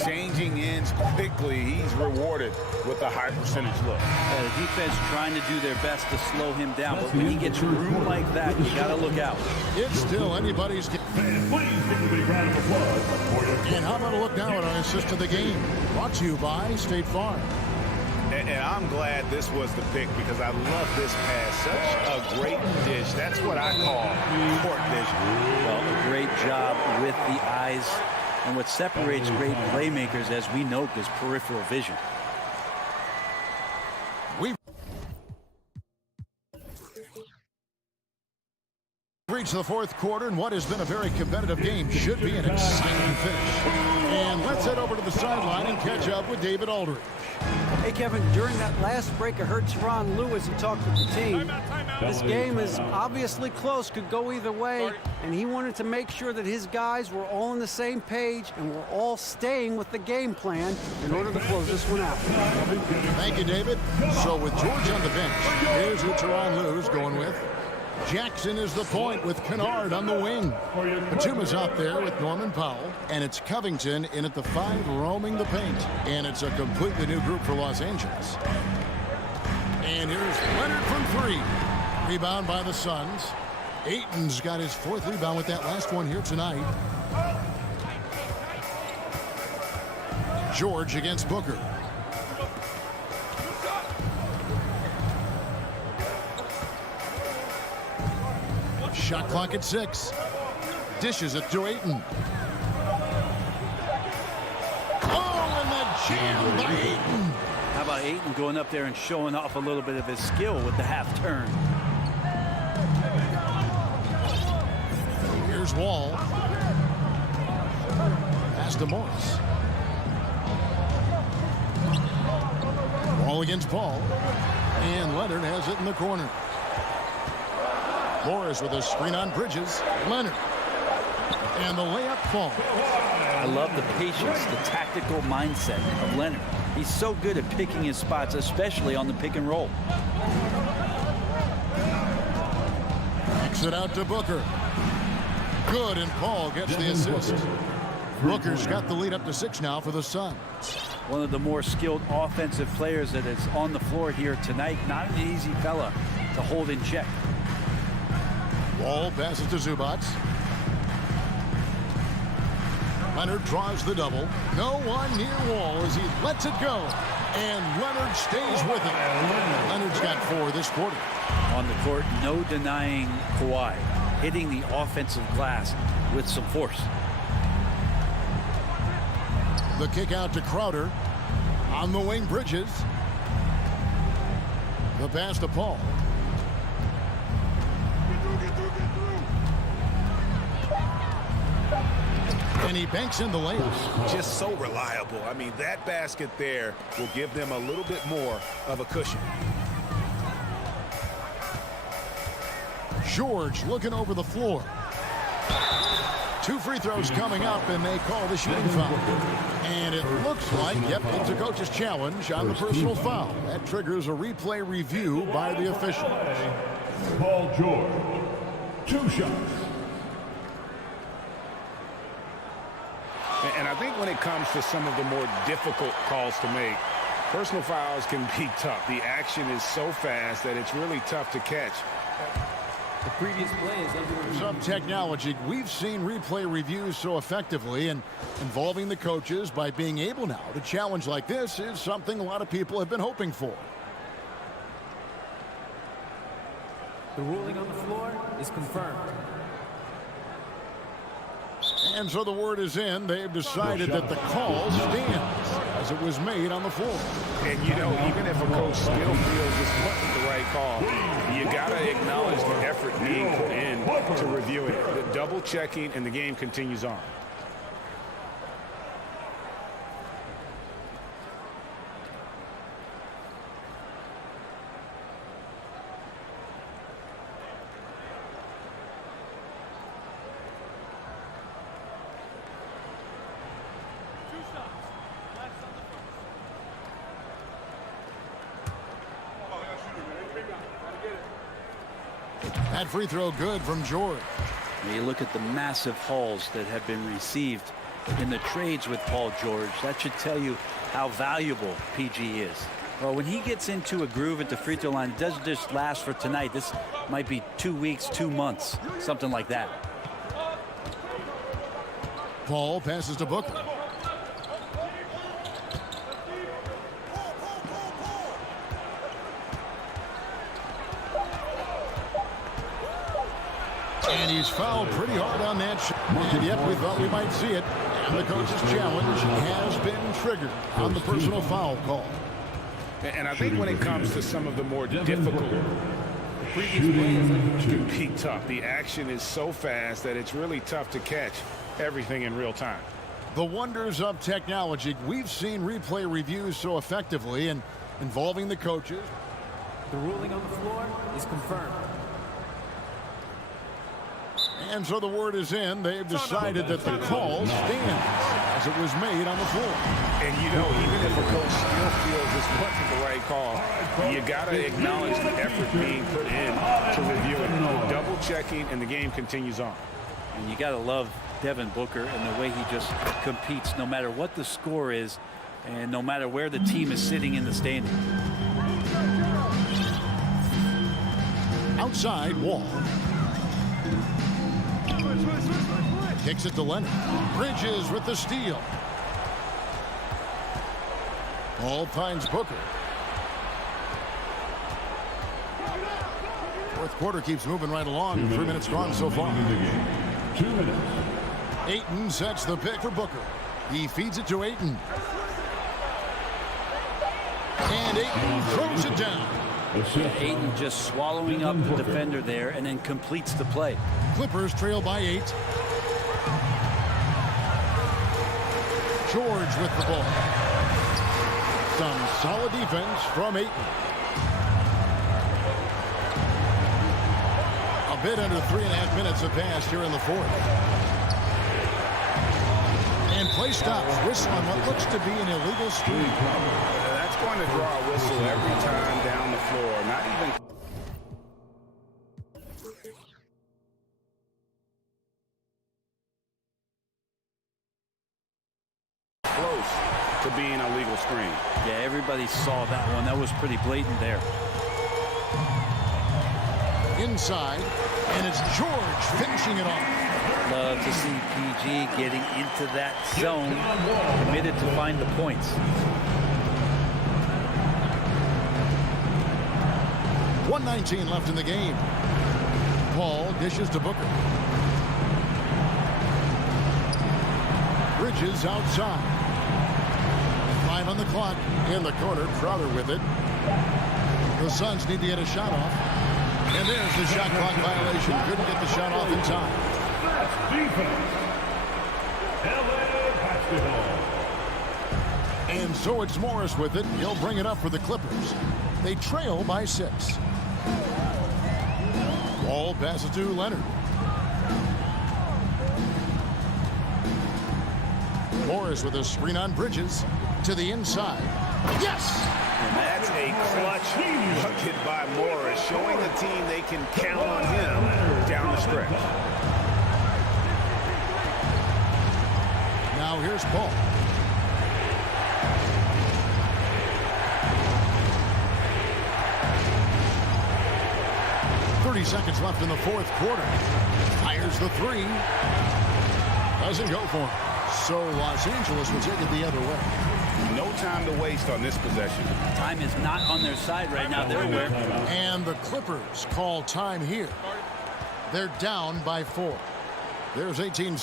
Changing ends quickly. He's rewarded with a high percentage look. The defense trying to do their best to slow him down, but when he gets room like that, you got to look out. It's still anybody's game. And how about a look now at our assist of the game? Brought to you by State Farm. And I'm glad this was the pick because I love this pass. Such a great dish. That's what I call court vision. Well, a great job with the eyes. And what separates great playmakers, as we know, is peripheral vision. We've reached the fourth quarter, and what has been a very competitive game should be an exciting finish. And let's head over to the sideline and catch up with David Aldridge. Hey, Kevin, during that last break, I heard Tyronn Lue as he talked with the team. This game is obviously close, could go either way, and he wanted to make sure that his guys were all on the same page and were all staying with the game plan in order to close this one out. Thank you, David. So with George on the bench, here's who Tyronn Lue's going with. Jackson is the point with Kennard on the wing. Batum is out there with Norman Powell. And it's Covington in at the 5 roaming the paint. And it's a completely new group for Los Angeles. And here's Leonard from 3. Rebound by the Suns. Ayton's got his 4th rebound with that last one here tonight. George against Booker. Shot clock at 6. Dishes it to Ayton. Oh, and the jam by Ayton. How about Ayton going up there and showing off a little bit of his skill with the half turn? Here's Wall. Pass to Morris. Ball against Paul. And Leonard has it in the corner. Morris with a screen on Bridges. Leonard. And the layup falls. I love the patience, the tactical mindset of Leonard. He's so good at picking his spots, especially on the pick and roll. Kicks it out to Booker. Good, and Paul gets the assist. Booker's got the lead up to 6 now for the Suns. One of the more skilled offensive players that is on the floor here tonight. Not an easy fella to hold in check. Wall passes to Zubac. Leonard draws the double. No one near Wall as he lets it go. And Leonard stays with it. Leonard's got 4 this quarter. On the court, no denying Kawhi. Hitting the offensive glass with some force. The kick out to Crowder. On the wing, Bridges. The pass to Paul. And he banks in the layup. Just so reliable. I mean, that basket there will give them a little bit more of a cushion. George looking over the floor. 2 free throws coming up, and they call the shooting foul. And it looks like, yep, it's a coach's challenge on the personal foul. That triggers a replay review by the official. Paul George, 2 shots. And I think when it comes to some of the more difficult calls to make, personal fouls can be tough. The action is so fast that it's really tough to catch. The previous play is under some technology. We've seen replay reviews so effectively, and involving the coaches by being able now to challenge like this is something a lot of people have been hoping for. The ruling on the floor is confirmed. And so the word is in. They've decided that the call stands as it was made on the floor. And, you know, even if a coach still feels this wasn't the right call, you got to acknowledge the effort being put in to review it. The double checking, and the game continues on. That free throw good from George. When you look at the massive hauls that have been received in the trades with Paul George, that should tell you how valuable PG is. Well, when he gets into a groove at the free throw line, it doesn't just last for tonight. This might be 2 weeks, 2 months, something like that. Paul passes to Booker. And he's fouled pretty hard on that shot. And yet we thought we might see it. And the coach's challenge has been triggered on the personal foul call. And I think when it comes to some of the more difficult, previous plays can be tough. The action is so fast that it's really tough to catch everything in real time. The wonders of technology. We've seen replay reviews so effectively, and involving the coaches. The ruling on the floor is confirmed. And so the word is in. They've decided that the call stands as it was made on the floor. And, you know, even if a coach still feels this wasn't the right call, you got to acknowledge the effort being put in to review it. Double checking, and the game continues on. And you got to love Devin Booker and the way he just competes no matter what the score is and no matter where the team is sitting in the standing. Outside, Wall. Kicks it to Leonard. Bridges with the steal. Ball finds Booker. Fourth quarter keeps moving right along. 3 minutes gone so far. 2 minutes. Ayton sets the pick for Booker. He feeds it to Ayton. And Ayton throws it down. Ayton just swallowing up the defender there and then completes the play. Clippers trail by 8. George with the ball. based on solid defense from Ayton. A bit under 3.5 minutes have passed here in the fourth. And play stops. Whistle on what looks to be an illegal streak. That's going to draw a whistle every time down the floor. Not even close to being a legal screen. Yeah, everybody saw that one. That was pretty blatant there. Inside, and it's George finishing it off. Love to see PG getting into that zone, committed to find the points. .119 left in the game. Paul dishes to Booker. Bridges outside. 5 on the clock. In the corner, Crowder with it. The Suns need to get a shot off. And there's the shot clock violation. Couldn't get the shot off in time. And so it's Morris with it. He'll bring it up for the Clippers. They trail by 6. Ball passes to Leonard. Morris with a screen on Bridges to the inside. Yes! And that's a clutch bucket by Morris, showing the team they can count on him down the stretch. Now here's Paul. Seconds left in the fourth quarter. Fires the 3. Doesn't go for him. So Los Angeles will take it the other way. No time to waste on this possession. Time is not on their side right now. They're aware. And the Clippers call time here. They're down by 4. There's 18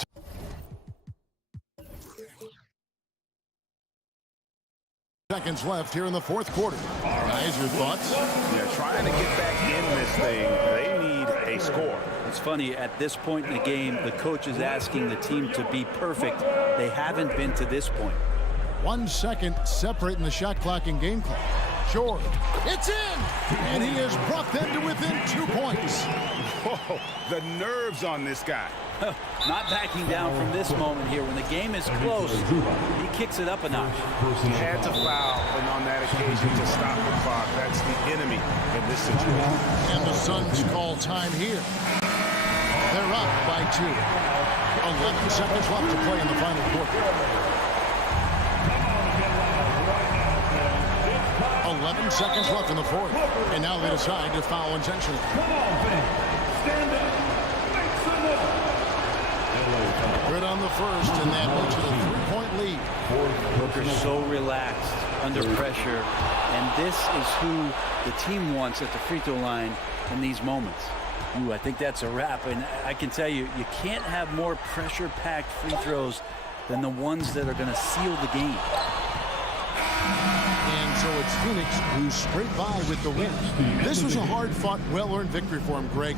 seconds left here in the fourth quarter. Guys, your thoughts? Yeah, trying to get back in this thing, they need a score. It's funny, at this point in the game, the coach is asking the team to be perfect. They haven't been to this point. 1 second separating the shot clock and game clock. George, it's in! And he has brought them to within 2 points. Whoa, the nerves on this guy. Not backing down from this moment here. When the game is close, he kicks it up a notch. He had to foul, and on that occasion to stop the clock. That's the enemy in this situation. And the Suns call time here. They're up by 2. 11 seconds left to play in the final quarter. 11 seconds left in the fourth. And now they decide to foul intentionally. Stand up. Good on the first, and that makes it a 3-point lead. Booker's so relaxed under pressure, and this is who the team wants at the free throw line in these moments. Ooh, I think that's a wrap, and I can tell you, you can't have more pressure-packed free throws than the ones that are going to seal the game. And so it's Phoenix who sprint by with the win. This was a hard-fought, well-earned victory for him, Greg.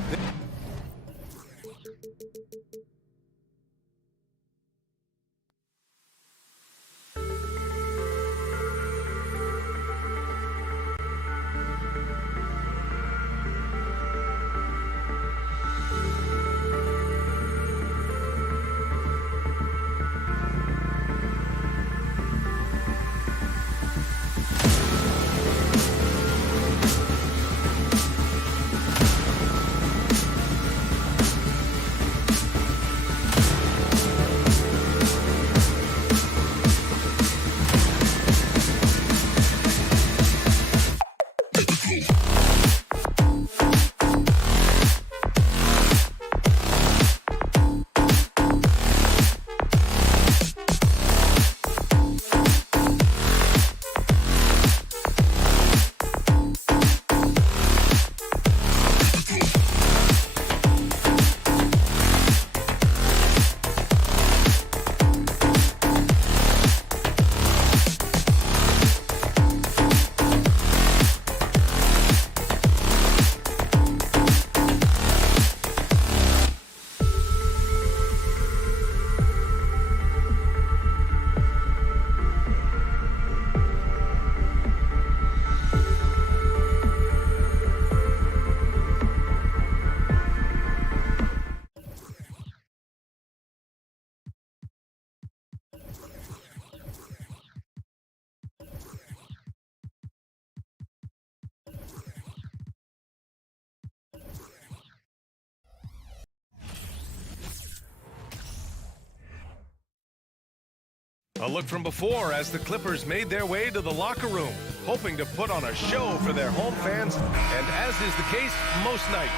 A look from before as the Clippers made their way to the locker room, hoping to put on a show for their home fans. And as is the case most nights,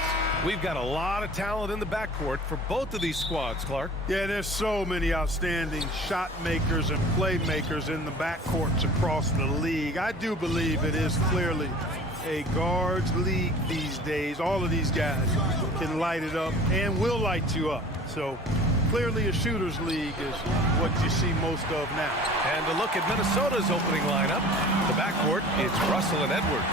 we've got a lot of talent in the backcourt for both of these squads, Clark. Yeah, there's so many outstanding shot makers and playmakers in the backcourts across the league. I do believe it is clearly a guards league these days. All of these guys can light it up and will light you up. So clearly a shooters league is what you see most of now. And a look at Minnesota's opening lineup. The backcourt, it's Russell and Edwards.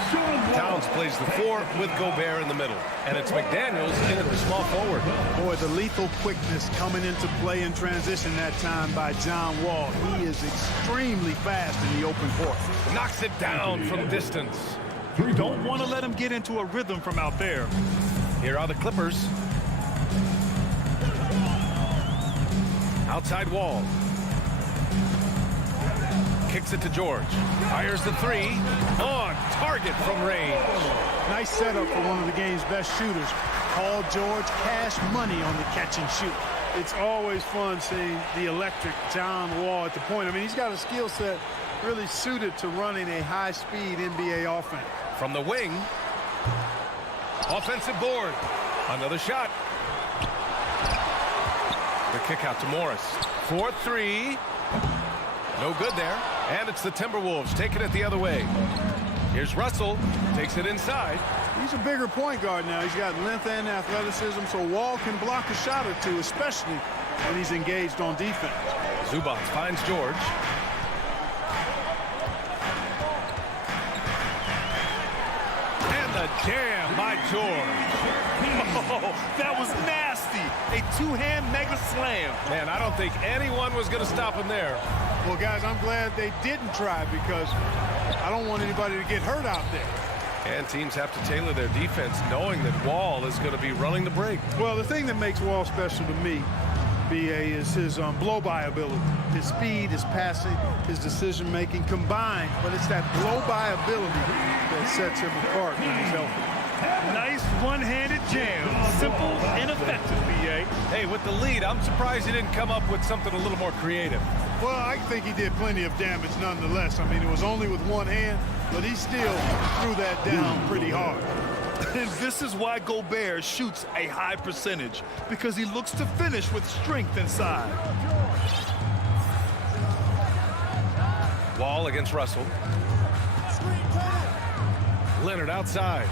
Towns plays the 4 with Gobert in the middle. And it's McDaniels in at the small forward. Boy, the lethal quickness coming into play in transition that time by John Wall. He is extremely fast in the open court. Knocks it down from distance. You don't want to let him get into a rhythm from out there. Here are the Clippers. Outside Wall. Kicks it to George. Fires the 3. On target from range. Nice setup for one of the game's best shooters. Paul George, cash money on the catch and shoot. It's always fun seeing the electric John Wall at the point. I mean, he's got a skill set really suited to running a high-speed NBA offense. From the wing. Offensive board. Another shot. The kick out to Morris. 4-3. No good there. And it's the Timberwolves taking it the other way. Here's Russell. Takes it inside. He's a bigger point guard now. He's got length and athleticism, so Wall can block a shot or two, especially when he's engaged on defense. Zubac finds George. And the jam by George. Oh, that was nasty. A two-hand mega slam. Man, I don't think anyone was going to stop him there. Well, guys, I'm glad they didn't try because I don't want anybody to get hurt out there. And teams have to tailor their defense knowing that Wall is going to be running the break. Well, the thing that makes Wall special to me, BA, is his blow-by ability. His speed, his passing, his decision-making combined. But it's that blow-by ability that sets him apart when he's healthy. Nice one-handed jam. Simple and effective, BA. Hey, with the lead, I'm surprised he didn't come up with something a little more creative. Well, I think he did plenty of damage nonetheless. I mean, it was only with one hand, but he still threw that down pretty hard. And this is why Gobert shoots a high percentage, because he looks to finish with strength inside. Wall against Russell. Leonard outside.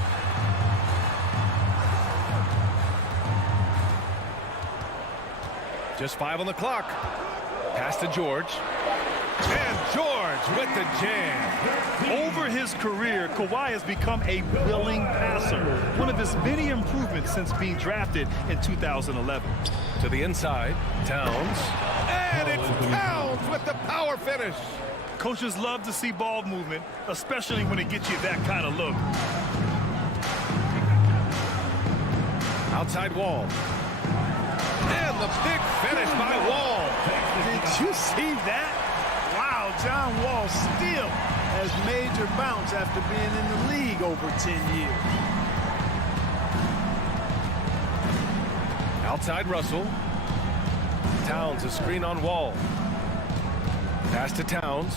Just 5 on the clock. Pass to George. And George with the jam. Over his career, Kawhi has become a willing passer. One of his many improvements since being drafted in 2011. To the inside, Towns. And it's Towns with the power finish. Coaches love to see ball movement, especially when it gets you that kind of look. Outside Wall. And the big finish by Wall. Did you see that? Wow, John Wall still has major bounce after being in the league over 10 years. Outside Russell. Towns a screen on Wall. Pass to Towns.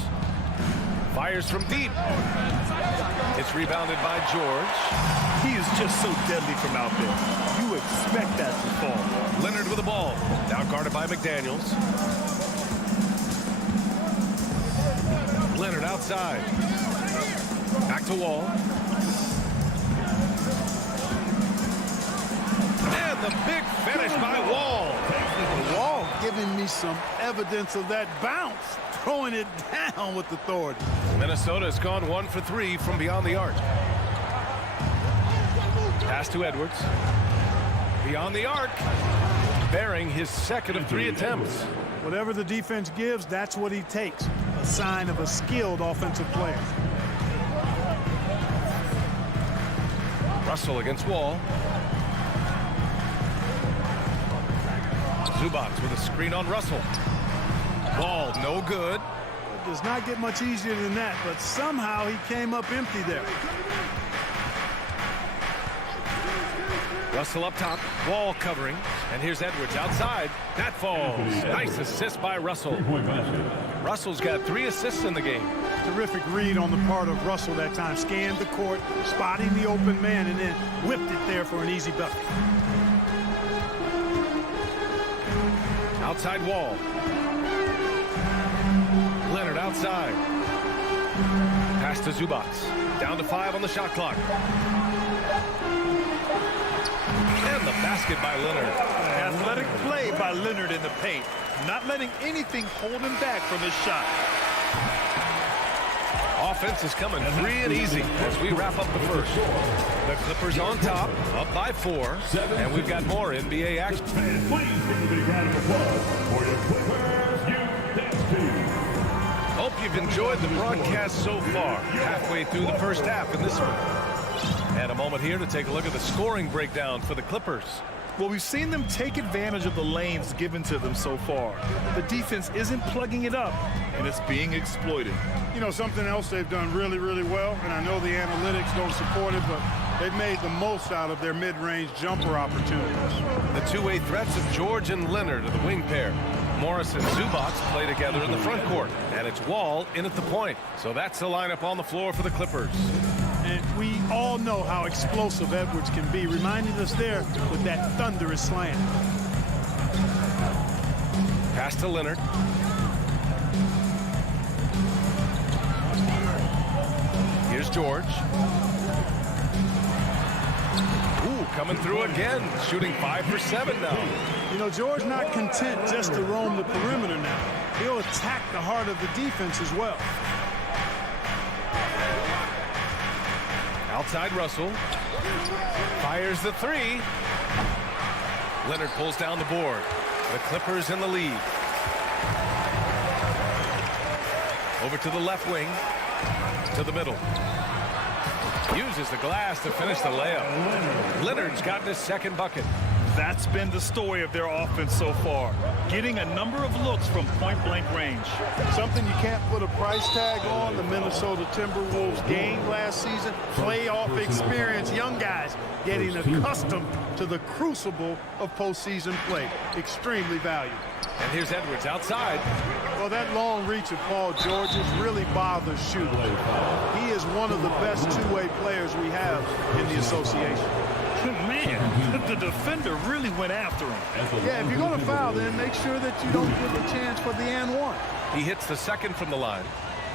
Fires from deep. It's rebounded by George. He is just so deadly from out there. You expect that to fall. Leonard with the ball. Now guarded by McDaniels. Leonard outside. Back to Wall. And the big finish by Wall. Wall giving me some evidence of that bounce. Throwing it down with authority. Minnesota has gone 1 for 3 from beyond the arc. Pass to Edwards. Beyond the arc. Bearing his second of 3 attempts. Whatever the defense gives, that's what he takes. A sign of a skilled offensive player. Russell against Wall. Zubac with a screen on Russell. Wall no good. It does not get much easier than that, but somehow he came up empty there. Russell up top, Wall covering, and here's Edwards outside. That falls. Nice assist by Russell. Russell's got 3 assists in the game. Terrific read on the part of Russell that time. Scanned the court, spotting the open man, and then whipped it there for an easy bucket. Outside Wall. Leonard outside. Pass to Zubac. Down to 5 on the shot clock. And the basket by Leonard. Athletic play by Leonard in the paint. Not letting anything hold him back from his shot. Offense is coming free and easy as we wrap up the first. The Clippers on top, up by 4. And we've got more NBA action. Please give a big round of applause for your Clippers Youth Team. Hope you've enjoyed the broadcast so far. Halfway through the first half in this one. And a moment here to take a look at the scoring breakdown for the Clippers. Well, we've seen them take advantage of the lanes given to them so far. The defense isn't plugging it up, and it's being exploited. You know, something else they've done really, really well, and I know the analytics don't support it, but they've made the most out of their mid-range jumper opportunities. The two-way threats of George and Leonard are the wing pair. Morris and Zubac play together in the front court, and it's Wall in at the point. So that's the lineup on the floor for the Clippers. And we all know how explosive Edwards can be, reminding us there with that thunderous slam. Pass to Leonard. Here's George. Ooh, coming through again, shooting 5 for 7 now. You know, George not content just to roam the perimeter now. He'll attack the heart of the defense as well. Outside Russell. Fires the 3. Leonard pulls down the board. The Clippers in the lead. Over to the left wing. To the middle. Uses the glass to finish the layup. Leonard's gotten his second bucket. That's been the story of their offense so far. Getting a number of looks from point-blank range. Something you can't put a price tag on. The Minnesota Timberwolves gained last season. Playoff experience. Young guys getting accustomed to the crucible of postseason play. Extremely valuable. And here's Edwards outside. Well, that long reach of Paul George's really bothers shooting. He is one of the best two-way players we have in the association. Man, the defender really went after him. Yeah, if you're going to foul, then make sure that you don't give a chance for the and one. He hits the second from the line.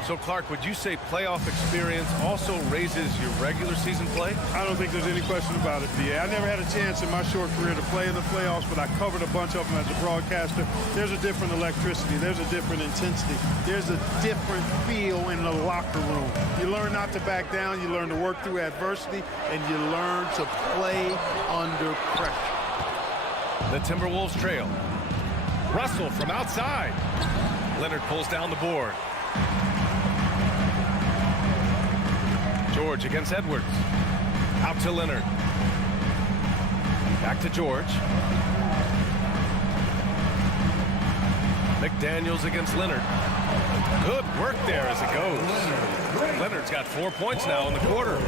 So, Clark, would you say playoff experience also raises your regular season play? I don't think there's any question about it, D.A. I never had a chance in my short career to play in the playoffs, but I covered a bunch of them as a broadcaster. There's a different electricity. There's a different intensity. There's a different feel in the locker room. You learn not to back down. You learn to work through adversity, and you learn to play under pressure. The Timberwolves trail. Russell from outside. Leonard pulls down the board. George against Edwards. Out to Leonard. Back to George. McDaniels against Leonard. Good work there as it goes. Leonard's got 4 points now in the quarter.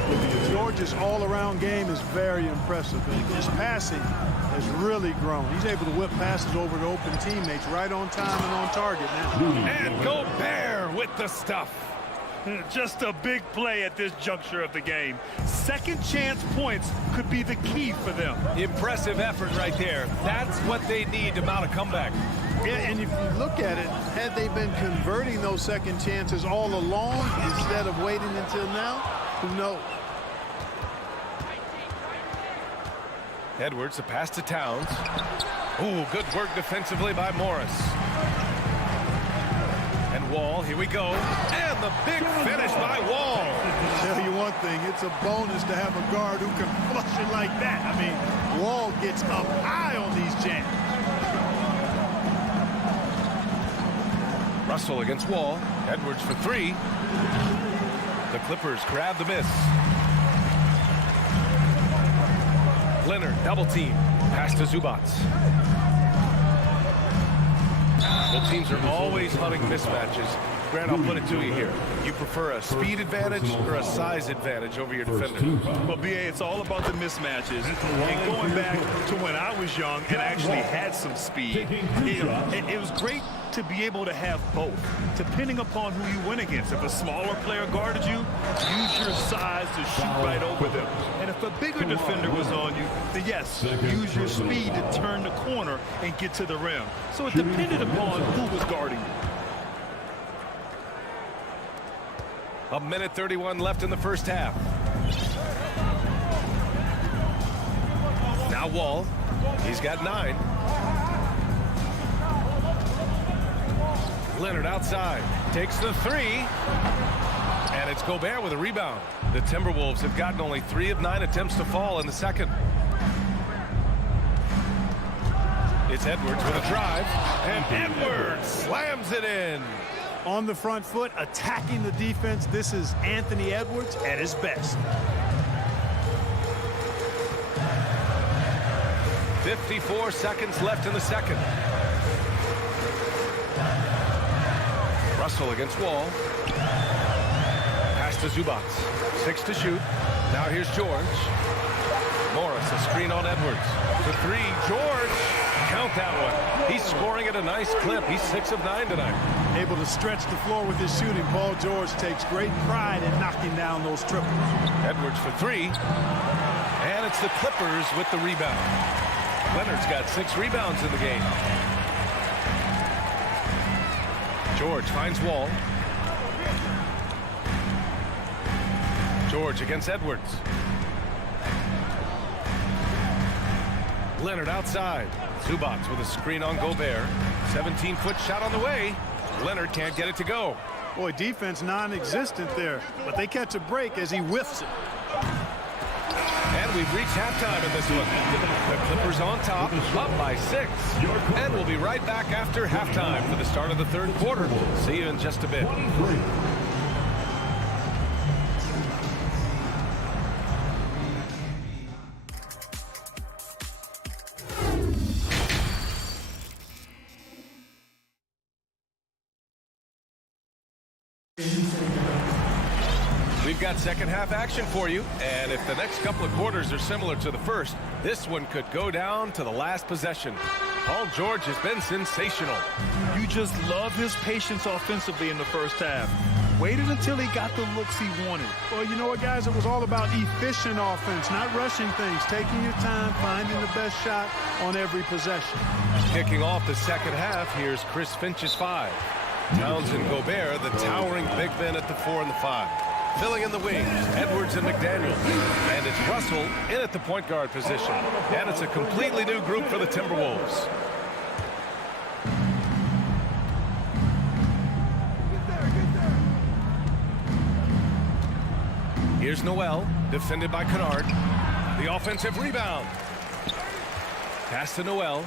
George's all-around game is very impressive. His passing has really grown. He's able to whip passes over to open teammates right on time and on target now. And Gobert with the stuff. Just a big play at this juncture of the game. Second chance points could be the key for them. Impressive effort right there. That's what they need to mount a comeback. Yeah, and if you look at it, had they been converting those second chances all along instead of waiting until now, who knows? Edwards, the pass to Towns. Ooh, good work defensively by Morris. And Wall, here we go. And the big finish by Wall. I'll tell you one thing, it's a bonus to have a guard who can flush it like that. I mean, Wall gets up high on these jams. Russell against Wall. Edwards for 3. The Clippers grab the miss. Leonard, double team. Pass to Zubac. Both teams are always hunting mismatches. Grant, I'll put it to you here. You prefer a speed advantage or a size advantage over your defender? Well, BA, it's all about the mismatches. And going back to when I was young and actually had some speed, it was great to be able to have both, depending upon who you went against. If a smaller player guarded you, use your size to shoot right over them. And if a bigger defender was on you, then yes, use your speed to turn the corner and get to the rim. So it depended upon who was guarding you. A minute 31 left in the first half. Now Wall. He's got 9. Leonard outside. Takes the 3. And it's Gobert with a rebound. The Timberwolves have gotten only 3 of 9 attempts to fall in the second. It's Edwards with a drive. And Edwards slams it in. On the front foot, attacking the defense. This is Anthony Edwards at his best. 54 seconds left in the second. Russell against Wall. Pass to Zubac. 6 to shoot. Now here's George. Morris, a screen on Edwards. The 3, George. Count that one. He's scoring at a nice clip. He's 6 of 9 tonight. Able to stretch the floor with his shooting. Paul George takes great pride in knocking down those triples. Edwards for 3. And it's the Clippers with the rebound. Leonard's got 6 rebounds in the game. George finds Wall. George against Edwards. Leonard outside. Zubac with a screen on Gobert. 17-foot shot on the way. Leonard can't get it to go. Boy, defense non-existent there, but they catch a break as he whiffs it. And we've reached halftime in this one. The Clippers on top, up by 6. And we'll be right back after halftime for the start of the third quarter. See you in just a bit. We've got second half action for you, and if the next couple of quarters are similar to the first, this one could go down to the last possession. Paul George has been sensational. You just love his patience offensively in the first half. Waited until he got the looks he wanted. Well, you know what, guys? It was all about efficient offense, not rushing things, taking your time, finding the best shot on every possession. Kicking off the second half, here's Chris Finch's 5. Towns and Gobert, the towering big men at the 4 and the 5. Filling in the wings, Edwards and McDaniel. And it's Russell in at the point guard position. And it's a completely new group for the Timberwolves. Here's Noel, defended by Kennard. The offensive rebound. Pass to Noel.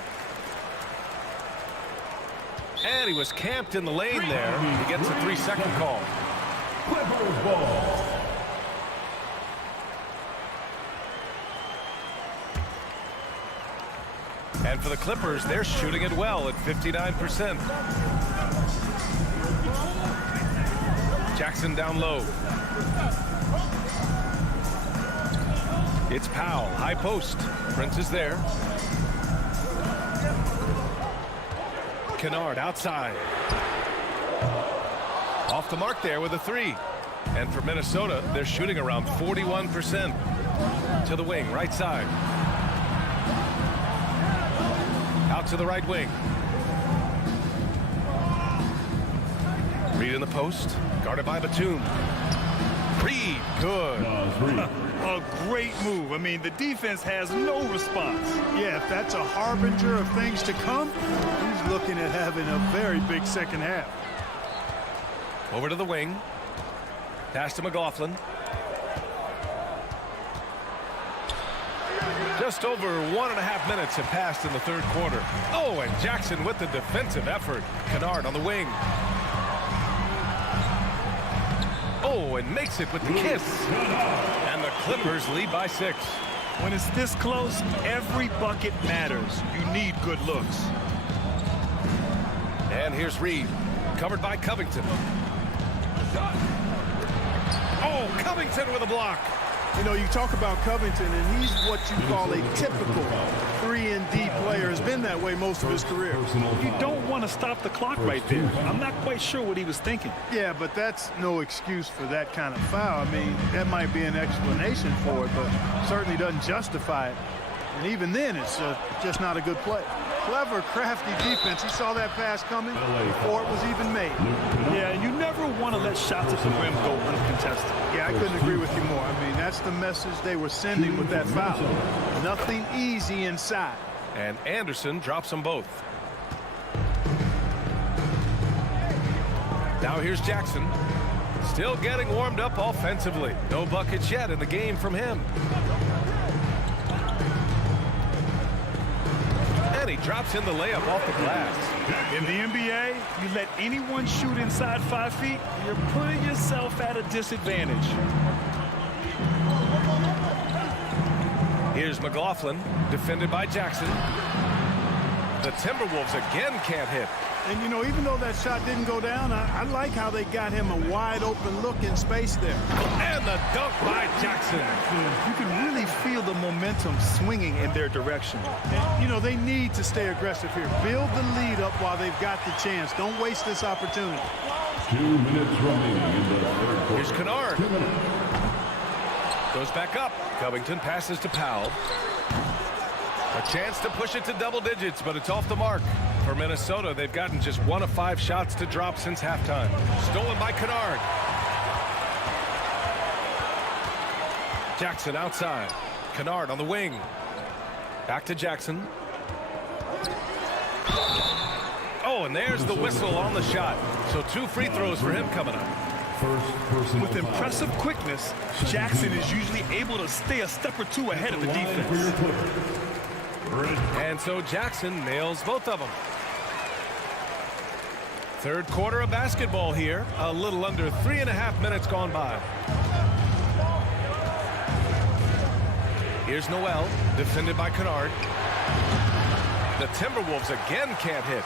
And he was camped in the lane there. He gets a 3-second call. Clippers ball. And for the Clippers, they're shooting it well at 59%. Jackson down low. It's Powell, high post. Prince is there. Kennard outside. Off the mark there with a 3. And for Minnesota, they're shooting around 41%. To the wing, right side. Out to the right wing. Reed in the post, guarded by Batum. Reed, good. A great move. I mean, the defense has no response. Yeah, if that's a harbinger of things to come, he's looking at having a very big second half. Over to the wing. Pass to McLaughlin. Just over 1.5 minutes have passed in the third quarter. Oh, and Jackson with the defensive effort. Kennard on the wing. Oh, and makes it with the kiss. And the Clippers lead by 6. When it's this close, every bucket matters. You need good looks. And here's Reed, covered by Covington. Oh, Covington with a block. You know, you talk about Covington, and he's what you call a typical 3-and-D player. Has been that way most of his career. You don't want to stop the clock right there. I'm not quite sure what he was thinking. Yeah, but that's no excuse for that kind of foul. I mean, that might be an explanation for it, but certainly doesn't justify it. And even then, it's just not a good play. Clever, crafty defense. He saw that pass coming before it was even made. Yeah, and you never want to let shots at the rim go uncontested. Yeah, I couldn't agree with you more. I mean, that's the message they were sending with that foul. Nothing easy inside. And Anderson drops them both. Now here's Jackson. Still getting warmed up offensively. No buckets yet in the game from him. And he drops in the layup off the glass. In the NBA, you let anyone shoot inside 5 feet, you're putting yourself at a disadvantage. Here's McLaughlin, defended by Jackson. The Timberwolves again can't hit. And, you know, even though that shot didn't go down, I like how they got him a wide-open look in space there. And the dunk by Jackson. You can really feel the momentum swinging in their direction. And, you know, they need to stay aggressive here. Build the lead up while they've got the chance. Don't waste this opportunity. 2 minutes remaining in the third quarter. Here's Kennard. Goes back up. Covington passes to Powell. A chance to push it to double digits, but it's off the mark. For Minnesota, they've gotten just 1 of 5 shots to drop since halftime. Stolen by Kennard. Jackson outside. Kennard on the wing. Back to Jackson. Oh, and there's the whistle on the shot. So 2 free throws for him coming up. With impressive quickness, Jackson is usually able to stay a step or 2 ahead of the defense. And so Jackson nails both of them. Third quarter of basketball here. A little under 3.5 minutes gone by. Here's Noel, defended by Kennard. The Timberwolves again can't hit.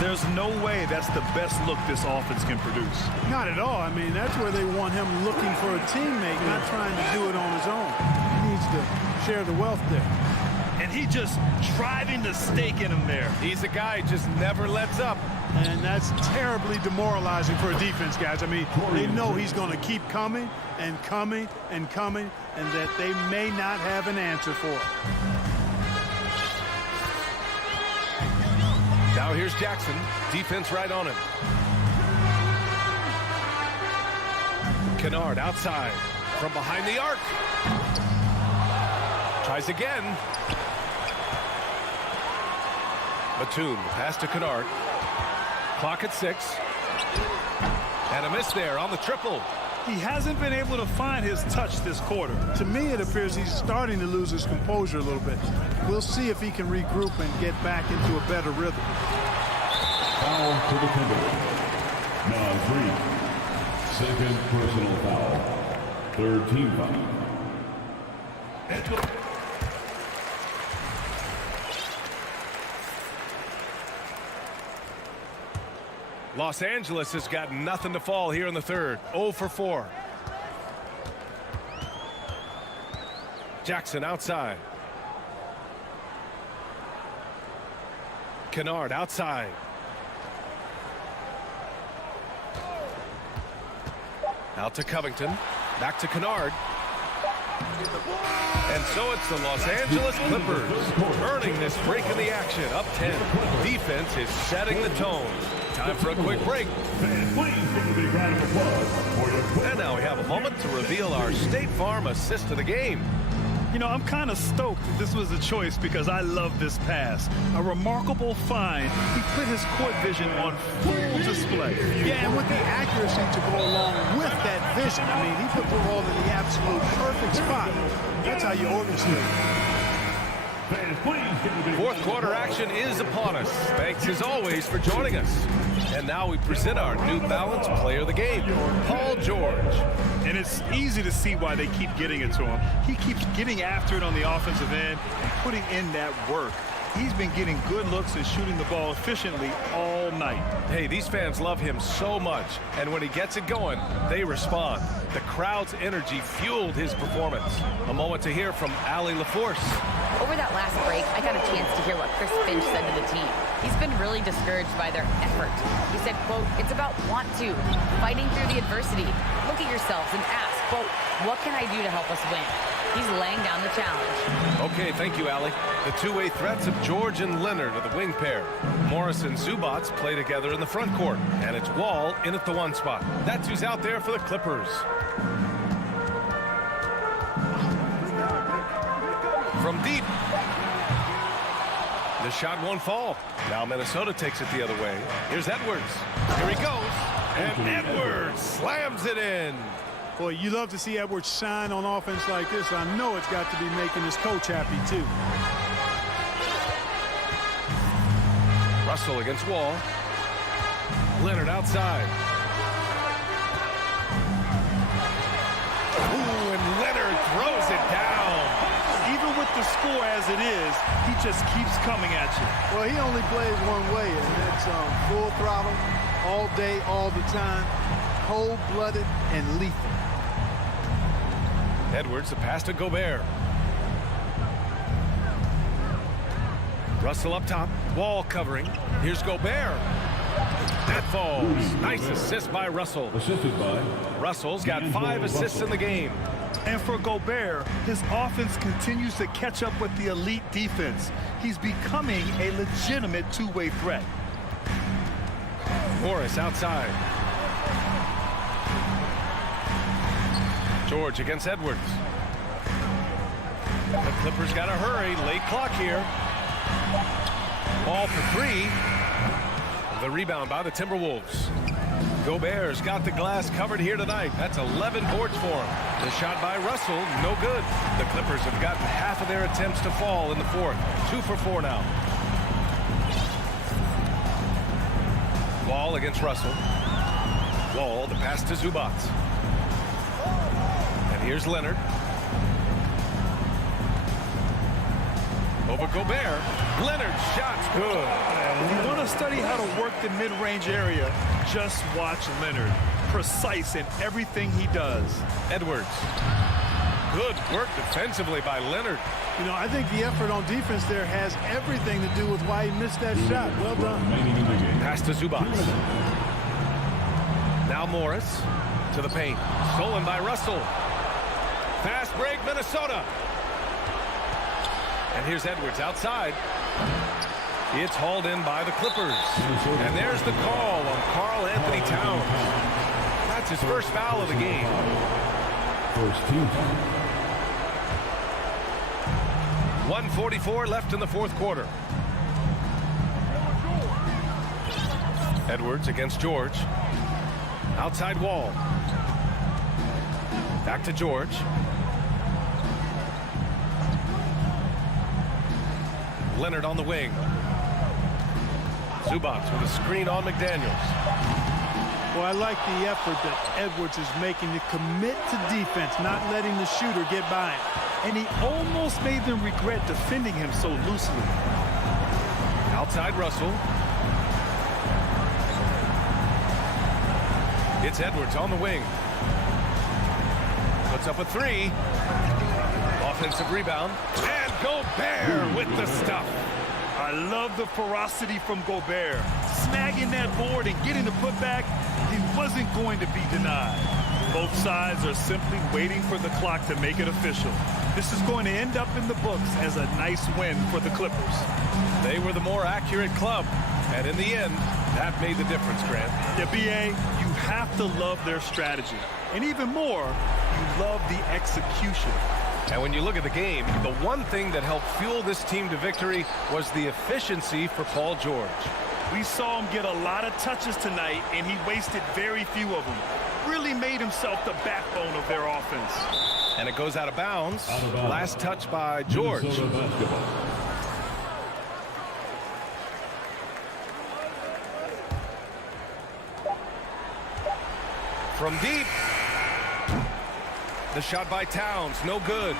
There's no way that's the best look this offense can produce. Not at all. I mean, that's where they want him looking for a teammate, not trying to do it on his own. He needs to share the wealth there. And he just driving the stake in him there. He's a guy who just never lets up. And that's terribly demoralizing for a defense, guys. I mean, they know he's going to keep coming and coming and coming, and that they may not have an answer for it. Now here's Jackson. Defense right on him. Kennard outside from behind the arc. Tries again. Batum pass to Kennard. Clock at 6. And a miss there on the triple. He hasn't been able to find his touch this quarter. To me, it appears he's starting to lose his composure a little bit. We'll see if he can regroup and get back into a better rhythm. Foul to the Timberwolves. Now 3. Second personal foul. Third team foul. Los Angeles has got nothing to fall here in the third. 0 for 4. Jackson outside. Kennard outside. Out to Covington. Back to Kennard. And so it's the Los Angeles Clippers earning this break in the action. Up 10. Defense is setting the tone. Time for a quick break. Please give a big round of applause for your And now we have a moment to reveal our State Farm assist of the game. You know, I'm kind of stoked that this was a choice because I love this pass. A remarkable find. He put his court vision on full display. Yeah, and with the accuracy to go along with that vision. I mean, he put the ball in the absolute perfect spot. That's how you orchestrate. Fourth quarter action is upon us. Thanks as always for joining us. And now we present our New Balance player of the game, Paul George. And it's easy to see why they keep getting it to him. He keeps getting after it on the offensive end and putting in that work. He's been getting good looks and shooting the ball efficiently all night. Hey, these fans love him so much, and when he gets it going, they respond. The crowd's energy fueled his performance. A moment to hear from Allie LaForce. Over that last break, I got a chance to hear what Chris Finch said to the team. He's been really discouraged by their effort. He said, quote, "It's about want to, fighting through the adversity. Look at yourselves and ask, quote, what can I do to help us win?" He's laying down the challenge. Okay, thank you, Allie. The two-way threats of George and Leonard are the wing pair. Morris and Zubats play together in the front court, and it's Wall in at the one spot. That's who's out there for the Clippers. From deep. The shot won't fall. Now Minnesota takes it the other way. Here's Edwards. Here he goes. And Edwards slams it in. Boy, you love to see Edwards shine on offense like this. I know it's got to be making his coach happy, too. Russell against Wall. Leonard outside. Ooh, and Leonard throws it down. Even with the score as it is, he just keeps coming at you. Well, he only plays one way, and that's full throttle, all day, all the time, cold-blooded and lethal. Edwards, the pass to Gobert. Russell up top, Wall covering. Here's Gobert. That falls. Nice assist by Russell. Assisted by Russell's got 5 assists in the game. And for Gobert, his offense continues to catch up with the elite defense. He's becoming a legitimate two-way threat. Morris outside. George against Edwards. The Clippers got to hurry. Late clock here. Ball for 3. The rebound by the Timberwolves. Gobert's got the glass covered here tonight. That's 11 boards for him. The shot by Russell, no good. The Clippers have gotten half of their attempts to fall in the fourth. 2 for 4 now. Wall against Russell. Wall, the pass to Zubats. And here's Leonard. Over Gobert. Leonard's shot's good. If you want to study how to work the mid-range area, just watch Leonard. Precise in everything he does. Edwards. Good work defensively by Leonard. You know, I think the effort on defense there has everything to do with why he missed that shot. Well done. Pass to Zubats. Now Morris to the paint. Stolen by Russell. Fast break, Minnesota. And here's Edwards outside. It's hauled in by the Clippers. And there's the call on Karl Anthony Towns. That's his first foul of the game. First team. 1:44 left in the fourth quarter. Edwards against George. Outside Wall. Back to George. Leonard on the wing. Zubats with a screen on McDaniels. Well, I like the effort that Edwards is making to commit to defense, not letting the shooter get by him. And he almost made them regret defending him so loosely. Outside Russell. It's Edwards on the wing. Puts up a 3. Offensive rebound. And Gobert with the stuff. I love the ferocity from Gobert. Snagging that board and getting the putback, he wasn't going to be denied. Both sides are simply waiting for the clock to make it official. This is going to end up in the books as a nice win for the Clippers. They were the more accurate club. And in the end, that made the difference, Grant. Yeah, B.A., you have to love their strategy. And even more, you love the execution. And when you look at the game, the one thing that helped fuel this team to victory was the efficiency for Paul George. We saw him get a lot of touches tonight, and he wasted very few of them. Really made himself the backbone of their offense. And it goes out of bounds. Last touch by George. From deep. The shot by Towns, no good.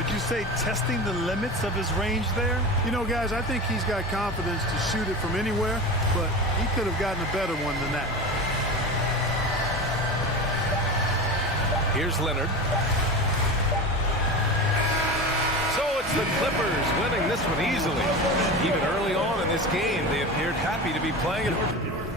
Would you say testing the limits of his range there? You know, guys, I think he's got confidence to shoot it from anywhere, but he could have gotten a better one than that. Here's Leonard. So it's the Clippers winning this one easily. Even early on in this game, they appeared happy to be playing it.